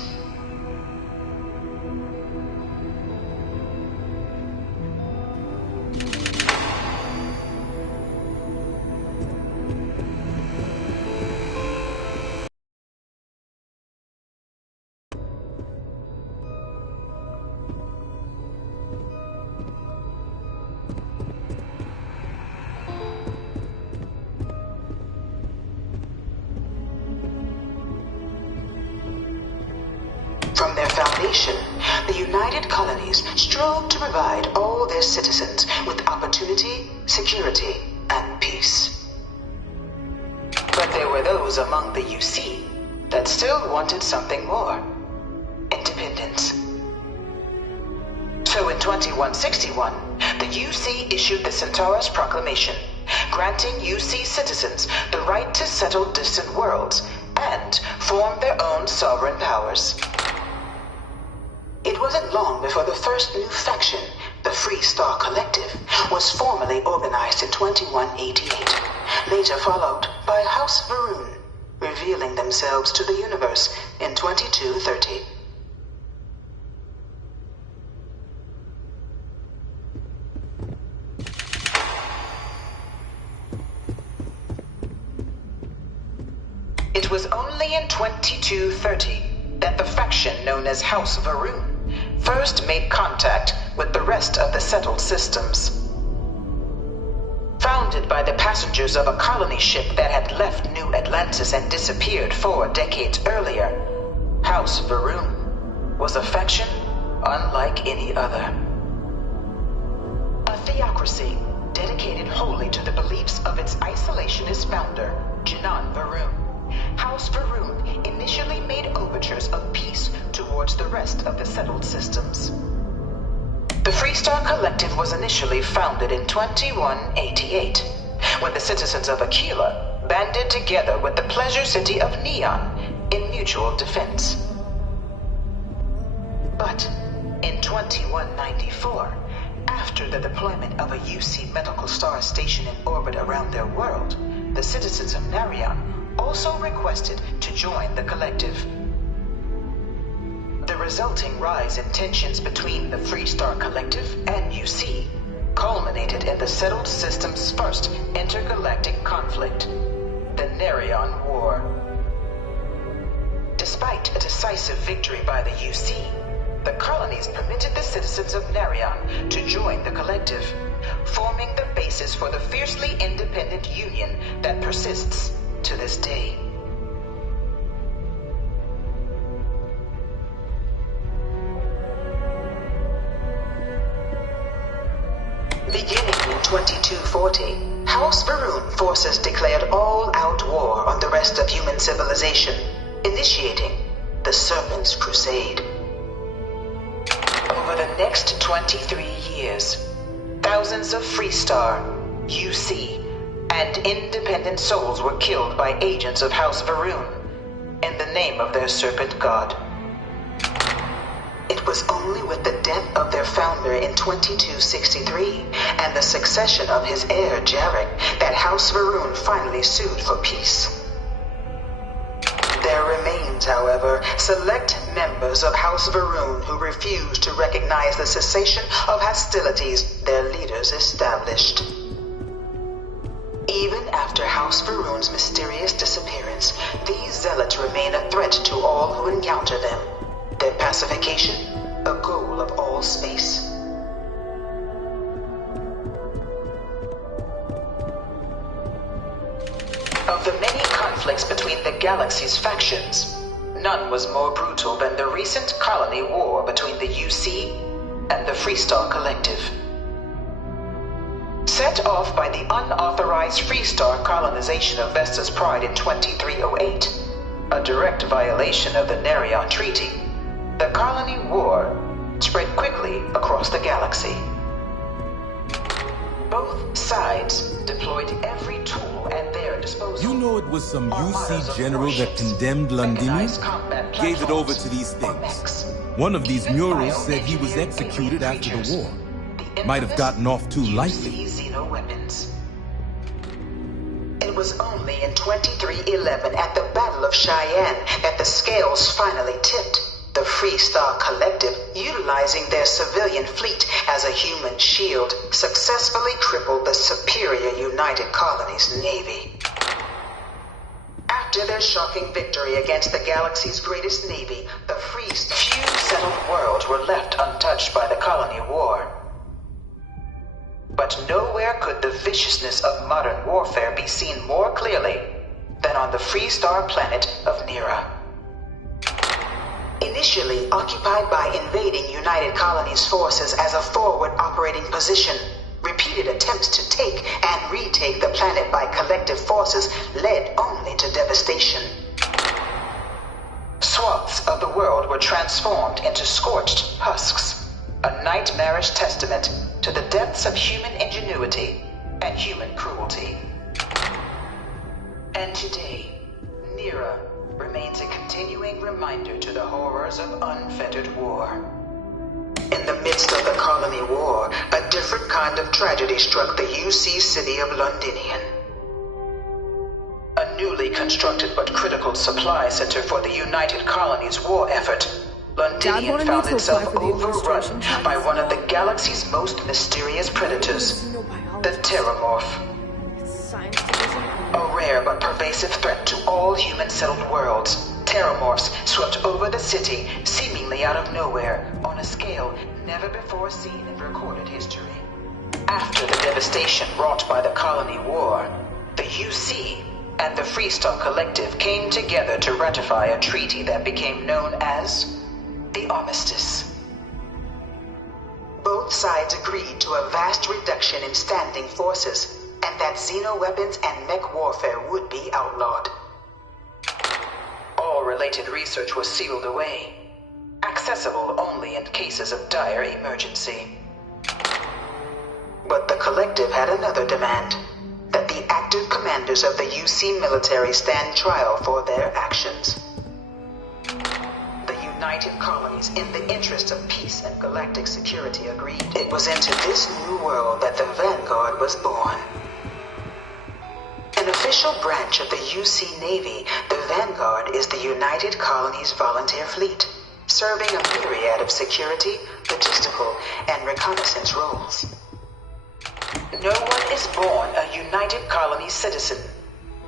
foundation, the United Colonies strove to provide all their citizens with opportunity, security, and peace. But there were those among the UC that still wanted something more. Independence. So in 2161, the UC issued the Centaurus Proclamation, granting UC citizens the right to settle distant worlds and form their own sovereign powers. It wasn't long before the first new faction, the Free Star Collective, was formally organized in 2188, later followed by House Varun, revealing themselves to the universe in 2230. It was only in 2230 that the faction known as House Varun first made contact with the rest of the settled systems. Founded by the passengers of a colony ship that had left New Atlantis and disappeared 4 decades earlier, House Varun was a faction unlike any other. A theocracy dedicated wholly to the beliefs of its isolationist founder, Janan Varun. House Varun initially made overtures of peace towards the rest of the settled systems. The Free Star Collective was initially founded in 2188, when the citizens of Aquila banded together with the pleasure city of Neon in mutual defense. But in 2194, after the deployment of a UC medical star station in orbit around their world, the citizens of Narion also requested to join the collective. The resulting rise in tensions between the Free Star Collective and UC culminated in the settled system's first intergalactic conflict, the Narion War. Despite a decisive victory by the UC, the colonies permitted the citizens of Narion to join the collective, forming the basis for the fiercely independent union that persists to this day. Beginning in 2240, House Varun forces declared all-out war on the rest of human civilization, initiating the Serpent's Crusade. Over the next 23 years, thousands of Free Star, UC, and independent souls were killed by agents of House Varun in the name of their serpent god. It was only with the death of their founder in 2263 and the succession of his heir Jarek that House Varun finally sued for peace. There remains, however, select members of House Varun who refuse to recognize the cessation of hostilities their leaders established. Even after House Varun's mysterious disappearance, these zealots remain a threat to all who encounter them. Their pacification, a goal of all space. Of the many conflicts between the galaxy's factions, none was more brutal than the recent colony war between the UC and the Free Star Collective. Set off by the unauthorized Free Star colonization of Vesta's Pride in 2308, a direct violation of the Narion Treaty, the colony war spread quickly across the galaxy. Both sides deployed every tool at their disposal. You know it was some UC general that condemned Londini? Gave it over to these things. One of these murals said he was executed after the war. Might have gotten off too lightly. Weapons. It was only in 2311 at the Battle of Cheyenne that the scales finally tipped. The Free Star Collective, utilizing their civilian fleet as a human shield, successfully crippled the superior United Colonies Navy. After their shocking victory against the galaxy's greatest navy, the few settled worlds were left untouched by the colony war. But nowhere could the viciousness of modern warfare be seen more clearly than on the Free Star planet of Nera. Initially occupied by invading United Colonies forces as a forward operating position, repeated attempts to take and retake the planet by collective forces led only to devastation. Swaths of the world were transformed into scorched husks, a nightmarish testament to the depths of human ingenuity and human cruelty. And today, Nira remains a continuing reminder to the horrors of unfettered war. In the midst of the colony war, a different kind of tragedy struck the UC city of Londinian. A newly constructed but critical supply center for the United Colonies war effort, Londinian found itself overrun by one of the galaxy's most mysterious predators, the Terramorph. A rare but pervasive threat to all human-settled worlds, Terramorphs swept over the city, seemingly out of nowhere, on a scale never before seen in recorded history. After the devastation wrought by the colony war, the UC and the Freestock Collective came together to ratify a treaty that became known as the Armistice. Both sides agreed to a vast reduction in standing forces, and that xeno-weapons and mech warfare would be outlawed. All related research was sealed away, accessible only in cases of dire emergency. But the Collective had another demand, that the active commanders of the UC military stand trial for their actions. The United Colonies, in the interest of peace and galactic security, agreed it was into this new world that the Vanguard was born. An official branch of the UC Navy, the Vanguard is the United Colonies Volunteer Fleet, serving a myriad of security, logistical, and reconnaissance roles. No one is born a United Colonies citizen.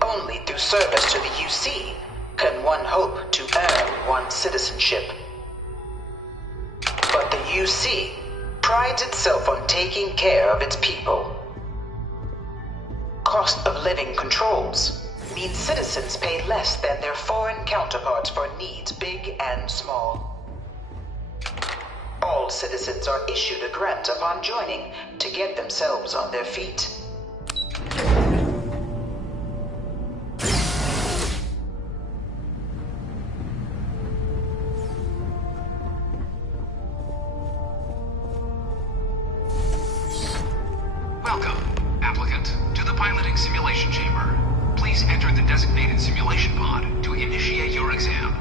Only through service to the UC can one hope to earn one's citizenship. But the UC prides itself on taking care of its people. Cost of living controls mean citizens pay less than their foreign counterparts for needs big and small. All citizens are issued a grant upon joining to get themselves on their feet. Welcome, applicant, to the piloting simulation chamber. Please enter the designated simulation pod to initiate your exam.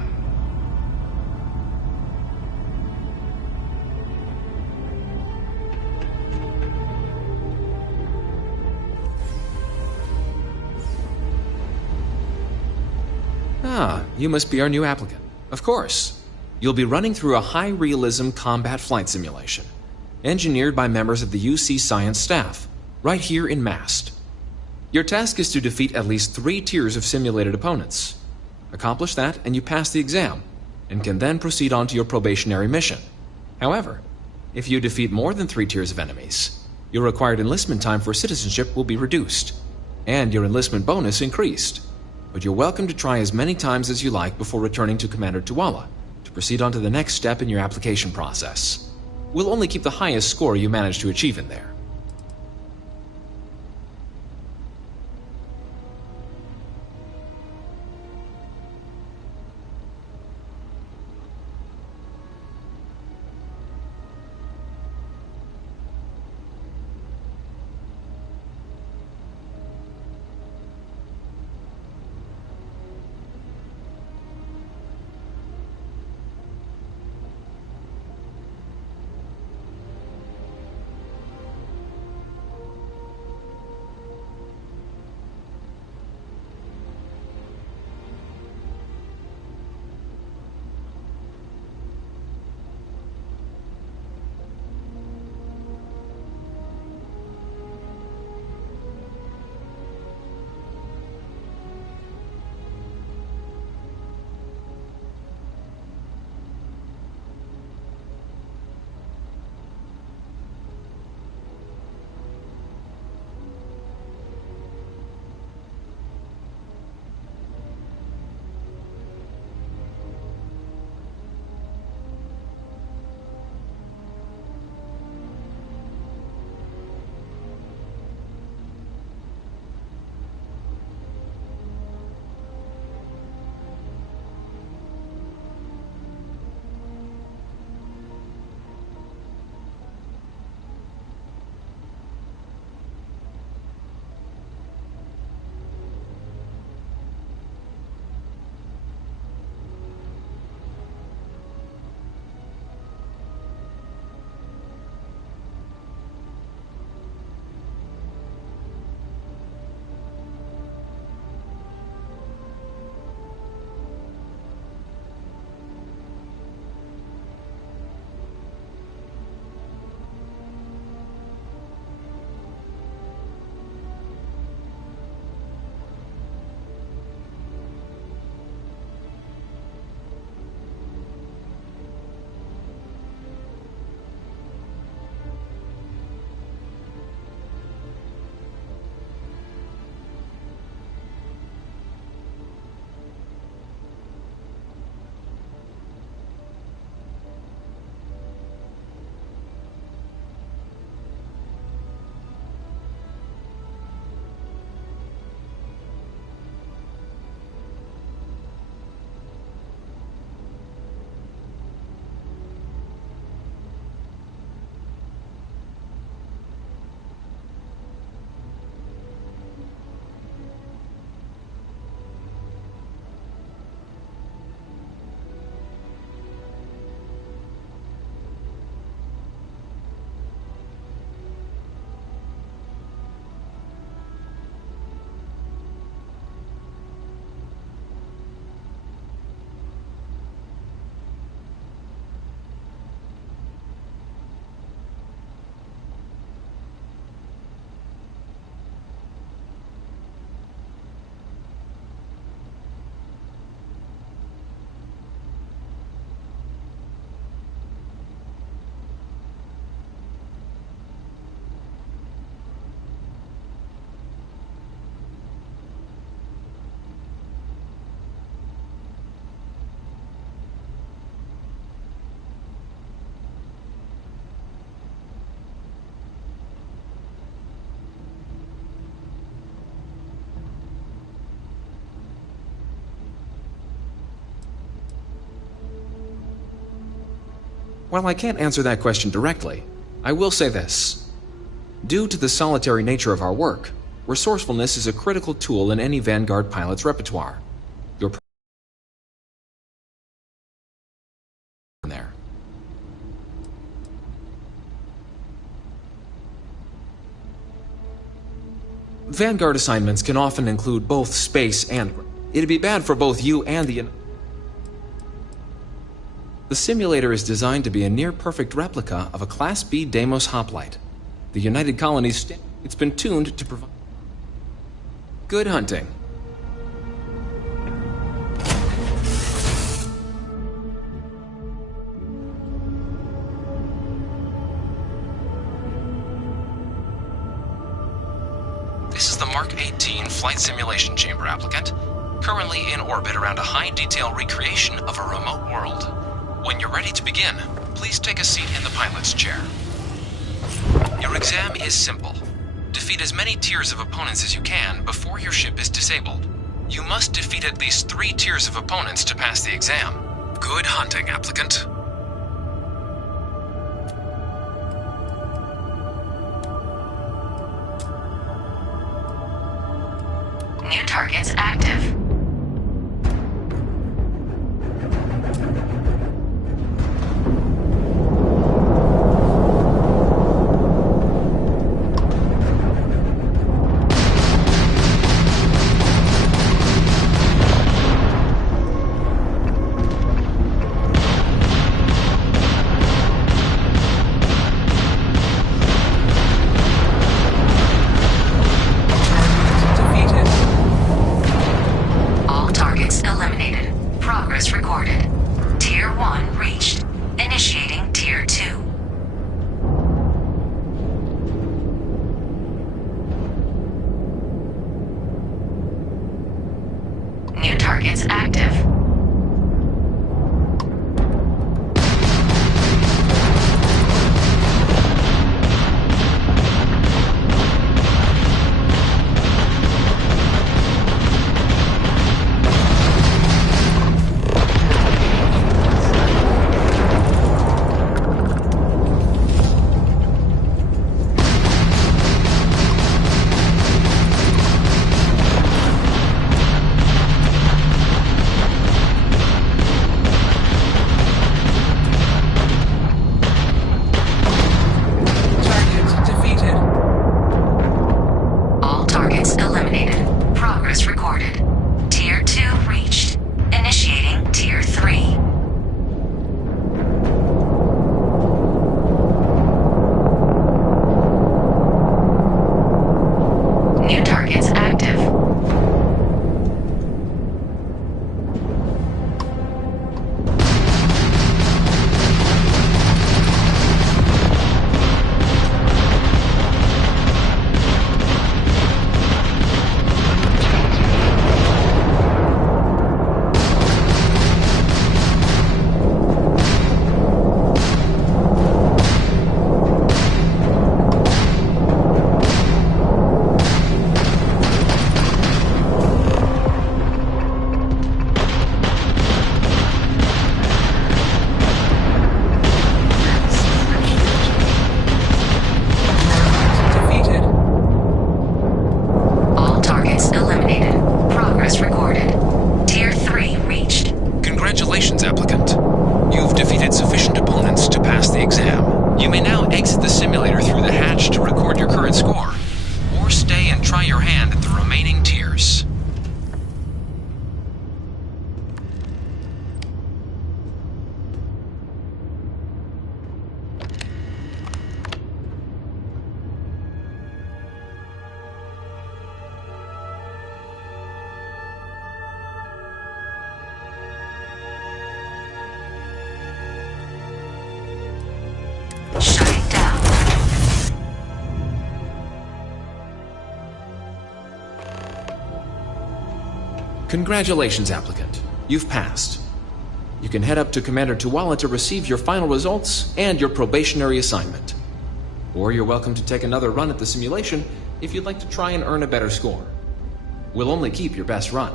Ah, you must be our new applicant. Of course. You'll be running through a high-realism combat flight simulation, engineered by members of the UC science staff, right here in Mast. Your task is to defeat at least 3 tiers of simulated opponents. Accomplish that, and you pass the exam, and can then proceed on to your probationary mission. However, if you defeat more than 3 tiers of enemies, your required enlistment time for citizenship will be reduced, and your enlistment bonus increased. But you're welcome to try as many times as you like before returning to Commander Tuala to proceed on to the next step in your application process. We'll only keep the highest score you manage to achieve in there. While I can't answer that question directly, I will say this. Due to the solitary nature of our work, resourcefulness is a critical tool in any Vanguard pilot's repertoire. Your there. Vanguard assignments can often include both space and... It'd be bad for both you and the... The simulator is designed to be a near-perfect replica of a Class B Deimos hoplite. The United Colonies... It's been tuned to provide... Good hunting. This is the Mark 18 Flight Simulation Chamber applicant, currently in orbit around a high-detail recreation of a remote world. When you're ready to begin, please take a seat in the pilot's chair. Your exam is simple. Defeat as many tiers of opponents as you can before your ship is disabled. You must defeat at least 3 tiers of opponents to pass the exam. Good hunting, applicant. New targets active. Targets active. Congratulations, applicant. You've passed. You can head up to Commander Tuwala to receive your final results and your probationary assignment. Or you're welcome to take another run at the simulation if you'd like to try and earn a better score. We'll only keep your best run.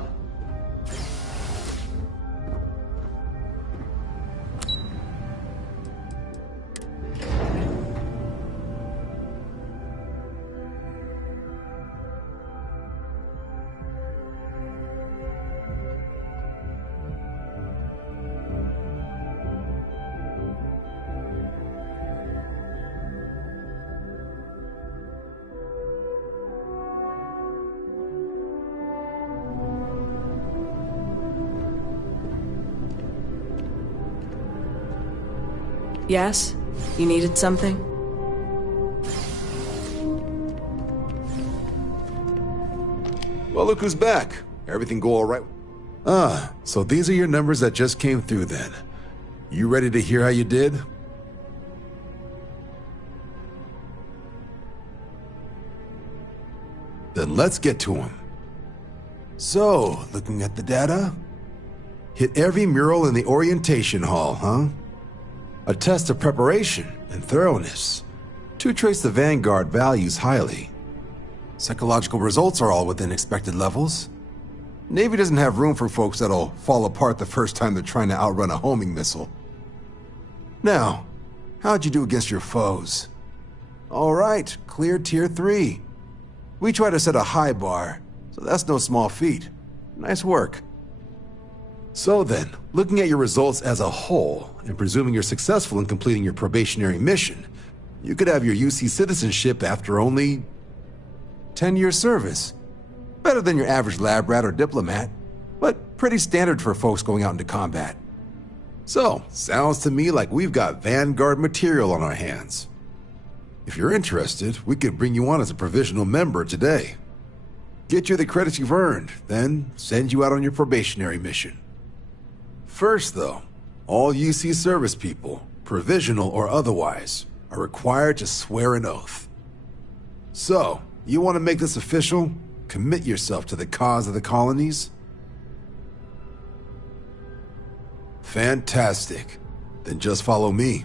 Yes? You needed something? Well, look who's back. Everything go all right? Ah, so these are your numbers that just came through then. You ready to hear how you did? Then let's get to them. So, looking at the data, hit every mural in the orientation hall, huh? A test of preparation and thoroughness. To trace the Vanguard values highly. Psychological results are all within expected levels. Navy doesn't have room for folks that'll fall apart the first time they're trying to outrun a homing missile. Now, how'd you do against your foes? All right, clear tier 3. We try to set a high bar, so that's no small feat. Nice work. So then, looking at your results as a whole, and presuming you're successful in completing your probationary mission, you could have your UC citizenship after only 10-year service. Better than your average lab rat or diplomat, but pretty standard for folks going out into combat. So, sounds to me like we've got Vanguard material on our hands. If you're interested, we could bring you on as a provisional member today. Get you the credits you've earned, then send you out on your probationary mission. First, though, all UC service people, provisional or otherwise, are required to swear an oath. So, you want to make this official? Commit yourself to the cause of the colonies? Fantastic. Then just follow me.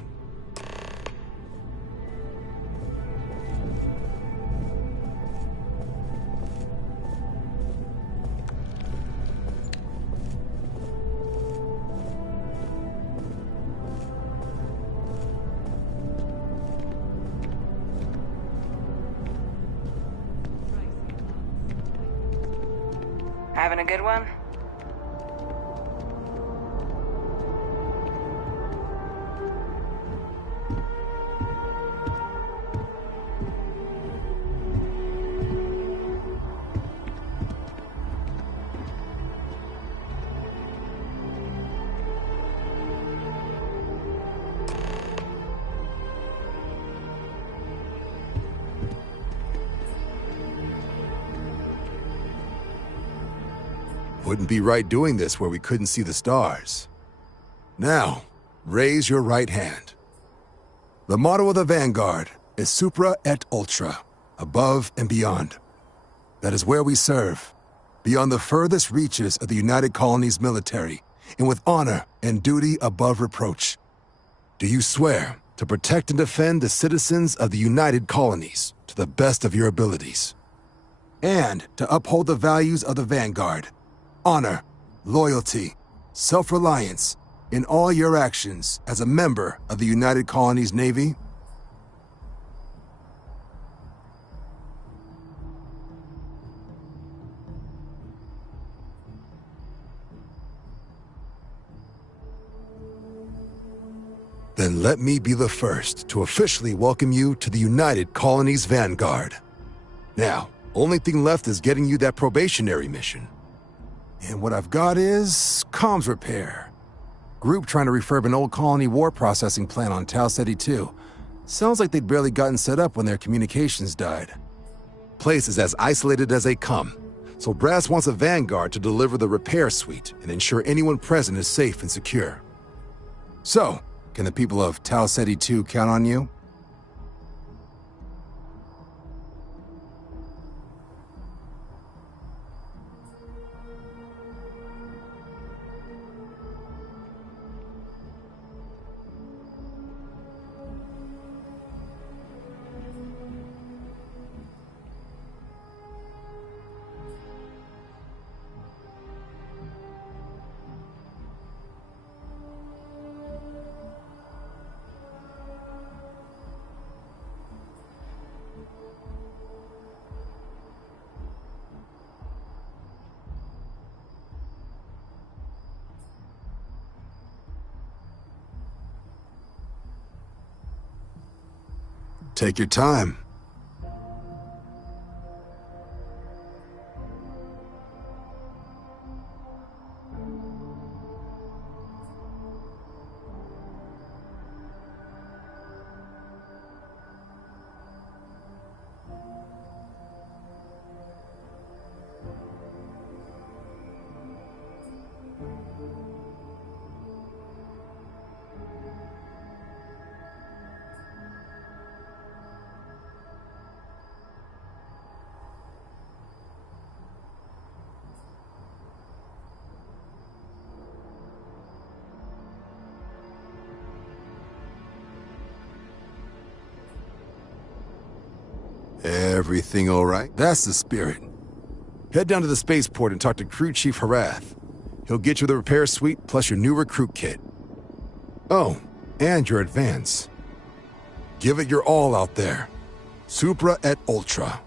Having a good one? Wouldn't be right doing this where we couldn't see the stars. Now, raise your right hand. The motto of the Vanguard is Supra et Ultra, above and beyond. That is where we serve, beyond the furthest reaches of the United Colonies military, and with honor and duty above reproach. Do you swear to protect and defend the citizens of the United Colonies to the best of your abilities? And to uphold the values of the Vanguard, honor, loyalty, self-reliance in all your actions as a member of the United Colonies Navy? Then let me be the first to officially welcome you to the United Colonies Vanguard. Now, only thing left is getting you that probationary mission. And what I've got is comms repair. Group trying to refurb an old colony war processing plant on Tau Ceti 2. Sounds like they'd barely gotten set up when their communications died. Place is as isolated as they come, so Brass wants a Vanguard to deliver the repair suite and ensure anyone present is safe and secure. So, can the people of Tau Ceti 2 count on you? Take your time. Everything all right? That's the spirit. Head down to the spaceport and talk to Crew Chief Harath. He'll get you the repair suite plus your new recruit kit. Oh, and your advance. Give it your all out there. Supra et Ultra.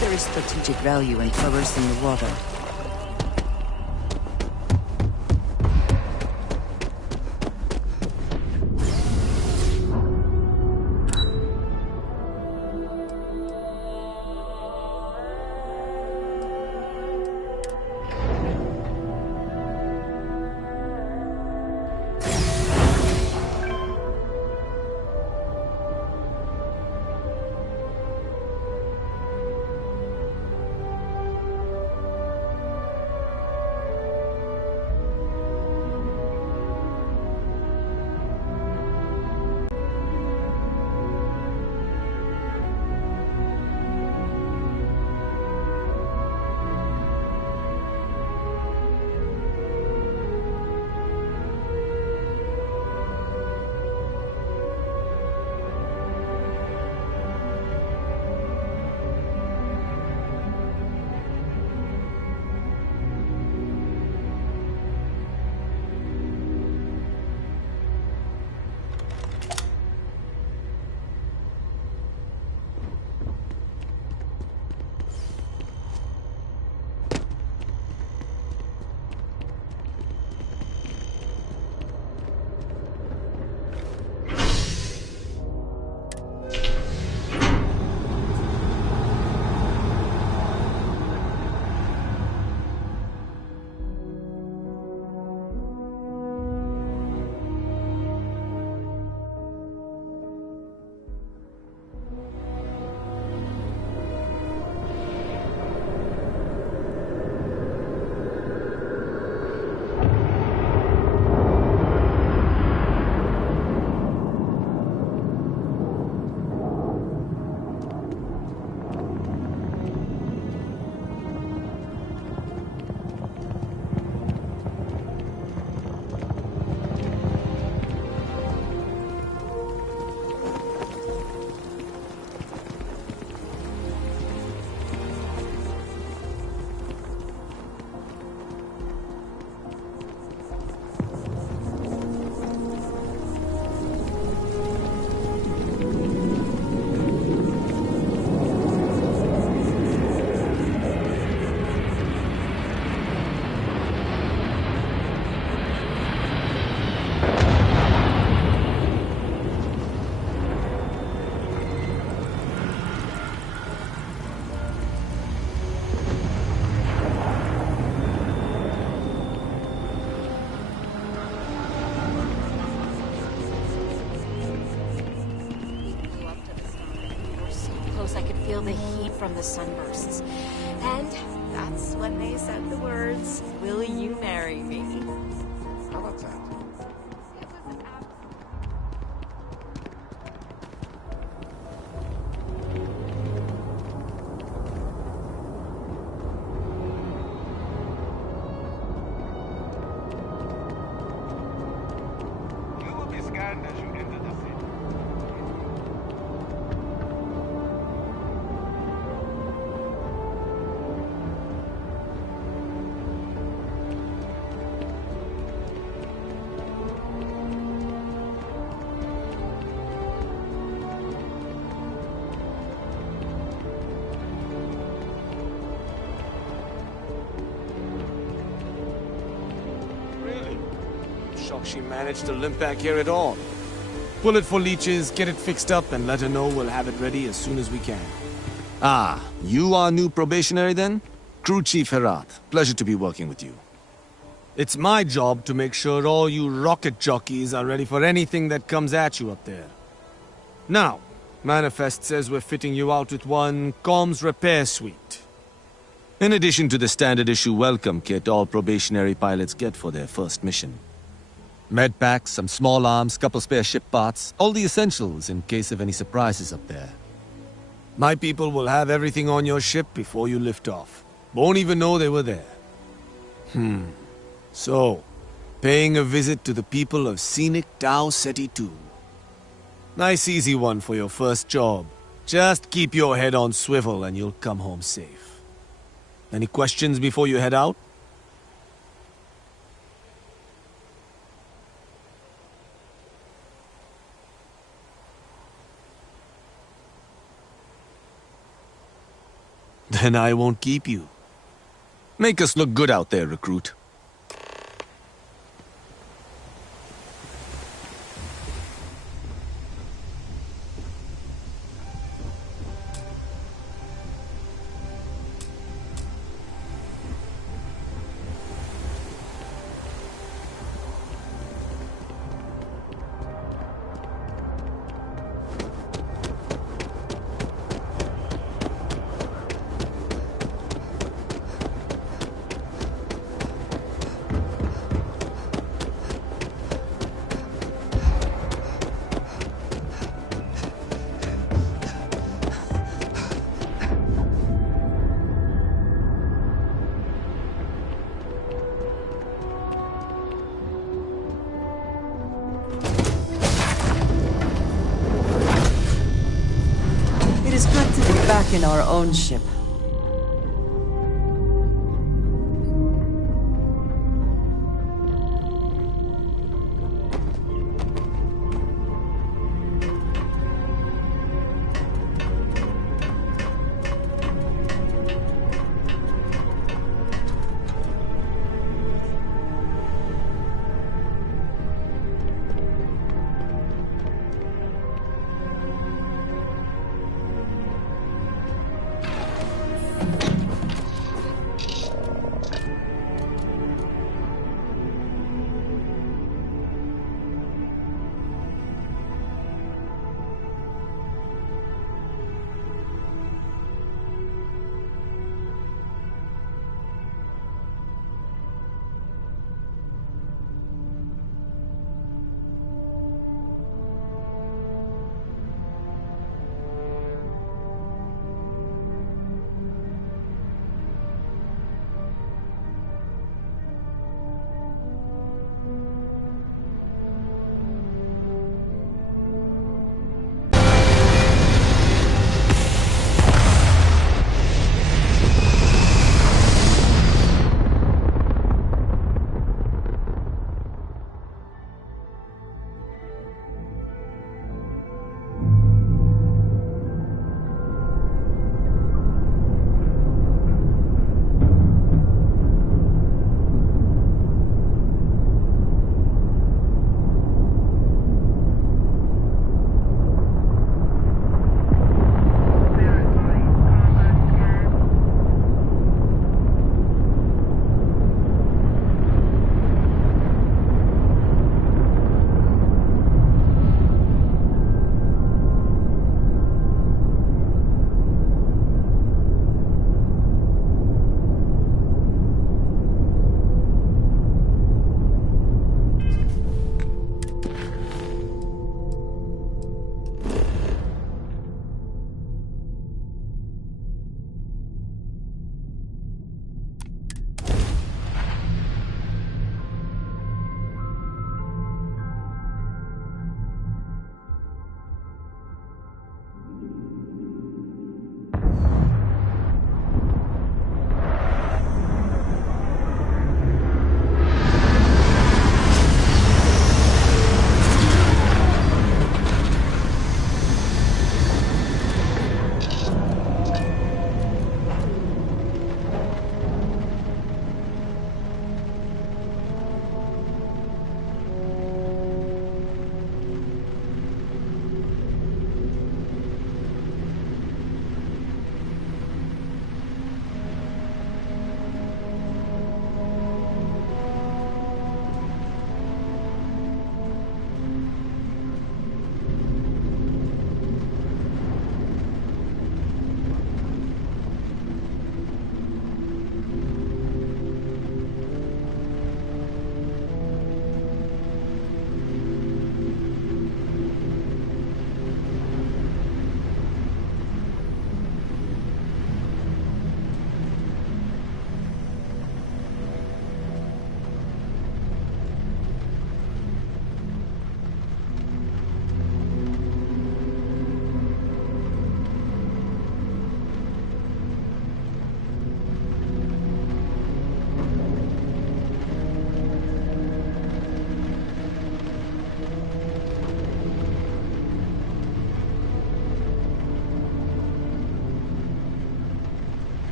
there is strategic value in traversing the water. I could feel the heat from the sunbursts. And that's when they said the words, "Will you marry me?" How about that? You will be scanned as you enter the city. Really? Shocked she managed to limp back here at all. Pull it for leeches, get it fixed up, and let her know we'll have it ready as soon as we can. Ah, you are new probationary then? Crew Chief Herat. Pleasure to be working with you. It's my job to make sure all you rocket jockeys are ready for anything that comes at you up there. Now, Manifest says we're fitting you out with one comms repair suite. In addition to the standard issue welcome kit all probationary pilots get for their first mission. Med packs, some small arms, couple spare ship parts, all the essentials in case of any surprises up there. My people will have everything on your ship before you lift off. Won't even know they were there. So, paying a visit to the people of scenic Tau Ceti 2. Nice easy one for your first job. Just keep your head on swivel and you'll come home safe. Any questions before you head out? Then I won't keep you. Make us look good out there, recruit. It is good to be back in our own ship.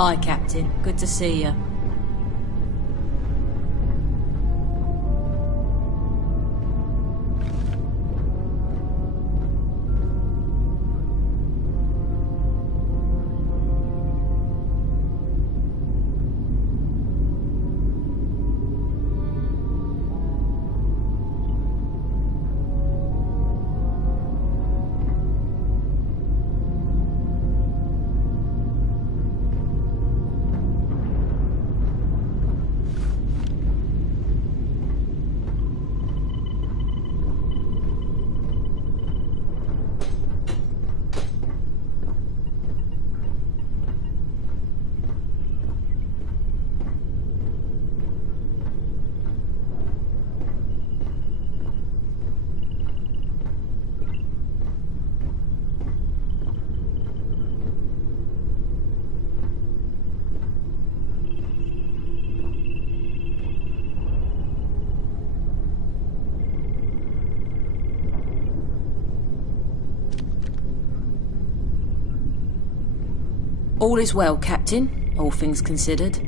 Aye, Captain. Good to see you. All is well, Captain, all things considered.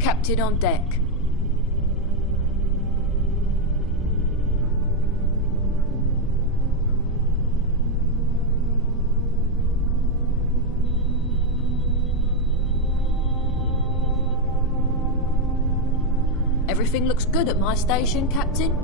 Captain on deck. Everything looks good at my station, Captain?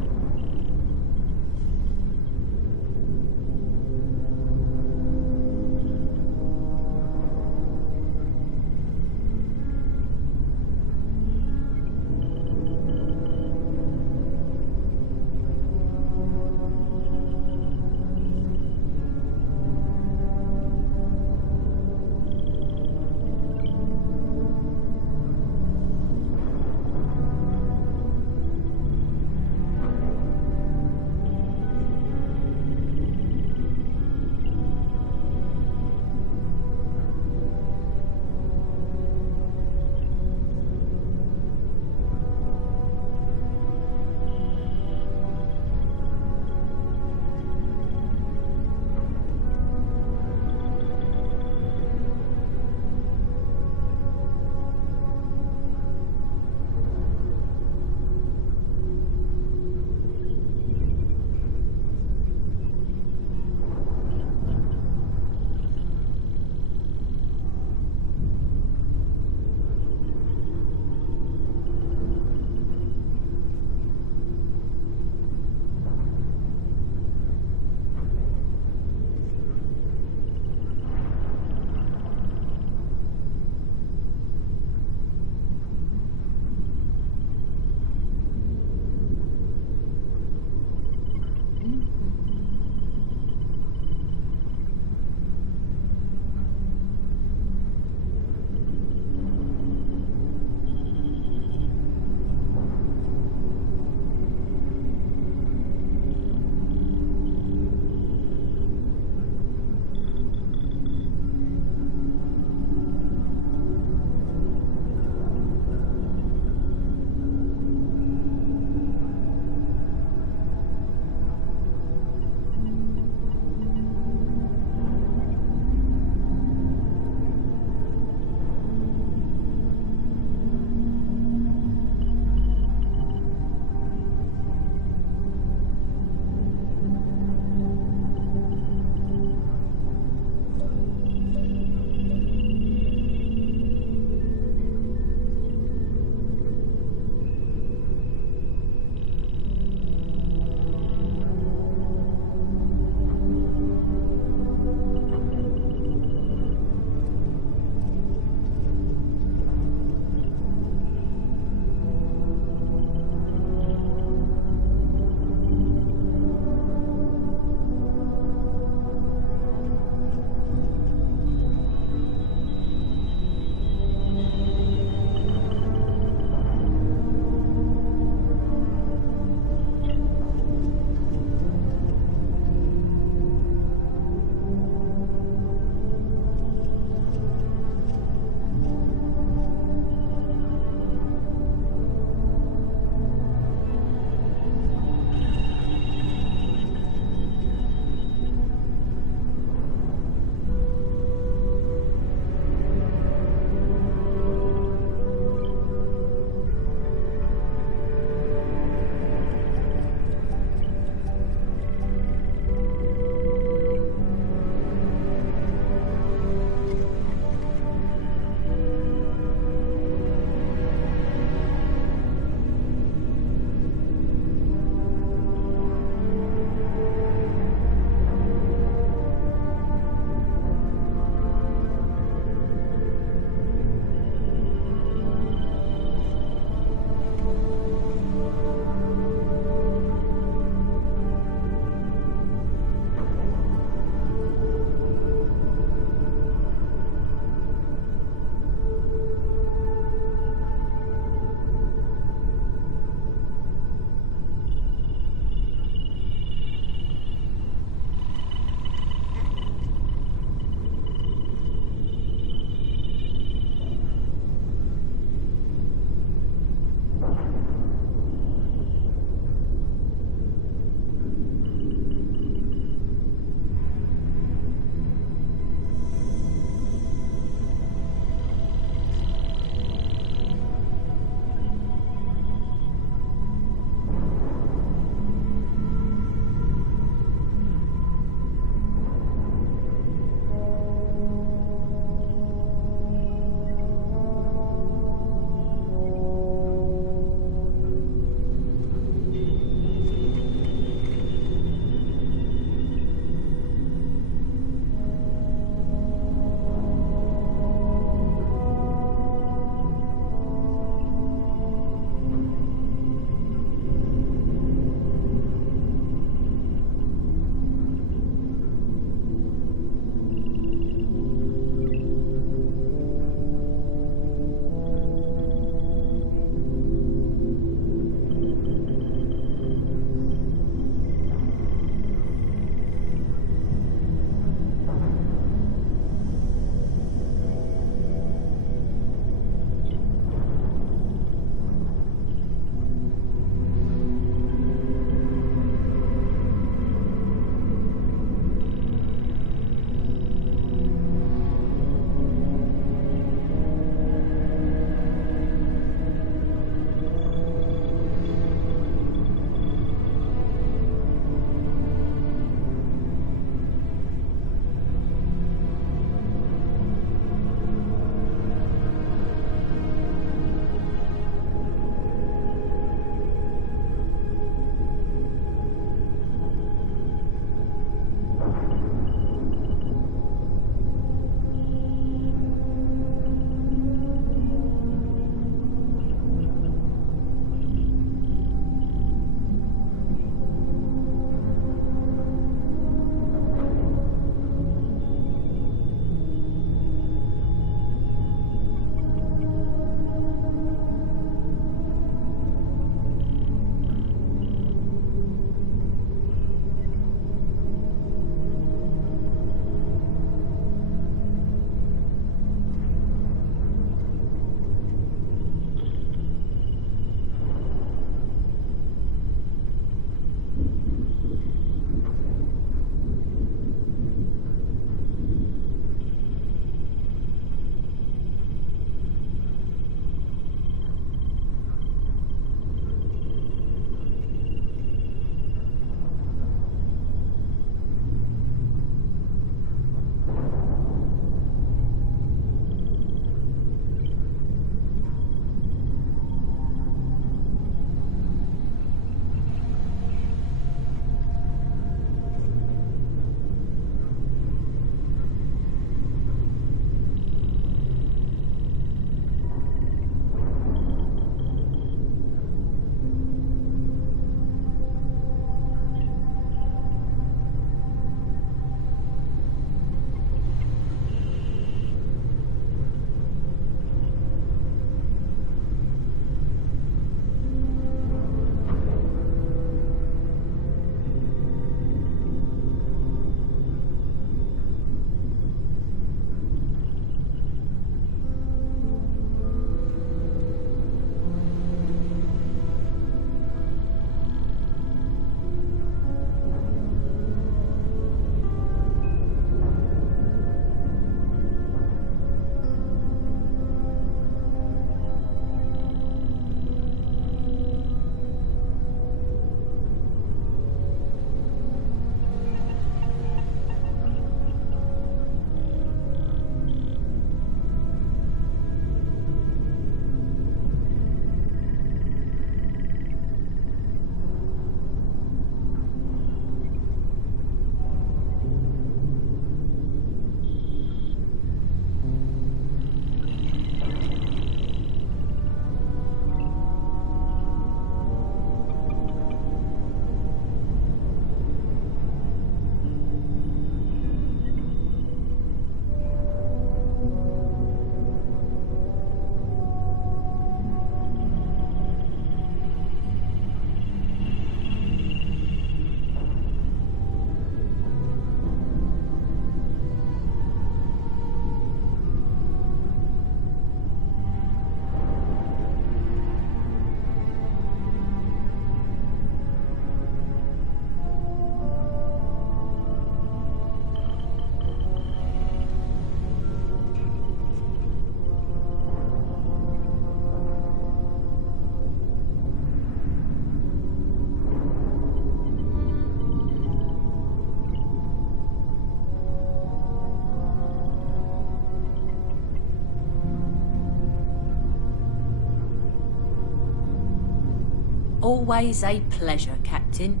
Always a pleasure, Captain.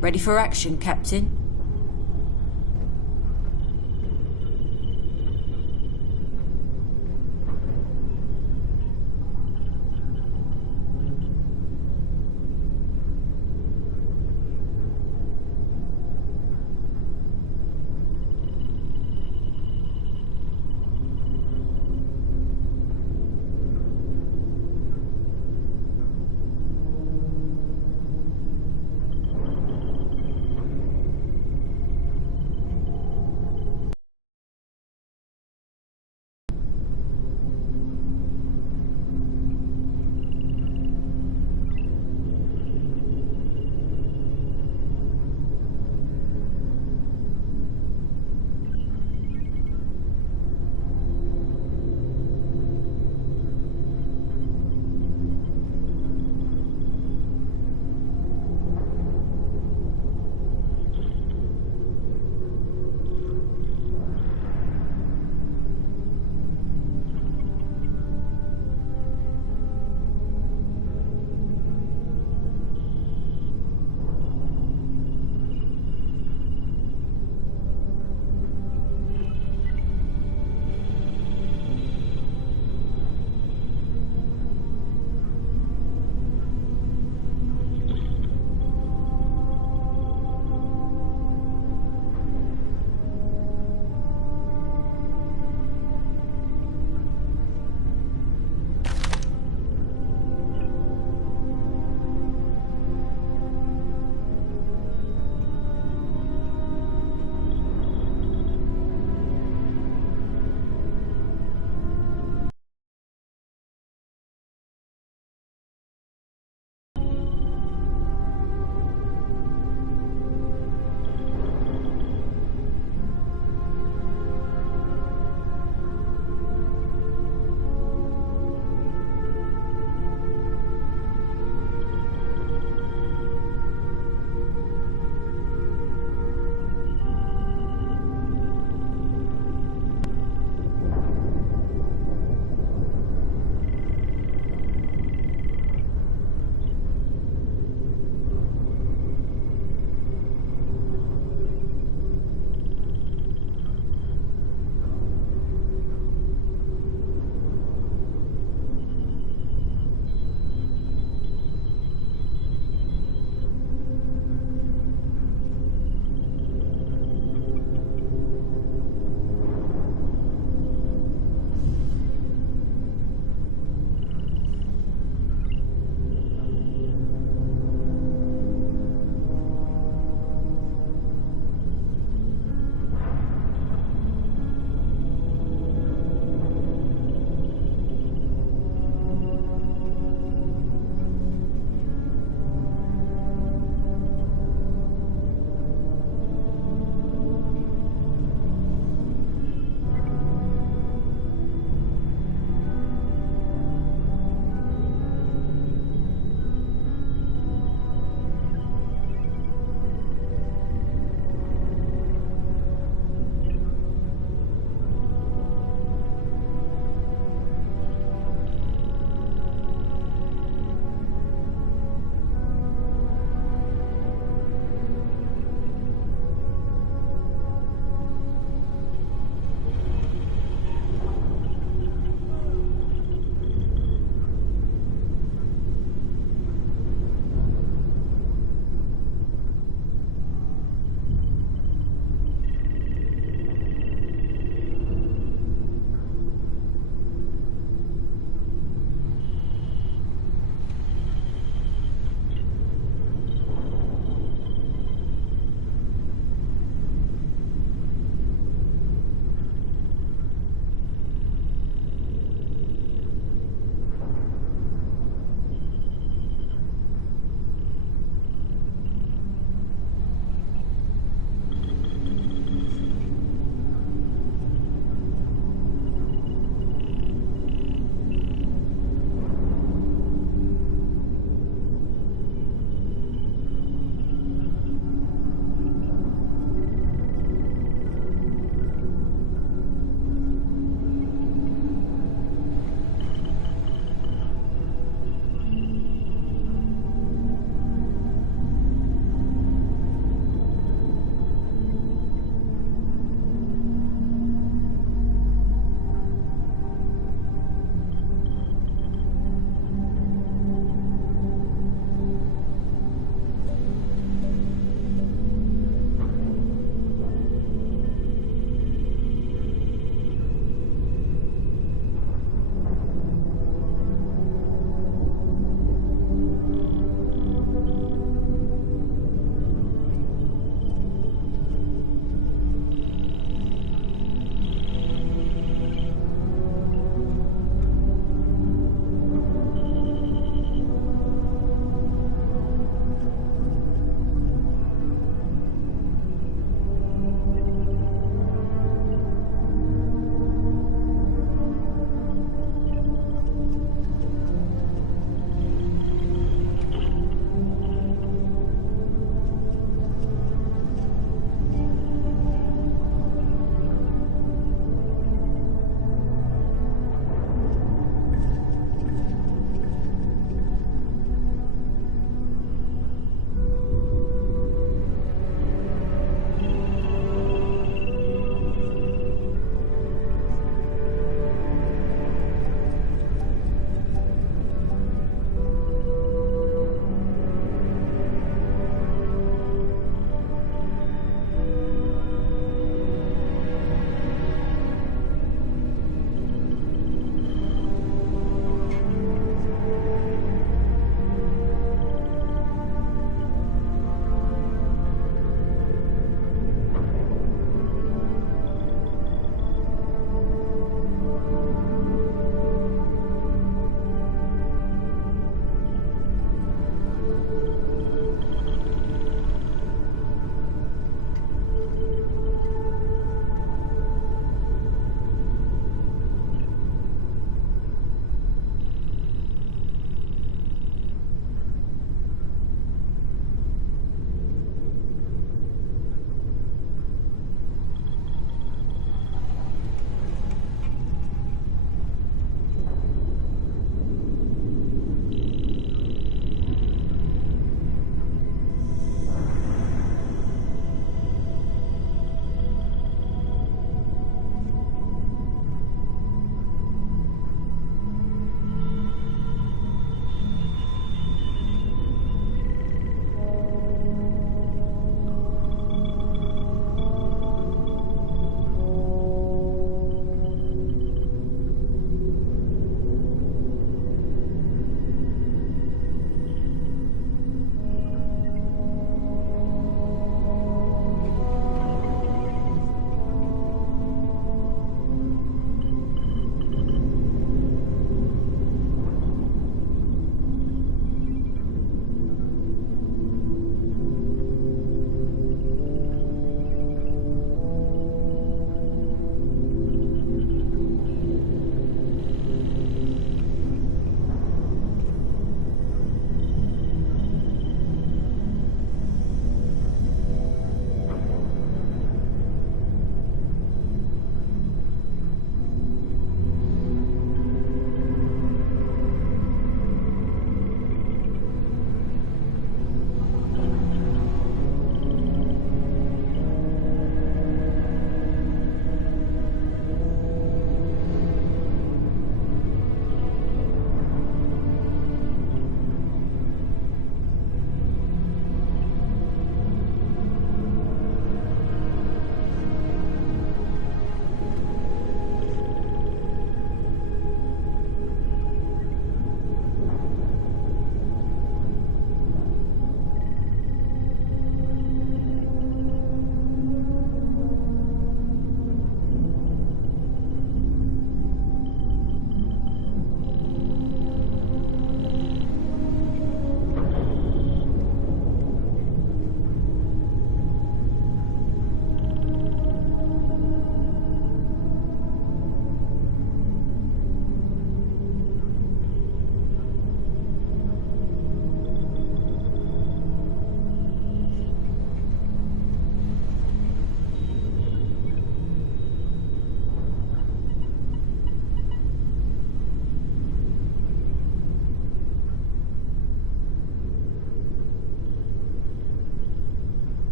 Ready for action, Captain?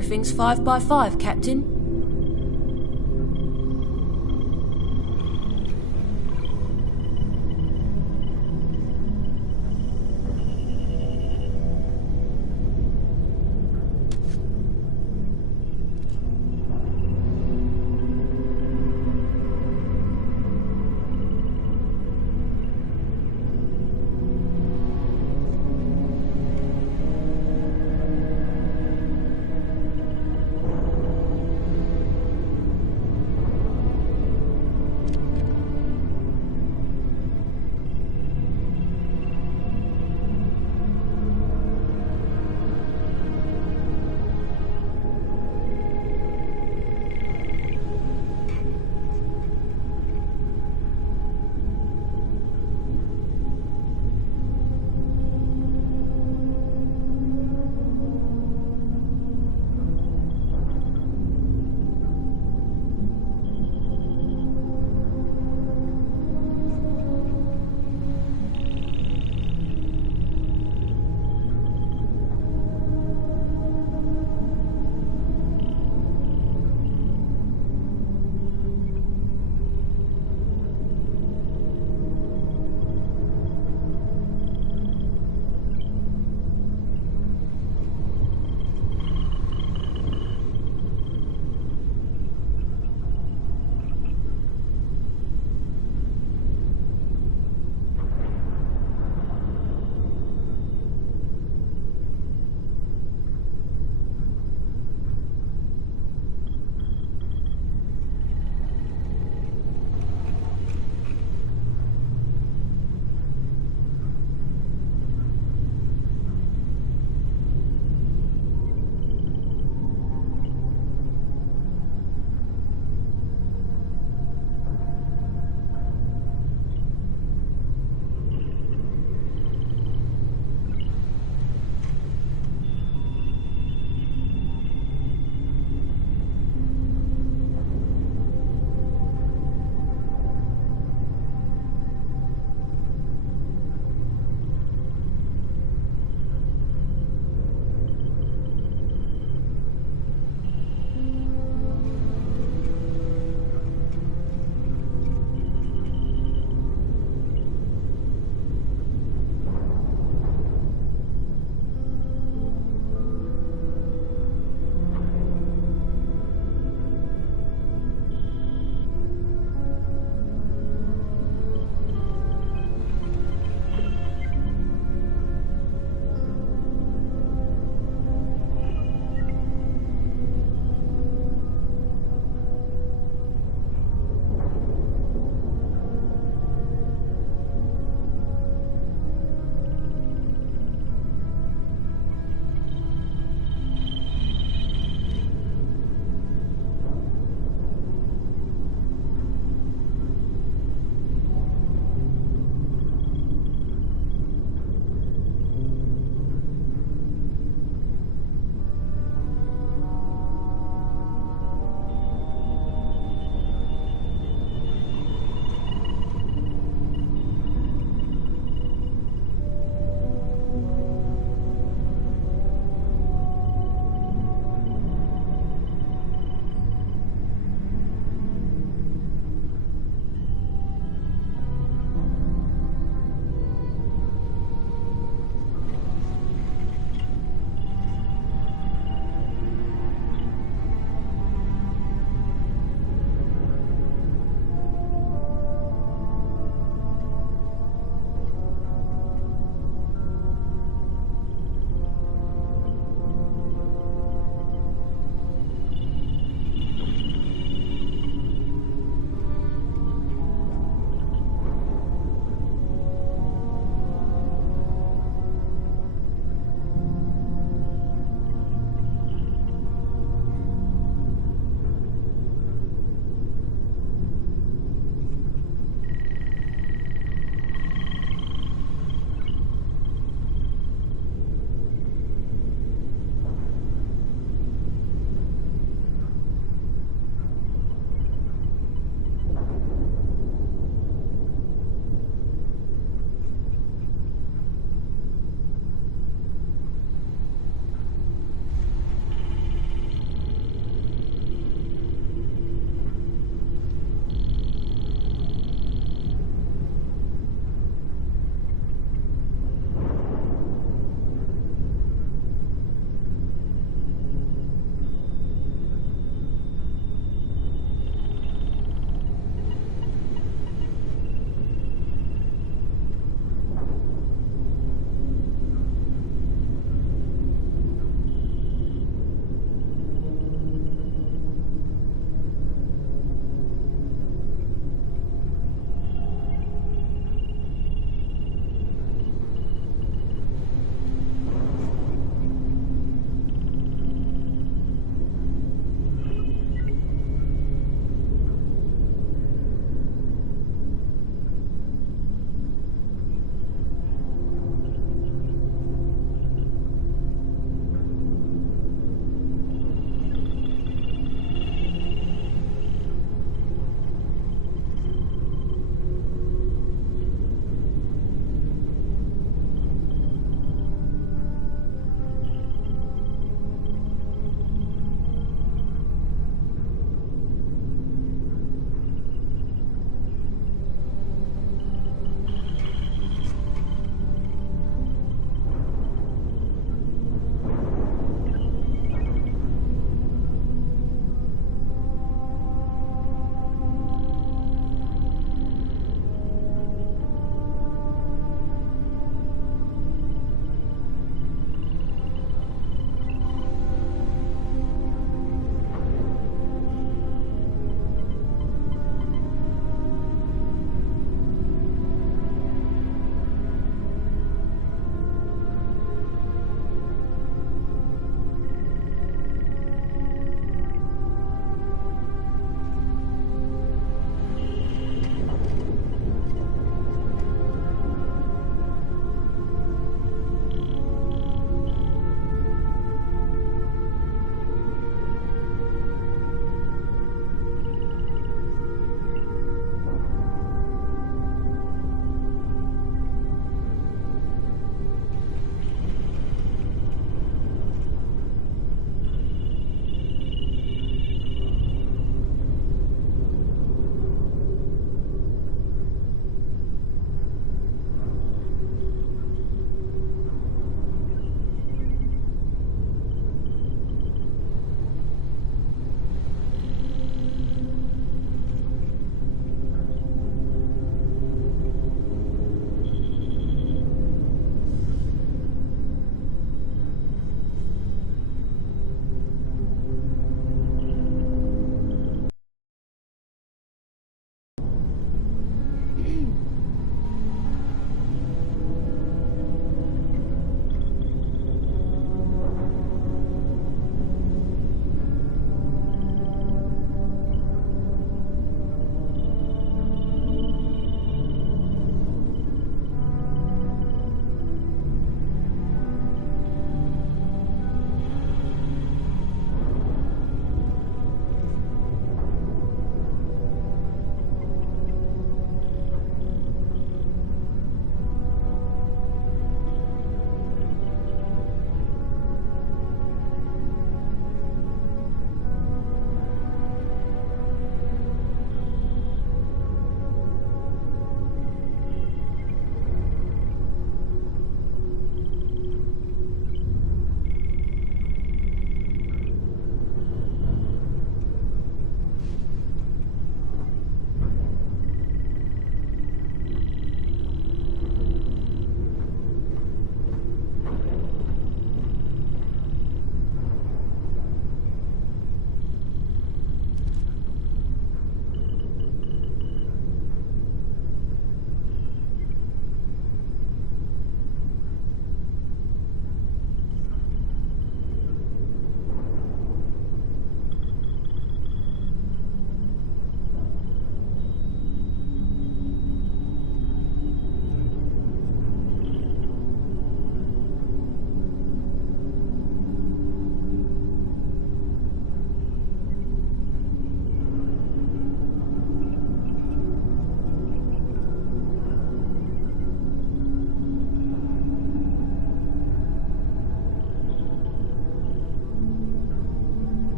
Everything's 5 by 5, Captain.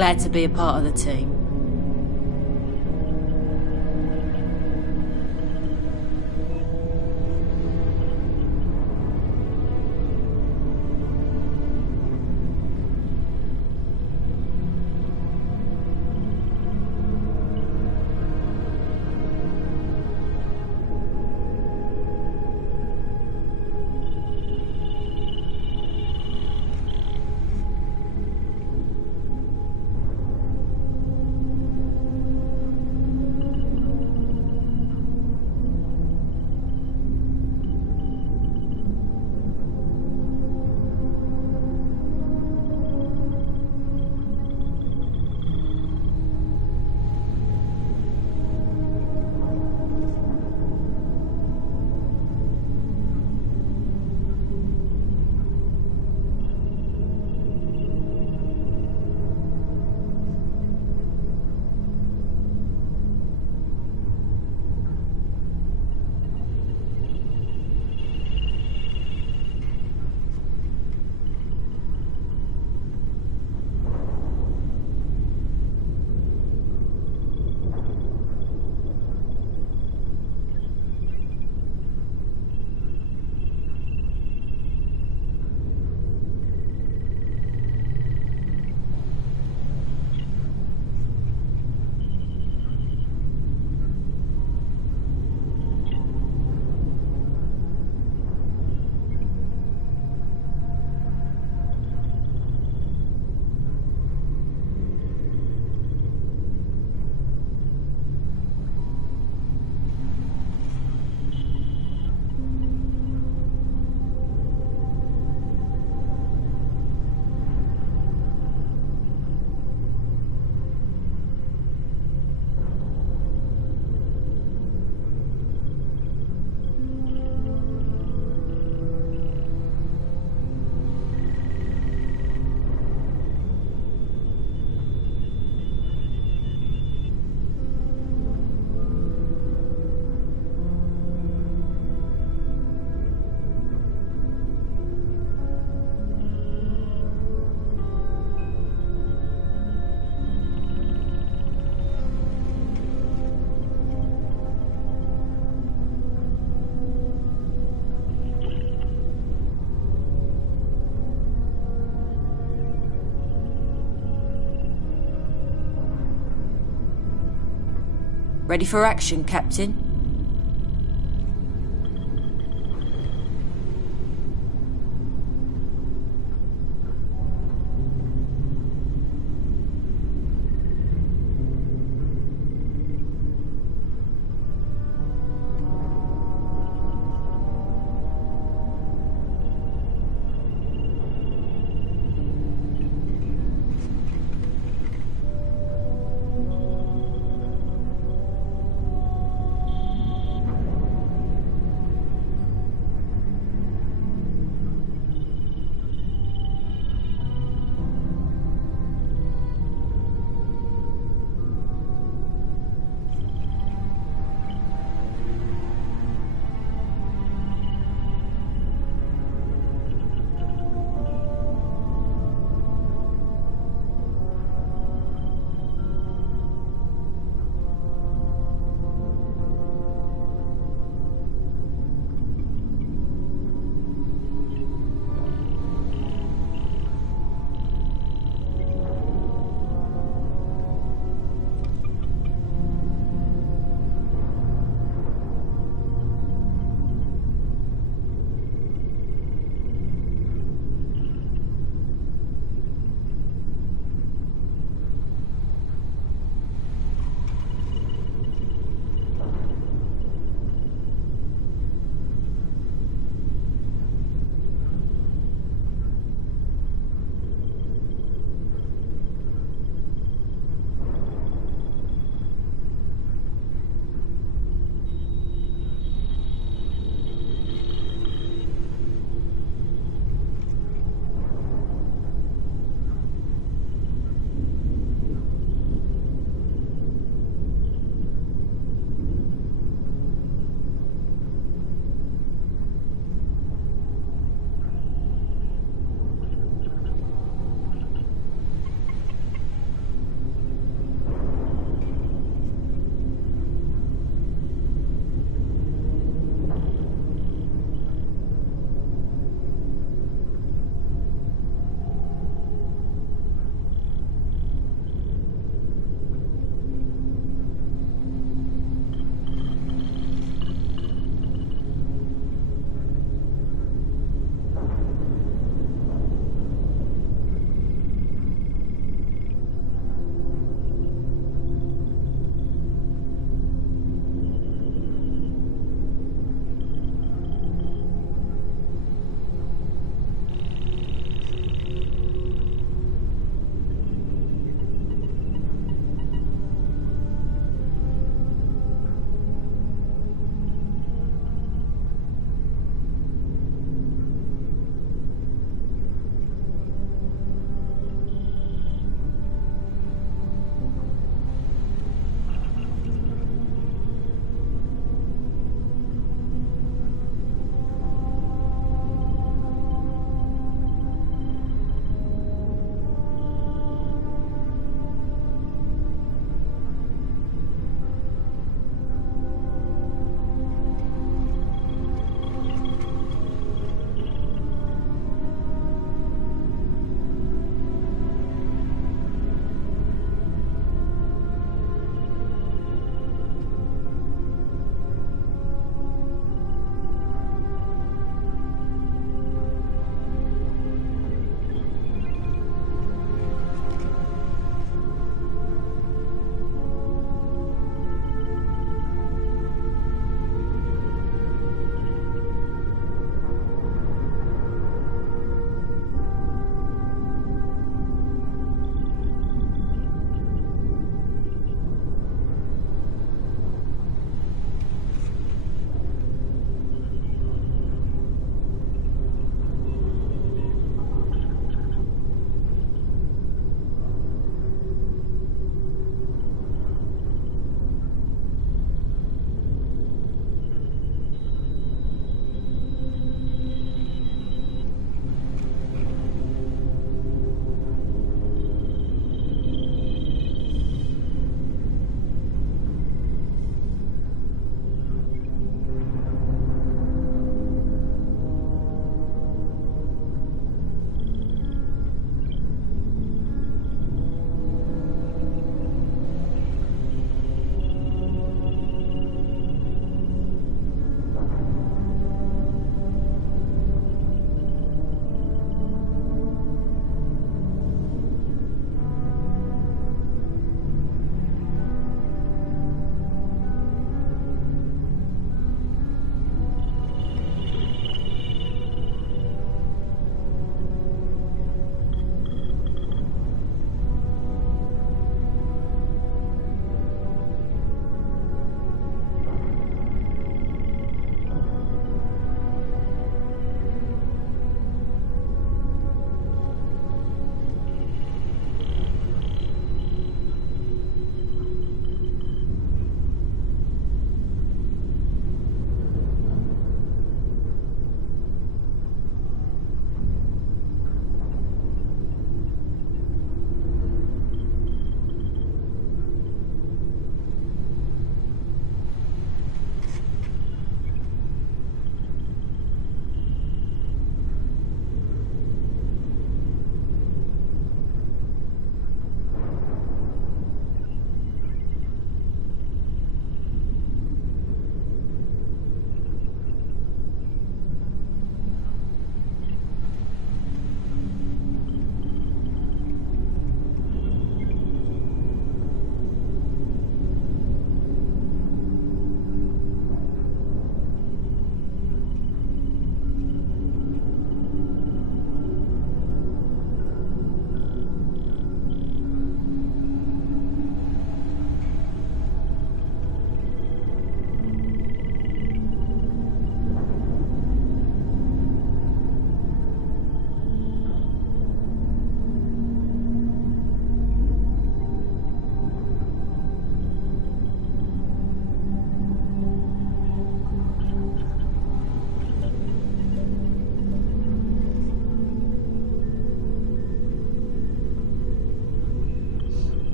Glad to be a part of the team. Ready for action, Captain?